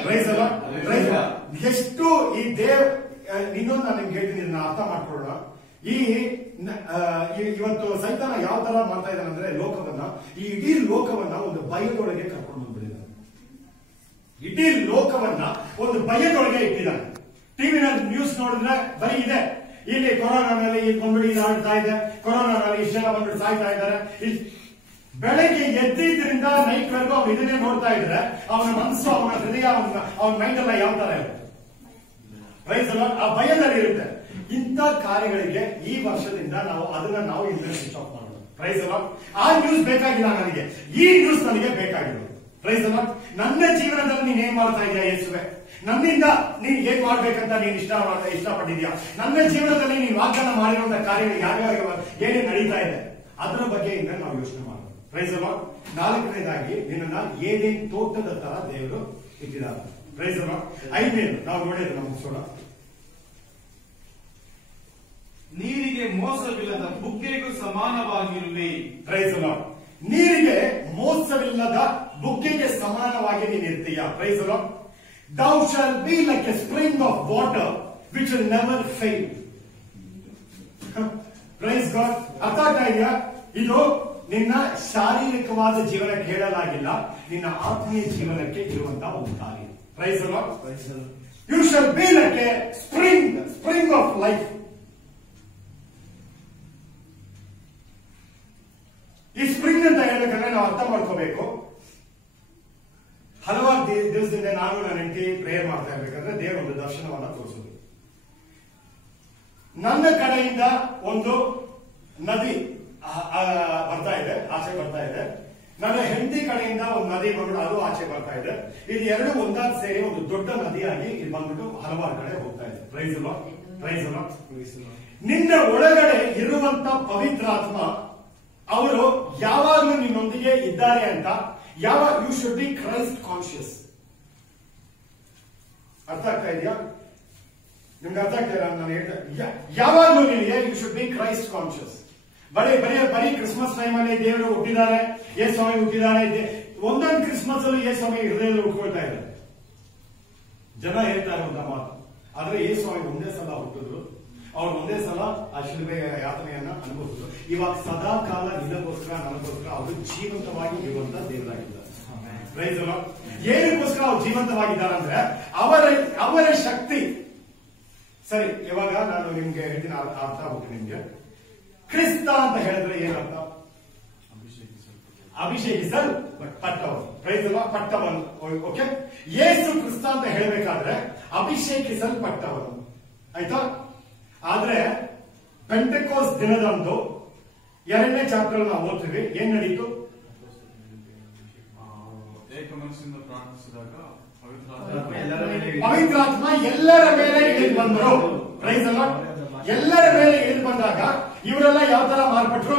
ಪ್ರೈಸ್ ಅಲ್ಲ. ಎಷ್ಟು ಈ ಇನ್ನೊಂದು ನಾನು ನಿಮ್ಗೆ ಹೇಳ್ತೀನಿ, ಇದನ್ನ ಅರ್ಥ ಮಾಡ್ಕೊಳ್ಳೋಣ. ಇವತ್ತು ಸೈತಾನ ಯಾವ ತರ ಮಾಡ್ತಾ ಇದ್ದಾನೆ ಅಂದ್ರೆ, ಲೋಕವನ್ನ, ಈ ಇಡೀ ಲೋಕವನ್ನ ಒಂದು ಭಯದೊಳಗೆ ಕರ್ಕೊಂಡು ಬಂದ್ಬಿಟ್ಟಿದ್ದಾನೆ. ಇಡೀ ಲೋಕವನ್ನ ಒಂದು ಭಯದೊಳಗೆ ಇಟ್ಟಿದ್ದಾನೆ. ಟಿವಿನಲ್ಲಿ ನ್ಯೂಸ್ ನೋಡಿದ್ರೆ ಬರೀ ಇದೆ, ಇಲ್ಲಿ ಕೊರೋನಾನಲ್ಲಿ ಬಂದ್ಬಿಟ್ಟು ಇದು ಆಡ್ತಾ ಇದೆ, ಕೊರೋನಾನಲ್ಲಿ ಇಷ್ಟು ಜನ ಬಂದ್ಬಿಟ್ಟು ಸಾಯ್ತಾ ಇದ್ದಾರೆ. ಬೆಳಗ್ಗೆ ಎದ್ದಿದ್ರಿಂದ ನೈಟ್ ವರೆಗೂ ಅವ್ನು ಇದನ್ನೇ ನೋಡ್ತಾ ಇದ್ರೆ ಅವನ ಮನಸ್ಸು, ಅವನ ಹೃದಯ, ಅವನ ಮೈಂಡ್ ಎಲ್ಲ ಯಾವ ತರ ಇರುತ್ತೆ? ಪ್ರೈಸ್ ಅಲ್ಲ. ಆ ಭಯದಲ್ಲಿ ಇರುತ್ತೆ. ಇಂಥ ಕಾರ್ಯಗಳಿಗೆ ಈ ವರ್ಷದಿಂದ ನಾವು ಇನ್ವೆಸ್ಟ್ ಮಾಡೋಣ. ಪ್ರೈಸ್ ಅಲ್ಲ. ಆ ನ್ಯೂಸ್ ಬೇಕಾಗಿಲ್ಲ ನನಗೆ, ಈ ನ್ಯೂಸ್ ನನಗೆ ಬೇಕಾಗಿಲ್ಲ. ಪ್ರೈಸ್ ಅಲ್ಲ. ನನ್ನ ಜೀವನದಲ್ಲಿ ನೀನ್ ಏನ್ ಮಾಡ್ತಾ ಇದೆಯಾ ಯೇಸುವೆ? ನನ್ನಿಂದ ನೀನ್ ಏನ್ ಮಾಡ್ಬೇಕಂತ ನೀನ್ ಇಷ್ಟಪಟ್ಟಿದ್ಯಾ? ನನ್ನ ಜೀವನದಲ್ಲಿ ನೀನ್ ವಾಗ್ದಾನ ಮಾಡಿರುವಂತಹ ಕಾರ್ಯಗಳು ಯಾರ್ಯಾರು ಏನೇನ್ ನಡೀತಾ ಇದೆ ಅದರ ಬಗ್ಗೆ ಇಂದ ನಾವು ಯೋಚನೆ ಮಾಡೋಣ. ಪ್ರೈಸ್ ಅಲ್ಲ. 4ನೇದಾಗಿ ನಿನ್ನ ಏನೇನ್ ತೋಟದ ತರ ದೇವರು ಇಟ್ಟಿದ್ದಾರೆ. ಪ್ರೈಸ್ ಅಲ್ಲ. 5ನೇದು ನಾವು ನೋಡಿದ್ರೆ ನಾವು ಮುಗಿಸೋಣ. ನೀರಿಗೆ ಮೋಸವಿಲ್ಲದ ಬುಗ್ಗೆಗೂ ಸಮಾನವಾಗಿರುವೆ. ಪ್ರೈಸ್ ಅಲ್ಲ. ನೀರಿಗೆ ಮೋಸವಿಲ್ಲದ ಬುಗ್ಗೆಗೆ ಸಮಾನವಾಗಿ ನೀನು ಇರ್ತೀಯ. ಪ್ರೈಸ್ ಅಲ್ಲ. Thou shall be like a spring of water which will never fail. Praise God. ಅರ್ಥ ಆಗ್ತಾ ಇದೆಯಾ? ಇದು ನಿನ್ನ ಶಾರೀರಿಕವಾದ ಜೀವನಕ್ಕೆ ಹೇಳಲಾಗಿಲ್ಲ, ನಿನ್ನ ಆತ್ಮೀಯ ಜೀವನಕ್ಕೆ ಇರುವಂತಹ ಒಂದು ಕಾರ್ಯ. ಪ್ರೈಸ್ ಅಲ್ಲ. You shall be like a spring of life. ಈ ಸ್ಪ್ರಿಂಗ್ ಅಂತ ಹೇಳ್ಬೇಕಂದ್ರೆ ನಾವು ಅರ್ಥ ಮಾಡ್ಕೋಬೇಕು. ಹಲವಾರು ದಿವಸದಿಂದ ನಾನು ನನ್ನ ಹೆಂಡತಿ ಪ್ರೇಯರ್ ಮಾಡ್ತಾ ಇರ್ಬೇಕಂದ್ರೆ ದೇವರ ಒಂದು ದರ್ಶನವನ್ನ ತೋರಿಸೋದು. ನನ್ನ ಕಡೆಯಿಂದ ಒಂದು ನದಿ ಬರ್ತಾ ಇದೆ, ಆಚೆ ಬರ್ತಾ ಇದೆ. ನನ್ನ ಹೆಂಡತಿ ಕಡೆಯಿಂದ ಒಂದು ನದಿ ಬಂದ್ಬಿಟ್ಟು ಅದು ಆಚೆ ಬರ್ತಾ ಇದೆ. ಇದು ಎರಡು ಒಂದಾಗಿ ಸೇರಿ ಒಂದು ದೊಡ್ಡ ನದಿಯಾಗಿ ಇಲ್ಲಿ ಬಂದ್ಬಿಟ್ಟು ಹಲವಾರು ಕಡೆ ಹೋಗ್ತಾ ಇದೆ. ಪ್ರೈಸ್ ಅಲ್ಲ. ಪ್ರೈಸ್ ಅಲ್ಲ. ನಿನ್ನ ಒಳಗಡೆ ಇರುವಂತ ಪವಿತ್ರಾತ್ಮ ಅವರು ಯಾವಾಗಲೂ ನಿನ್ನೊಂದಿಗೆ ಇದ್ದಾರೆ ಅಂತ you should be Christ conscious. ಅರ್ಥ ಆಗ್ತಾ ಇದೆಯಾ? ನಿಮ್ಗೆ ಅರ್ಥ ಆಗ್ತಿಲ್ಲ ನಾನು ಹೇಳ್ತಾ ಯಾವಾಗ್ಲೂ ನಿನಗೆ you should be Christ conscious. ಬರೀ ಕ್ರಿಸ್ಮಸ್ ಟೈಮ್ ಅಲ್ಲಿ ದೇವರು ಹುಟ್ಟಿದ್ದಾರೆ, ಯೇಸು ಸ್ವಾಮಿ ಹುಟ್ಟಿದ್ದಾರೆ, ಒಂದೊಂದು ಕ್ರಿಸ್ಮಸ್ ಅಲ್ಲಿ ಯೇಸು ಸ್ವಾಮಿ ಹೃದಯದಲ್ಲಿ ಹುಟ್ಕೊಳ್ತಾ ಇದ್ದಾರೆ. ಜನ ಹೇಳ್ತಾ ಇರುವಂತ ಮಾತು. ಆದ್ರೆ ಯೇಸು ಸ್ವಾಮಿ ಒಂದೇ ಸಲ ಹುಟ್ಟಿದ್ರು, ಅವ್ರು ಒಂದೇ ಸಲ ಆ ಶಿಲುಬೆಯ ಯಾತನೆಯನ್ನ ಅನುಭವಿಸಿದ್ರು. ಇವಾಗ ಸದಾ ಕಾಲ ನಿನಗೋಸ್ಕರ ನನಗೋಸ್ಕರ ಅವರು ಜೀವಂತವಾಗಿ ಇರುವಂತ ದೇವರಾಗಿದ್ದಾರೆ. ಏನಕ್ಕೋಸ್ಕರ ಅವ್ರು ಜೀವಂತವಾಗಿದ್ದಾರೆ ಅಂದ್ರೆ ಅವರ ಶಕ್ತಿ. ಸರಿ, ಇವಾಗ ನಾನು ನಿಮ್ಗೆ ಹೇಳ್ತೀನಿ, ಅರ್ಥ ಆಗುತ್ತೆ ನಿಮ್ಗೆ. ಕ್ರಿಸ್ತ ಅಂತ ಹೇಳಿದ್ರೆ ಏನರ್ಥ? ಅಭಿಷೇಕಿಸಲ್ಪಟ್ಟವನು. ಪಟ್ಟವನು. ಓಕೆ, ಯೇಸು ಕ್ರಿಸ್ತ ಅಂತ ಹೇಳಬೇಕಾದ್ರೆ ಅಭಿಷೇಕಿಸಲ್ಪಟ್ಟವನು. ಆಯ್ತಾ? ಆದ್ರೆ ಪೆಂಟೆಕೋಸ್ಟ್ ದಿನದಂದು 2ನೇ ಚಾಪ್ಟರ್ ನಾವು ಓದ್ತೀವಿ. ಏನ್ ನಡೀತು? ಏಕಮನಸ್ಸಿಂದ ಪ್ರಾರ್ಥಿಸಿದಾಗ ಪವಿತ್ರಾತ್ಮ ಎಲ್ಲರ ಮೇಲೆ ಇಳಿದು ಬಂದರು. Praise the lord. ಎಲ್ಲರ ಮೇಲೆ ಇಳಿದು ಬಂದಾಗ ಇವರೆಲ್ಲ ಯಾವ ತರ ಮಾರ್ಪಟ್ರು?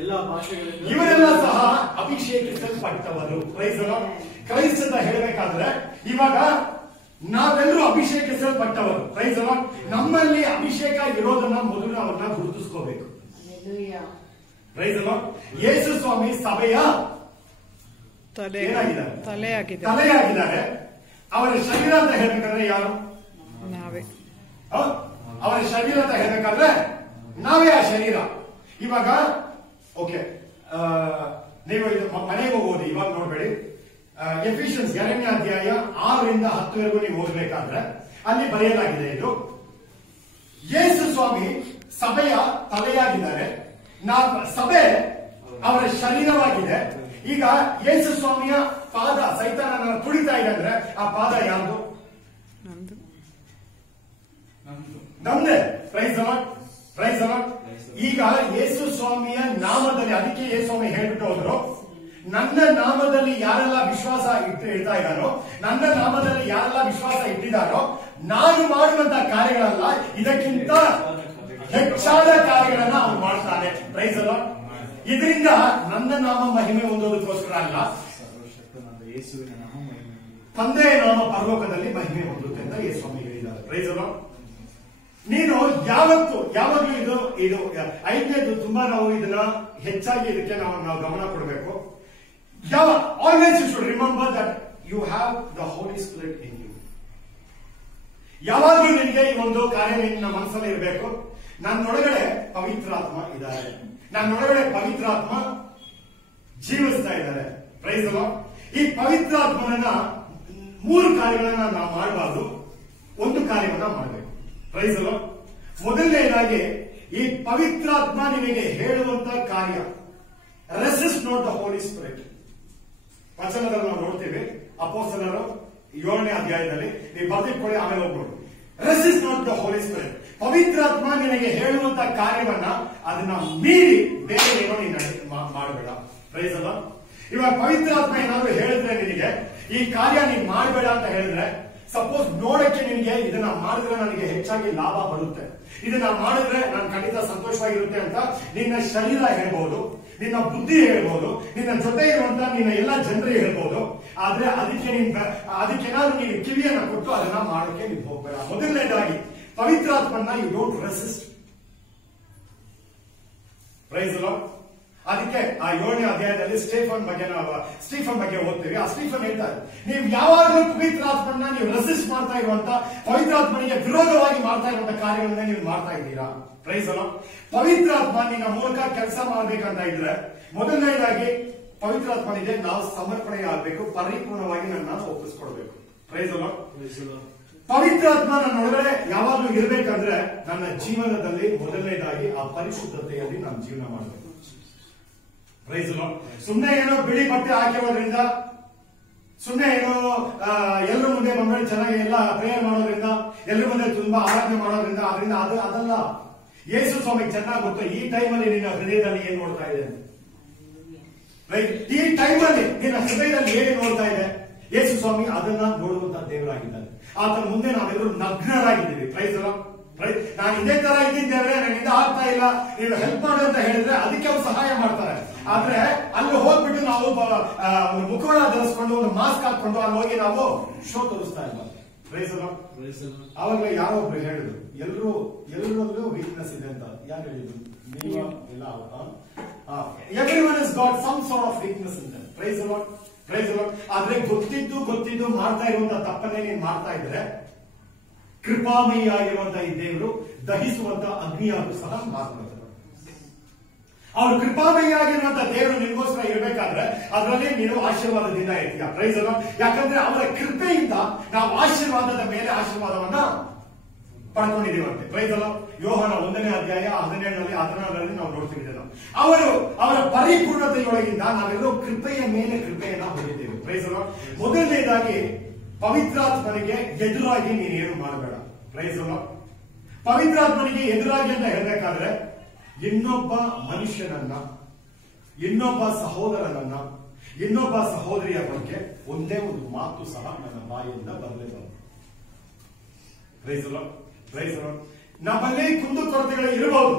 ಎಲ್ಲ ಭಾಷೆಗಳಿಂದ ಇವರೆಲ್ಲ ಸಹ ಅಭಿಷೇಕಿಸಲ್ಪಟ್ಟವರು. Price the lord. ಕ್ರೈಸ್ತ ಅಂತ ಹೇಳಬೇಕಾದ್ರೆ ಇವಾಗ ನಾವೆಲ್ಲರೂ ಅಭಿಷೇಕಿಸಲ್ಪಟ್ಟವರು. Price the Lord. ನಮ್ಮಲ್ಲಿ ಅಭಿಷೇಕ ಇರೋದನ್ನ ಮೊದಲು ಅವನ್ನ ಗುರುತಿಸ್ಕೋಬೇಕು. Praise the lord. Yesu Swami ಸಭೆಯ ತಲೆಯಾಗಿದ್ದಾರೆ. ಅವರ ಶರೀರ ಅಂತ ಹೇಳ್ಬೇಕಾದ್ರೆ ಯಾರು? ನಾವೇ. ಅವರ ಶರೀರ ಅಂತ ಹೇಳ್ಬೇಕಾದ್ರೆ ನಾವೇ ಆ ಶರೀರ. ಇವಾಗ ಓಕೆ, ನೀವು ಇದು ಮನೆಗೆ ಓದಿ, ಇವಾಗ ನೋಡ್ಬೇಡಿ. ಎಫಿಷಿಯನ್ಸ್ 2ನೇ ಅಧ್ಯಾಯ 6ರಿಂದ 10ವರೆಗೂ ನೀವು ಓದಬೇಕಾದ್ರೆ ಅಲ್ಲಿ ಬರೆಯಲಾಗಿದೆ. ಇದು ಯೇಸು ಸ್ವಾಮಿ ಸಭೆಯ ತಲೆಯಾಗಿದ್ದಾರೆ. ಸಭೆ ಅವರ ಶರೀರವಾಗಿದೆ. ಈಗ ಯೇಸು ಸ್ವಾಮಿಯ ಪಾದ ಸೈತಾನನ ತುಳಿತಾ ಇದೆ ಅಂದ್ರೆ ಆ ಪಾದ ಯಾರ್ದು? ನಮ್ದೇ. Praise the lord. Praise the lord. ಈಗ ಯೇಸು ಸ್ವಾಮಿಯ ನಾಮದಲ್ಲಿ, ಅದಕ್ಕೆ ಯೇಸು ಸ್ವಾಮಿ ಹೇಳ್ಬಿಟ್ಟು ಹೋದ್ರು, ನನ್ನ ನಾಮದಲ್ಲಿ ಯಾರೆಲ್ಲ ವಿಶ್ವಾಸ ಇಡ್ತಾ ಇದ್ದಾರೋ, ನನ್ನ ನಾಮದಲ್ಲಿ ಯಾರೆಲ್ಲ ವಿಶ್ವಾಸ ಇಟ್ಟಿದ್ದಾರೋ, ನಾನು ಮಾಡುವಂತಹ ಕಾರ್ಯಗಳಲ್ಲ, ಇದಕ್ಕಿಂತ ಹೆಚ್ಚಾದ ಕಾರ್ಯಗಳನ್ನ ಅವನು ಮಾಡ್ತಾನೆ. Praise the lord. ಇದರಿಂದ ನನ್ನ ನಾಮ ಮಹಿಮೆ ಹೊಂದೋದಕ್ಕೋಸ್ಕರ ಅಲ್ಲ, ತಂದೆಯ ನಾಮ ಪರಲೋಕದಲ್ಲಿ ಮಹಿಮೆ ಹೊಂದುತ್ತೆ ಅಂತ ಯೇಸು ಸ್ವಾಮಿ ಹೇಳಿದ್ದಾರೆ. Praise the lord. ನೀನು ಯಾವಾಗ್ಲೂ ಇದು 5ನೇದು ತುಂಬಾ ನಾವು ಇದನ್ನ ಹೆಚ್ಚಾಗಿ ಇದಕ್ಕೆ ನಾವು ಗಮನ ಕೊಡಬೇಕು. Always you should remember that you have the Holy Spirit in you. ಯಾವಾಗ್ಲೂ ನಿನಗೆ ಈ ಒಂದು ಕಾರ್ಯ ನಿನ್ನ ಮನಸ್ಸಲ್ಲಿ ಇರಬೇಕು. ನನ್ನೊಳಗಡೆ ಪವಿತ್ರಾತ್ಮ ಇದ್ದಾರೆ, ನನ್ನೊಳಗಡೆ ಪವಿತ್ರಾತ್ಮ ಜೀವಿಸ್ತಾ ಇದ್ದಾರೆ. Praise the lord. ಈ ಪವಿತ್ರಾತ್ಮನನ್ನ 3 ಕಾರ್ಯಗಳನ್ನ ನಾವು ಮಾಡಬಾರ್ದು, ಒಂದು ಕಾರ್ಯವನ್ನ ಮಾಡಬೇಕು. Praise the lord. ಮೊದಲನೇದಾಗಿ ಈ ಪವಿತ್ರಾತ್ಮ ನಿಮಗೆ ಹೇಳುವಂತ ಕಾರ್ಯ, resist not the Holy Spirit. ವಚನದಲ್ಲಿ ನಾವು ನೋಡ್ತೀವಿ, ಅಪೊಸ್ತಲರು 7ನೇ ಅಧ್ಯಾಯದಲ್ಲಿ. ನೀವು ಬರ್ದಿಟ್ಕೊಳ್ಳಿ, ಆಮೇಲೆ ಹೋಗ್ಬೋದು. Resist not the Holy Spirit. ಪವಿತ್ರಾತ್ಮ ನಿನಗೆ ಹೇಳುವಂತ ಕಾರ್ಯವನ್ನ ಅದನ್ನ ಮೀರಿ ಬೇರೆ ಏನೋ ನೀನು ಮಾಡಬೇಡ. Praise the lord. ಇವಾಗ ಪವಿತ್ರಾತ್ಮ ಏನಾದ್ರು ಹೇಳಿದ್ರೆ ನಿನಗೆ ಈ ಕಾರ್ಯ ನೀನ್ ಮಾಡಬೇಡ ಅಂತ ಹೇಳಿದ್ರೆ, ಸಪೋಸ್ ನೋಡಕ್ಕೆ ನಿನಗೆ ಇದನ್ನ ಮಾಡಿದ್ರೆ ನನಗೆ ಹೆಚ್ಚಾಗಿ ಲಾಭ ಬರುತ್ತೆ, ಇದನ್ನ ಮಾಡಿದ್ರೆ ನಾನು ಖಂಡಿತ ಸಂತೋಷವಾಗಿರುತ್ತೆ ಅಂತ ನಿನ್ನ ಶರೀರ ಹೇಳ್ಬಹುದು, ನಿನ್ನ ಬುದ್ಧಿ ಹೇಳ್ಬಹುದು, ನಿನ್ನ ಜೊತೆ ಇರುವಂತ ನಿನ್ನ ಎಲ್ಲ ಜನರಿಗೆ ಹೇಳ್ಬಹುದು. ಆದ್ರೆ ಅದಕ್ಕೇನಾದ್ರೂ ನೀನು ಕಿವಿಯನ್ನ ಕೊಟ್ಟು ಅದನ್ನ ಮಾಡೋಕೆ ನೀವು ಹೋಗ್ಬೇಡ. ಮೊದಲನೇದಾಗಿ ಪವಿತ್ರಾತ್ಮನ್ನ you don't resist. Praise the lord. ಅದಕ್ಕೆ ಆ 7ನೇ ಅಧ್ಯಾಯದಲ್ಲಿ ಸ್ಟೀಫನ್ ಬಗ್ಗೆ ಓದ್ತೀವಿ. ಆ ಸ್ಟೀಫನ್ ಹೇಳ್ತಾರೆ, ನೀವು ಯಾವಾಗಲೂ ಪವಿತ್ರಾತ್ಮನ ನೀವು ರೆಸಿಸ್ಟ್ ಮಾಡ್ತಾ ಇರುವಂತ, ಪವಿತ್ರಾತ್ಮನಿಗೆ ವಿರೋಧವಾಗಿ ಮಾಡ್ತಾ ಇರುವಂತ ಕಾರ್ಯಗಳನ್ನ ನೀವು ಮಾಡ್ತಾ ಇದ್ದೀರಾ. Praise the lord. ಪವಿತ್ರಾತ್ಮ ನಿನ್ನ ಮೂಲಕ ಕೆಲಸ ಮಾಡಬೇಕಂತ ಇದ್ರೆ ಮೊದಲನೇದಾಗಿ ಪವಿತ್ರಾತ್ಮನಿಗೆ ನಾವು ಸಮರ್ಪಣೆ ಆಗಬೇಕು, ಪರಿಪೂರ್ಣವಾಗಿ ನನ್ನ ಒಪ್ಪಿಸ್ಕೊಡ್ಬೇಕು. Price the lord. ಪವಿತ್ರಾತ್ಮ ನನ್ನ ಒಳಗಡೆ ಯಾವಾಗಲೂ ಇರಬೇಕಂದ್ರೆ ನನ್ನ ಜೀವನದಲ್ಲಿ ಮೊದಲನೇದಾಗಿ ಆ ಪರಿಶುದ್ಧತೆಯಲ್ಲಿ ನಾನು ಜೀವನ ಮಾಡಬೇಕು. Praise the lord. ಸುಮ್ಮನೆ ಏನೋ ಬಿಳಿ ಬಟ್ಟೆ ಹಾಕಿರೋದ್ರಿಂದ, ಸುಮ್ಮನೆ ಏನೋ ಎಲ್ಲರ ಮುಂದೆ ಬಂದ್ರೆ ಚೆನ್ನಾಗಿ ಎಲ್ಲ ಪ್ರೇಯರ್ ಮಾಡೋದ್ರಿಂದ, ಎಲ್ಲರ ಮುಂದೆ ತುಂಬಾ ಆರಾಧನೆ ಮಾಡೋದ್ರಿಂದ ಅದಲ್ಲ. ಯೇಸು ಸ್ವಾಮಿ ಚೆನ್ನಾಗಿ ಗೊತ್ತು ಈ ಟೈಮಲ್ಲಿ ನಿನ್ನ ಹೃದಯದಲ್ಲಿ ಏನ್ ನೋಡ್ತಾ ಇದೆ. ರೈಟ್. ಈ ಟೈಮಲ್ಲಿ ನಿನ್ನ ಹೃದಯದಲ್ಲಿ ಏನು ನೋಡ್ತಾ ಇದೆ, ಯೇಸು ಸ್ವಾಮಿ ಅದನ್ನ ನೋಡುವಂತ ದೇವರಾಗಿದ್ದಾರೆ. ಆತನ ಮುಂದೆ ನಾವೆಲ್ಲರೂ ನಗ್ನರಾಗಿದ್ದೀವಿ. Praise the Lord. ರೈಟ್. ನಾನು ಇದೇ ತರ ಇದ್ದಿದ್ದೇವೆ, ನನ್ನಿಂದ ಆಗ್ತಾ ಇಲ್ಲ, ನೀವು ಹೆಲ್ಪ್ ಮಾಡಿ ಅಂತ ಹೇಳಿದ್ರೆ ಅದಕ್ಕೆ ಅವ್ರು ಸಹಾಯ ಮಾಡ್ತಾರೆ. ಆದ್ರೆ ಅಲ್ಲಿ ಹೋಗ್ಬಿಟ್ಟು ನಾವು ಒಂದು ಮುಖವಾಡ ಧರಿಸ್ಕೊಂಡು ಒಂದು ಮಾಸ್ಕ್ ಹಾಕೊಂಡು ಅಲ್ಲಿ ಹೋಗಿ ನಾವು ಶೋ ತೋರಿಸ್ತಾ ಇಲ್ಲ. ಅವಾಗಲೇ ಯಾರೊಬ್ರು ಹೇಳಿದ್ರು, ಎಲ್ಲರಲ್ಲೂ ವೀಕ್ನೆಸ್ ಇದೆ ಅಂತ. ಯಾರು ಹೇಳಿದ್ರು? ನೀವು ಇಲ್ಲ. Everyone is got some sort of weakness ಅಂತ. Praise the lord. ಆದ್ರೆ ಗೊತ್ತಿದ್ದು ಮಾಡ್ತಾ ಇರುವಂತ ತಪ್ಪನ್ನೇ ನೀನ್ ಮಾಡ್ತಾ ಇದ್ರೆ, ಕೃಪಾಮಯಿ ಆಗಿರುವಂತಹ ಈ ದೇವರು ದಹಿಸುವಂತ ಅಗ್ನಿಯಾಗೂ ಸಹ ಮಾತನಾಡ್ತಾರೆ. ಅವ್ರು ಕೃಪಾಮಯಿಯಾಗಿರುವಂತ ದೇವರು ನಿನ್ಗೋಸ್ಕರ ಇರಬೇಕಾದ್ರೆ ಅದರಲ್ಲಿ ನೀನು ಆಶೀರ್ವಾದದಿಂದ ಇರ್ತೀಯ. Praise the Lord. ಯಾಕಂದ್ರೆ ಅವರ ಕೃಪೆಯಿಂದ ನಾವು ಆಶೀರ್ವಾದದ ಮೇಲೆ ಆಶೀರ್ವಾದವನ್ನ ಪಡ್ಕೊಂಡಿದೀವಂತೆ. Praise the Lord. ಯೋಹಾನ 1ನೇ ಅಧ್ಯಾಯ 17ರಲ್ಲಿ 16ರಲ್ಲಿ ನಾವು ನೋಡ್ತಿದ್ದೇವೆ. ಅವರ ಪರಿಪೂರ್ಣತೆಯೊಳಗಿಂದ ನಾವೆಲ್ಲರೂ ಕೃಪೆಯ ಮೇಲೆ ಕೃಪೆಯನ್ನ ಹೊಂದಿದ್ದೇವೆ. Praise the lord. ಮೊದಲನೇದಾಗಿ ಪವಿತ್ರಾತ್ಮನಿಗೆ ಎದುರಾಗಿ ನೀನೇನು ಮಾಡಬೇಡ. Praise the Lord. ಪವಿತ್ರಾತ್ಮನಿಗೆ ಎದುರಾಗಿ ಅಂತ ಹೇಳ್ಬೇಕಾದ್ರೆ ಇನ್ನೊಬ್ಬ ಮನುಷ್ಯನನ್ನ, ಇನ್ನೊಬ್ಬ ಸಹೋದರನನ್ನ, ಇನ್ನೊಬ್ಬ ಸಹೋದರಿಯ ಬಗ್ಗೆ ಒಂದೇ ಒಂದು ಮಾತು ಸಹ ನನ್ನ ಬಾಯಿಂದ ಬರಲೇಬಾರದು. Praise the lord. Praise the Lord. ನಮ್ಮಲ್ಲಿ ಕುಂದುಕೊರತೆಗಳು ಇರಬಹುದು.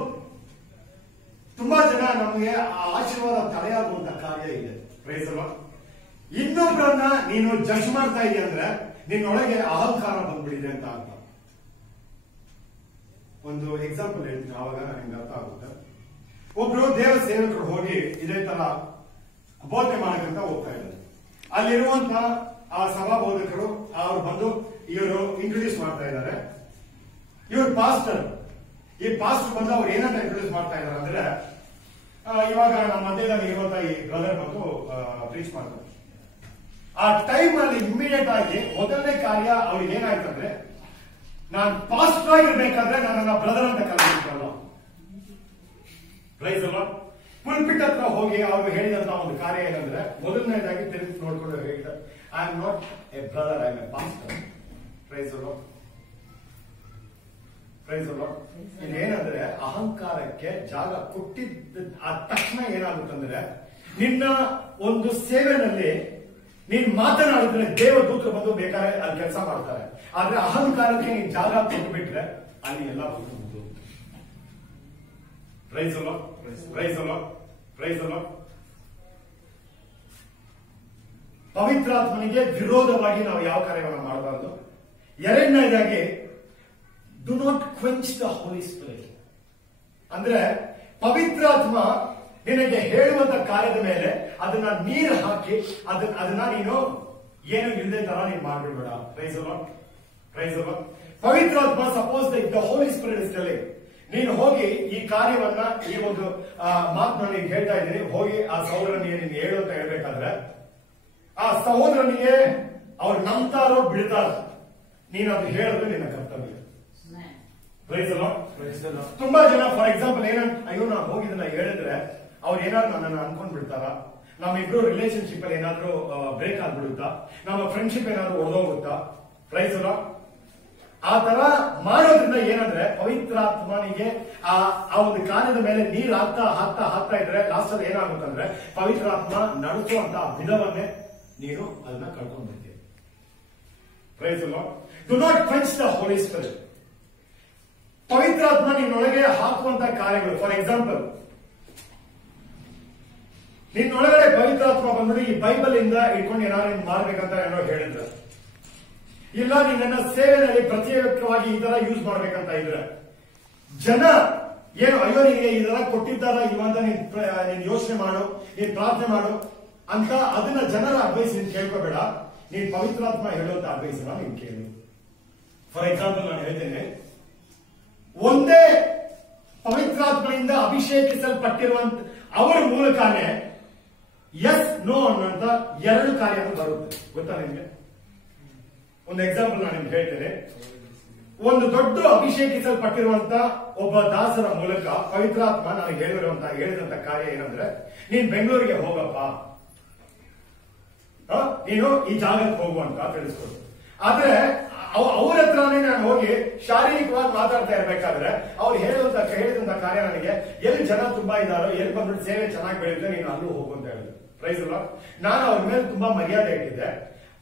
ತುಂಬಾ ಜನ ನಮಗೆ ಆ ಆಶೀರ್ವಾದ ತಡೆಯಾಗುವಂತ ಕಾರ್ಯ ಇದೆ. Praise the lord. ಇನ್ನೊಬ್ಬರನ್ನ ನೀನು ಜಡ್ಜ್ ಮಾಡ್ತಾ ಇದೆಯಾ ಅಂದ್ರೆ ನಿನ್ನೊಳಗೆ ಅಹಂಕಾರ ಬಂದ್ಬಿಡಿದೆ ಅಂತ ಅರ್ಥ. ಒಂದು ಎಕ್ಸಾಂಪಲ್ ಹೇಳ್ತೀನಿ, ಆವಾಗ ನನಗೆ ಅರ್ಥ ಆಗುತ್ತೆ. ಒಬ್ರು ದೇವ ಸೇವಕರು ಹೋಗಿ ಇದೇ ತರ ಬೋಧನೆ ಮಾಡಕ್ಕಂತ ಹೋಗ್ತಾ ಇದ್ದಾರೆ. ಅಲ್ಲಿರುವಂತ ಆ ಸಭಾ ಬೋಧಕರು ಅವ್ರು ಬಂದು ಇವರು ಇಂಟ್ರೊಡ್ಯೂಸ್ ಮಾಡ್ತಾ ಇದ್ದಾರೆ. ಇವ್ರು ಪಾಸ್ಟರ್. ಈ ಪಾಸ್ಟರ್ ಬಂದು ಅವ್ರು ಏನಂತ ಇಂಟ್ರೊಡ್ಯೂಸ್ ಮಾಡ್ತಾ ಇದ್ದಾರೆ ಅಂದ್ರೆ, ಇವಾಗ ನಮ್ಮ ಮಧ್ಯದಲ್ಲಿ ಇರುವಂತ ಈ ಬ್ರದರ್ ಬಂದು ಪ್ರೀಚ್ ಮಾಡ್ತಾರೆ. ಆ ಟೈಮ್ ಅಲ್ಲಿ ಇಮಿಡಿಯೇಟ್ ಆಗಿ ಮೊದಲನೇ ಕಾರ್ಯ ಅವ್ರಿಗೆ ಏನಾಯ್ತಂದ್ರೆ, ನಾನು ಪಾಸ್ಟರ್ ಆಗಿರ್ಬೇಕಾದ್ರೆ ನನ್ನ ಬ್ರದರ್ ಅಂತ ಕರೆದಿರ್ತಾರಲ್ಲ. Praise the Lord. ಪುಲ್ಪಿಟ್ ಹತ್ರ ಹೋಗಿ ಅವರು ಹೇಳಿದಂತ ಒಂದು ಕಾರ್ಯ ಏನಂದ್ರೆ, ಮೊದಲನೇದಾಗಿ ತಿರುಗಿ ನೋಡ್ಕೊಂಡು ಹೇಳಿದ್ದಾರೆ, I am not a brother, I am a pastor. Praise the lord. Praise the Lord. ಇದೇನಂದ್ರೆ ಅಹಂಕಾರಕ್ಕೆ ಜಾಗ ಕೊಟ್ಟಿದ್ದ ಆ ತಕ್ಷಣ ಏನಾಗುತ್ತಂದ್ರೆ, ನಿನ್ನ ಒಂದು ಸೇವೆನಲ್ಲಿ ನೀನ್ ಮಾತನಾಡಿದ್ರೆ ದೇವದೂತರು ಬಂದು ಬೇಕಾದ್ರೆ ಅಲ್ಲಿ ಕೆಲಸ ಮಾಡ್ತಾರೆ. ಆದ್ರೆ ಅಹಂಕಾರಕ್ಕೆ ನೀನ್ ಜಾಗ ಕೊಟ್ಬಿಟ್ರೆ ಅಲ್ಲಿ ಎಲ್ಲ ಬಂದು. Praise the lord. Praise the lord. Praise the Lord. ಪವಿತ್ರಾತ್ಮನಿಗೆ ವಿರೋಧವಾಗಿ ನಾವು ಯಾವ ಕಾರ್ಯವನ್ನು ಮಾಡಬಾರದು. ಎರಡನೇದಾಗಿ do not quench the Holy Spirit. ಅಂದ್ರೆ ಪವಿತ್ರಾತ್ಮ ನಿನಗೆ ಹೇಳುವಂತ ಕಾರ್ಯದ ಮೇಲೆ ಅದನ್ನ ನೀರು ಹಾಕಿ ಅದನ್ನ ನೀನು ಏನು ಇಲ್ಲದೆ ತರ ನೀನು ಮಾಡ್ಬಿಡ್ಬೇಡ. Praise the lord. Praise the lord. ಪವಿತ್ರಾತ್ಮ suppose the Holy Spirit is telling, ನೀನು ಹೋಗಿ ಈ ಕಾರ್ಯವನ್ನ, ಈ ಒಂದು ಮಾತನ್ನ ನೀನು ಹೇಳ್ತಾ ಇದ್ದೀನಿ, ಹೋಗಿ ಆ ಸಹೋದರನಿಗೆ ನೀನು ಹೇಳು ಅಂತ ಹೇಳ್ಬೇಕಾದ್ರೆ ಆ ಸಹೋದರನಿಗೆ ಅವ್ರು ನಂಬ್ತಾರೋ ಬಿಡ್ತಾರೋ ನೀನು ಅದು ಹೇಳೋದು ನಿನ್ನ ಕರ್ತವ್ಯ. Praise the lord. ತುಂಬಾ ಜನ ಫಾರ್ ಎಕ್ಸಾಂಪಲ್ ಏನಂತ, ಅಯ್ಯೋ ನಾನು ಹೋಗಿದ್ದನ್ನ ಹೇಳಿದ್ರೆ ಅವ್ರು ಏನಾದ್ರು ನನ್ನನ್ನು ಅನ್ಕೊಂಡ್ ಬಿಡ್ತಾರ, ನಮ್ಮಿಬ್ರು ರಿಲೇಶನ್ಶಿಪ್ ಅಲ್ಲಿ ಏನಾದ್ರು ಬ್ರೇಕ್ ಆಗ್ಬಿಡುತ್ತಾ, ನಮ್ಮ ಫ್ರೆಂಡ್ಶಿಪ್ ಏನಾದ್ರು ಒಡೆದೋಗುತ್ತಾ. Price the lord. ಆ ತರ ಮಾಡೋದ್ರಿಂದ ಏನಂದ್ರೆ ಪವಿತ್ರಾತ್ಮನಿಗೆ ಆ ಒಂದು ಕಾರ್ಯದ ಮೇಲೆ ನೀರು ಹಾಕ್ತಾ ಇದ್ರೆ ಲಾಸ್ಟ್ ಅಲ್ಲಿ ಏನಾಗುತ್ತಂದ್ರೆ ಪವಿತ್ರಾತ್ಮ ನಡೆಸುವಂತ ವಿಧವನ್ನೇ ನೀನು ಅದನ್ನ ಕಳ್ಕೊಂಡ್ಬಿಡ್ತೀವಿ. Praise the Lord. Do not quench the Holy Spirit. ಪವಿತ್ರಾತ್ಮ ನಿನ್ನೊಳಗೆ ಹಾಕುವಂತ ಕಾರ್ಯಗಳು, ಫಾರ್ ಎಕ್ಸಾಂಪಲ್ ನಿನ್ನೊಳಗಡೆ ಪವಿತ್ರಾತ್ಮ ಬಂದ್ರೆ ಈ ಬೈಬಲ್ ಇಂದ ಇಟ್ಕೊಂಡು ಏನಾದ್ರು ಮಾಡ್ಬೇಕಂತ ಏನೋ ಹೇಳಿದ್ರೆ, ಇಲ್ಲ ನಿನ್ನ ಸೇವೆಯಲ್ಲಿ ಪ್ರತ್ಯೇಕವಾಗಿ ಈ ತರ ಯೂಸ್ ಮಾಡ್ಬೇಕಂತ ಇದ್ರೆ, ಜನ ಏನು ಅಯ್ಯೋ ನಿನಗೆ ಇದೆಲ್ಲ ಕೊಟ್ಟಿದ್ದಾರ ಇಲ್ವಾ ಅಂತ ನೀನ್ ಯೋಚನೆ ಮಾಡು, ನೀನ್ ಪ್ರಾರ್ಥನೆ ಮಾಡು ಅಂತ ಅದನ್ನ ಜನರ ಅಡ್ವೈಸ್ ನೀನ್ ಕೇಳ್ಕೋಬೇಡ. ನೀನ್ ಪವಿತ್ರಾತ್ಮ ಹೇಳುವಂತ ಅಡ್ವೈಸ್ ನೀನ್ ಕೇಳು. ಫಾರ್ ಎಕ್ಸಾಂಪಲ್ ನಾನು ಹೇಳ್ತೇನೆ, ಒಂದೇ ಪವಿತ್ರಾತ್ಮನಿಂದ ಅಭಿಷೇಕಿಸಲ್ಪಟ್ಟಿರುವಂತ ಅವರ ಮೂಲಕನೇ ಎಸ್ ನೋ ಅನ್ನೋಂತ ಎರಡು ಕಾರ್ಯ ಬರುತ್ತೆ. ಗೊತ್ತಾ ನಿಮ್ಗೆ? ಒಂದು ಎಕ್ಸಾಂಪಲ್ ನಾನು ನಿಮ್ಗೆ ಹೇಳ್ತೇನೆ. ಒಂದು ದೊಡ್ಡ ಅಭಿಷೇಕಿಸಲ್ಪಟ್ಟಿರುವಂತ ಒಬ್ಬ ದಾಸರ ಮೂಲಕ ಪವಿತ್ರಾತ್ಮ ನನಗೆ ಹೇಳಿದಂತ ಕಾರ್ಯ ಏನಂದ್ರೆ, ನೀನ್ ಬೆಂಗಳೂರಿಗೆ ಹೋಗಪ್ಪ, ನೀನು ಈ ಜಾಗಕ್ಕೆ ಹೋಗುವಂತ ತಿಳಿಸ್ಕೊಡು. ಆದ್ರೆ ಅವ್ರ ಹತ್ರನೇ ನಾನು ಹೋಗಿ ಶಾರೀರಿಕವಾಗಿ ಮಾತಾಡ್ತಾ ಇರ್ಬೇಕಾದ್ರೆ ಅವ್ರು ಹೇಳಿದಂತ ಕಾರ್ಯ ನನಗೆ, ಎಲ್ಲಿ ಜನ ತುಂಬಾ ಇದ್ದಾರೋ, ಎಲ್ಲಿ ಬಂದ್ಬಿಟ್ಟು ಸೇವೆ ಚೆನ್ನಾಗಿ ಬೆಳೆದ್ರೆ ನೀನು ಅಲ್ಲೂ ಹೋಗು ಅಂತ ಹೇಳಿದ್ರು. Praise the lord. ನಾನು ಅವ್ರ ಮೇಲೆ ತುಂಬಾ ಮರ್ಯಾದೆ ಇಟ್ಟಿದ್ದೆ.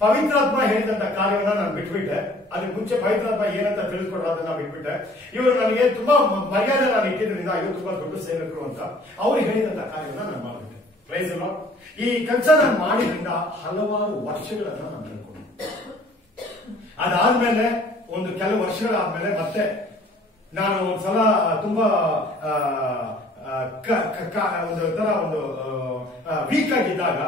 ಪವಿತ್ರಾತ್ಮ ಹೇಳಿದಂತ ಕಾರ್ಯವನ್ನ ನಾನು ಬಿಟ್ಬಿಟ್ಟೆ. ಅದಕ್ಕೆ ಮುಂಚೆ ಪವಿತ್ರಾತ್ಮ ಏನಂತ ತಿಳಿಸ್ಕೊಡ್ರ ಅದನ್ನ ಬಿಟ್ಬಿಟ್ಟೆ. ಇವರು ನನಗೆ ತುಂಬಾ ಮರ್ಯಾದೆ ನಾನು ಇಟ್ಟಿದ್ರಿಂದ ಇವರು ತುಂಬಾ ದೊಡ್ಡ ಸೇವಕರು ಅಂತ ಅವ್ರು ಹೇಳಿದಂತ ಕಾರ್ಯವನ್ನ ನಾನು ಮಾಡ್ಬಿಟ್ಟೆ. Praise the lord. ಈ ಕೆಲಸ ನಾನು ಮಾಡಿದ್ರಿಂದ ಹಲವಾರು ವರ್ಷಗಳನ್ನ ನಾನು ತಿಳ್ಕೊಂಡೆ. ಅದಾದ್ಮೇಲೆ ಒಂದು ಕೆಲವು ವರ್ಷಗಳಾದ್ಮೇಲೆ ಮತ್ತೆ ನಾನು ಒಂದ್ಸಲ ತುಂಬಾ ಒಂದು ತರ ಒಂದು ವೀಕ್ ಆಗಿದ್ದಾಗ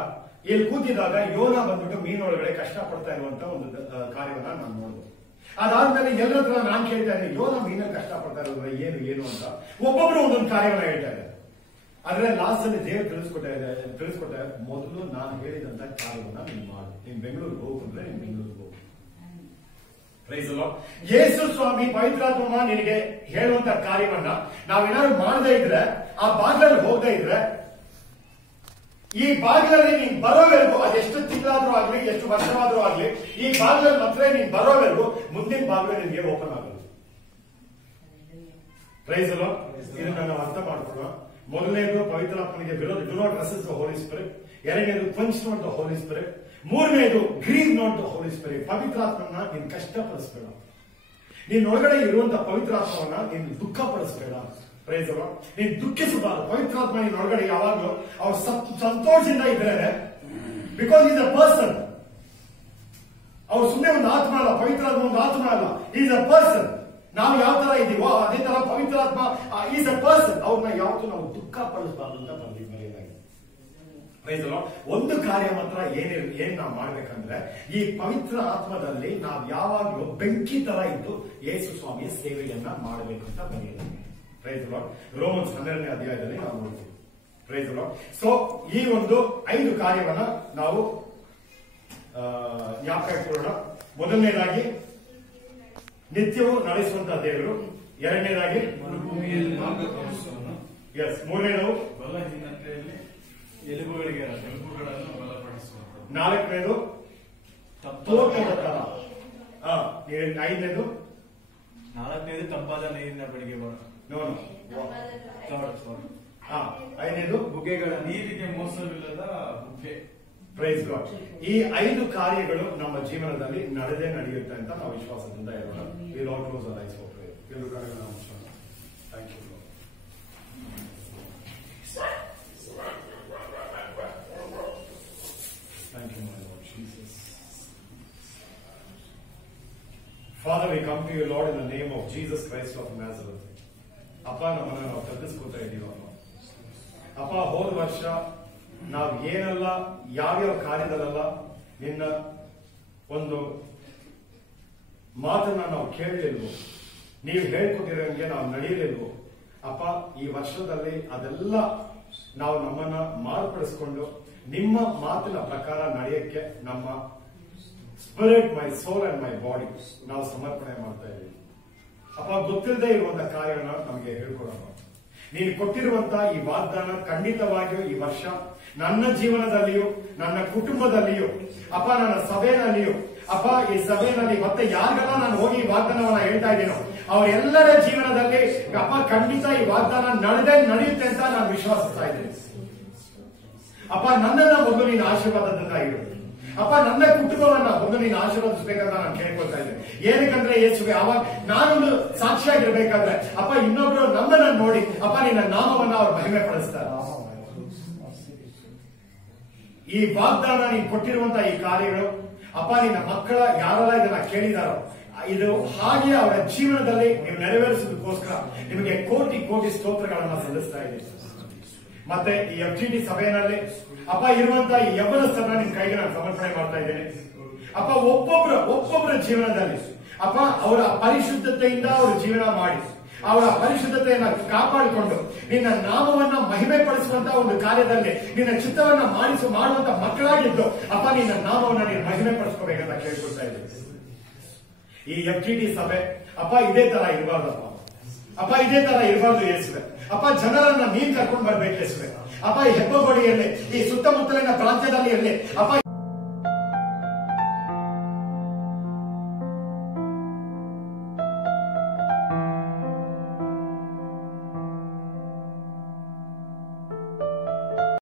ಇಲ್ಲಿ ಕೂತಿದ್ದಾಗ ಯೋನ ಬಂದ್ಬಿಟ್ಟು ಮೀನೊಳಗಡೆ ಕಷ್ಟ ಪಡ್ತಾ ಇರುವಂತ ಒಂದು ಕಾರ್ಯವನ್ನ ನಾನು ನೋಡಿದೆ. ಅದಾದ್ಮೇಲೆ ಎಲ್ಲರ ಹತ್ರ ನಾನು ಕೇಳ್ತಾ ಇದ್ದೀನಿ, ಯೋನ ಮೀನಲ್ಲಿ ಕಷ್ಟ ಪಡ್ತಾ ಇರೋದ್ರ ಏನು ಅಂತ ಒಬ್ಬೊಬ್ರು ಒಂದೊಂದು ಕಾರ್ಯವನ್ನ ಹೇಳ್ತಾ ಇದ್ದಾರೆ. ಆದ್ರೆ ಲಾಸ್ಟ್ ಅಲ್ಲಿ ದೇವರು ತಿಳಿಸ್ಕೊಟ್ಟ ಮೊದಲು ನಾನು ಹೇಳಿದಂತ ಕಾರ್ಯವನ್ನ ನೀನ್ ಮಾಡು. ನೀನ್ ಬೆಂಗಳೂರಿಗೆ ಹೋಗ್ಬಂದ್ರೆ ನೀನ್ ಬೆಂಗಳೂರಿಗೆ ಹೋಗು. ಯೇಸು ಸ್ವಾಮಿ ಪವಿತ್ರಾತ್ಮ ನಿನಗೆ ಹೇಳುವಂತ ಕಾರ್ಯವನ್ನ ನಾವೇನಾದ್ರು ಮಾಡದೇ ಇದ್ರೆ, ಆ ಬಾಗಿಲಲ್ಲಿ ಹೋಗದೆ ಇದ್ರೆ, ಈ ಬಾಗಿಲಲ್ಲಿ ನೀನ್ ಬರೋವರೆಗೂ ಅದೆಷ್ಟು ತಿಂಗಳಾದ್ರೂ ಆಗ್ಲಿ, ಎಷ್ಟು ವರ್ಷವಾದ್ರೂ ಆಗ್ಲಿ, ಈ ಬಾಗಿಲಲ್ಲಿ ಮಾತ್ರ ನೀನ್ ಬರೋವರೆಗೂ ಮುಂದಿನ ಬಾಗಿಲು ನಿನ್ಗೆ ಓಪನ್ ಆಗಲ್ಲ. ಪ್ರೈಸ್ ಅಲ್ಲ. ಇದನ್ನ ನಾವು ಅರ್ಥ ಮಾಡ್ಕೊಳ್ಳೋಣ. ಮೊದಲನೇದು ಪವಿತ್ರಾತ್ಮನಿಗೆ ವಿರೋಧ, do not resist the Holy Spirit. ಎರಡನೇದು quench not the Holy Spirit. ಮೂರನೇದು grieve not the Holy Spirit. ಪವಿತ್ರಾತ್ಮನ ನೀನ್ ಕಷ್ಟಪಡಿಸ್ಬೇಡ. ನೀನ್ ಒಳಗಡೆ ಇರುವಂತ ಪವಿತ್ರಾತ್ಮವನ್ನ ನೀನ್ ದುಃಖ ಪಡಿಸ್ಬೇಡ. ಪ್ರೈಸ್ ಅಲ್ಲ. ನೀನ್ ದುಃಖಿಸಬಾರದು. ಪವಿತ್ರಾತ್ಮ ನೀನ್ ಒಳಗಡೆ ಯಾವಾಗಲೂ ಅವ್ರು ಸಂತೋಷದಿಂದ ಇದ್ದಾರೆ. Because is a person. ಅವ್ರು ಸುಮ್ಮನೆ ಒಂದು ಆತ್ಮ ಅಲ್ಲ, ಪವಿತ್ರಾತ್ಮ ಒಂದು ಆತ್ಮ ಅಲ್ಲ, ಈಸ್ ಅ ಪರ್ಸನ್. ನಾವು ಯಾವ ತರ ಇದೀವೋ ಅದೇ ತರ ಪವಿತ್ರಾತ್ಮ ಈಸ್ ಅ ಪರ್ಸನ್. ಅವ್ರನ್ನ ಯಾವತ್ತೂ ನಾವು ದುಃಖ ಪಡಿಸಬಾರ್ದು ಅಂತ ಬರೆಯಲಾಗಿದೆ. ಒಂದು ಕಾರ್ಯ ಮಾತ್ರ ಏನ್ ನಾವು ಮಾಡ್ಬೇಕಂದ್ರೆ, ಈ ಪವಿತ್ರ ಆತ್ಮದಲ್ಲಿ ನಾವು ಯಾವಾಗಲೂ ಬೆಂಕಿ ತರ ಇದ್ದು ಯೇಸು ಸ್ವಾಮಿಯ ಸೇವೆಯನ್ನ ಮಾಡಬೇಕು ಅಂತ ಬರೆಯಲಾಗಿದೆ. Price lord. ರೋಮನ್ಸ್ 12ನೇ ಅಧ್ಯಾಯದಲ್ಲಿ ನಾವು ನೋಡ್ತೀವಿ. Price lord. ಸೊ ಈ ಒಂದು 5 ಕಾರ್ಯವನ್ನ ನಾವು ಜ್ಞಾಪಕ ಇಟ್ಕೊಳ್ಳೋಣ. ಮೊದಲನೇದಾಗಿ ನಿತ್ಯವೂ ನಡೆಸುವಂತಹ ದೇವರು. ಎರಡನೇದಾಗಿ ಎಸ್. ಮೂರನೇದು ಬಲಹೀನತೆಯಲ್ಲಿ ಎಲುಬುಗಳನ್ನು ಬಲಪಡಿಸುವುದು. ನಾಲ್ಕನೇದು ತೋಟದ ತರ. ಐದನೇದು ತಂಪಾದ ನೀರಿನ ಬಳಿಗೆ ಬರೋದು. ಐದನೇದು ಬುಗ್ಗೆಗಳ ನೀರಿಗೆ ಮೋಸವಿಲ್ಲದ ಬುಗ್ಗೆ. Praise God. ಈ 5 ಕಾರ್ಯಗಳು ನಮ್ಮ ಜೀವನದಲ್ಲಿ ನಡೆಯುತ್ತೆ ಅಂತ ನಾವು ವಿಶ್ವಾಸದಿಂದ ಹೇಳೋಣ. Will all close our eyes for prayer. ಎಲ್ಲರೂ ಕಡೆಗೆ ನಾವು thank you. Thank you, my Lord Jesus. Father, we come to you, Lord, in the name of Jesus Christ of Nazareth. ಅಪ್ಪ, ನಮ್ಮನ್ನ ನಾವು ತಗ್ಗಿಸ್ಕೊತಾ ಇದ್ದೀವಪ್ಪ. ಅಪ್ಪ, ಹೋದ ವರ್ಷ ನಾವು ಏನೆಲ್ಲ ಯಾವ್ಯಾವ ಕಾರ್ಯದಲ್ಲ ನಿನ್ನ ಒಂದು ಮಾತನ್ನ ನಾವು ಕೇಳಲಿಲ್ವೋ, ನೀವು ಹೇಳ್ಕೊಟ್ಟಿರೋಂಗೆ ನಾವು ನಡೆಯಲಿಲ್ವೋ ಅಪ್ಪ, ಈ ವರ್ಷದಲ್ಲಿ ಅದೆಲ್ಲ ನಾವು ನಮ್ಮನ್ನ ಮಾರ್ಪಡಿಸ್ಕೊಂಡು ನಿಮ್ಮ ಮಾತಿನ ಪ್ರಕಾರ ನಡೆಯಕ್ಕೆ ನಮ್ಮ spirit, my soul and my body ನಾವು ಸಮರ್ಪಣೆ ಮಾಡ್ತಾ ಇದ್ದೀವಿ ಅಪ್ಪ. ಗೊತ್ತಿಲ್ಲದೆ ಇರುವಂತಹ ಕಾರ್ಯಗಳನ್ನ ನಮಗೆ ಹೇಳ್ಕೊಡೋಣ. ನೀನು ಕೊಟ್ಟಿರುವಂತಹ ಈ ವಾಗ್ದಾನ ಖಂಡಿತವಾಗಿಯೂ ಈ ವರ್ಷ ನನ್ನ ಜೀವನದಲ್ಲಿಯೂ, ನನ್ನ ಕುಟುಂಬದಲ್ಲಿಯೂ ಅಪ್ಪ, ನನ್ನ ಸಭೆಯಲ್ಲಿಯೂ ಅಪ್ಪ, ಈ ಸಭೆಯಲ್ಲಿ ಮತ್ತೆ ಯಾರಿಗೆಲ್ಲ ನಾನು ಹೋಗಿ ಈ ವಾಗ್ದಾನವನ್ನ ಹೇಳ್ತಾ ಇದ್ದೀನೋ ಅವರೆಲ್ಲರ ಜೀವನದಲ್ಲಿ ಅಪ್ಪ ಖಂಡಿತ ಈ ವಾಗ್ದಾನ ನಡೆಯುತ್ತೆ ಅಂತ ನಾನು ವಿಶ್ವಾಸಿಸ್ತಾ ಇದ್ದೀನಿ ಅಪ್ಪ. ನನ್ನನ್ನ ಮೊದಲು ನೀನು ಆಶೀರ್ವಾದದಿಂದ ಇರು ಅಪ್ಪ. ನನ್ನ ಕುಟುಂಬವನ್ನ ಮೊದಲು ನೀನು ಆಶೀರ್ವದಿಸಬೇಕಂತ ನಾನು ಕೇಳ್ಕೊಳ್ತಾ ಇದ್ದೇನೆ. ಏನಕ್ಕಂದ್ರೆ ಯೇಸುವೆ, ಅವಾಗ ನಾನೊಂದು ಸಾಕ್ಷಿಯಾಗಿರ್ಬೇಕಾದ್ರೆ ಅಪ್ಪ, ಇನ್ನೊಬ್ರು ನಮ್ಮನ್ನ ನೋಡಿ ಅಪ್ಪ ನಿನ್ನ ನಾಮವನ್ನ ಅವ್ರು ಮಹಿಮೆ ಪಡಿಸ್ತಾರೆ. ಈ ವಾಗ್ದಾನ ನೀನು ಕೊಟ್ಟಿರುವಂತಹ ಈ ಕಾರ್ಯಗಳು ಅಪ್ಪ, ನಿನ್ನ ಮಕ್ಕಳ ಯಾರೆಲ್ಲ ಇದನ್ನ ಕೇಳಿದಾರೋ ಇದು ಹಾಗೆ ಅವರ ಜೀವನದಲ್ಲಿ ನೀವು ನೆರವೇರಿಸೋದಕ್ಕೋಸ್ಕರ ನಿಮಗೆ ಕೋಟಿ ಕೋಟಿ ಸ್ತೋತ್ರಗಳನ್ನ ಸಲ್ಲಿಸ್ತಾ ಇದ್ದೀನಿ. ಮತ್ತೆ ಈ FGT ಸಭೆಯಲ್ಲಿ ಅಪ್ಪ ಇರುವಂತಹ ಈ ಯೌವನಸ್ಥರನ್ನ ನಿಮ್ ಕೈಗೆ ನಾನು ಸಮರ್ಪಣೆ ಮಾಡ್ತಾ ಇದ್ದೇನೆ ಅಪ್ಪ. ಒಬ್ಬೊಬ್ಬರ ಜೀವನದಲ್ಲಿ ಅಪ್ಪ ಅವರ ಪರಿಶುದ್ಧತೆಯಿಂದ ಅವರು ಜೀವನ ಮಾಡಿ ಅವರ ಪರಿಶುದ್ಧತೆಯನ್ನ ಕಾಪಾಡಿಕೊಂಡು ನಿನ್ನ ನಾಮವನ್ನ ಮಹಿಮೆ ಪಡಿಸುವಂತಹ ಒಂದು ಕಾರ್ಯದಲ್ಲಿ ನಿನ್ನ ಚಿತ್ತವನ್ನ ಮಾಡುವಂತ ಮಕ್ಕಳಾಗಿದ್ದು ಅಪ್ಪ, ನಿನ್ನ ನಾಮವನ್ನ ನೀನು ಮಹಿಮೆ ಪಡಿಸ್ಕೋಬೇಕಂತ ಕೇಳ್ಕೊಳ್ತಾ ಇದ್ದೀನಿ. ಈ FGT ಸಭೆ ಅಪ್ಪ ಇದೇ ತರ ಇರಬಾರ್ದಪ್ಪ ಅಪ್ಪ, ಇದೇ ತರ ಇರಬಾರ್ದು ಯೇಸುವೆ ಅಪ್ಪ. ಜನರನ್ನ ನೀನ್ ಕರ್ಕೊಂಡು ಬರ್ಬೇಕು ಯೇಸುವೆ ಅಪ್ಪ. ಈ ಹೆಬ್ಬಗೋಡಿಯಲ್ಲಿ, ಈ ಸುತ್ತಮುತ್ತಲಿನ ಪ್ರಾಂತ್ಯದಲ್ಲಿ ಇರಲಿ ಅಪ್ಪ,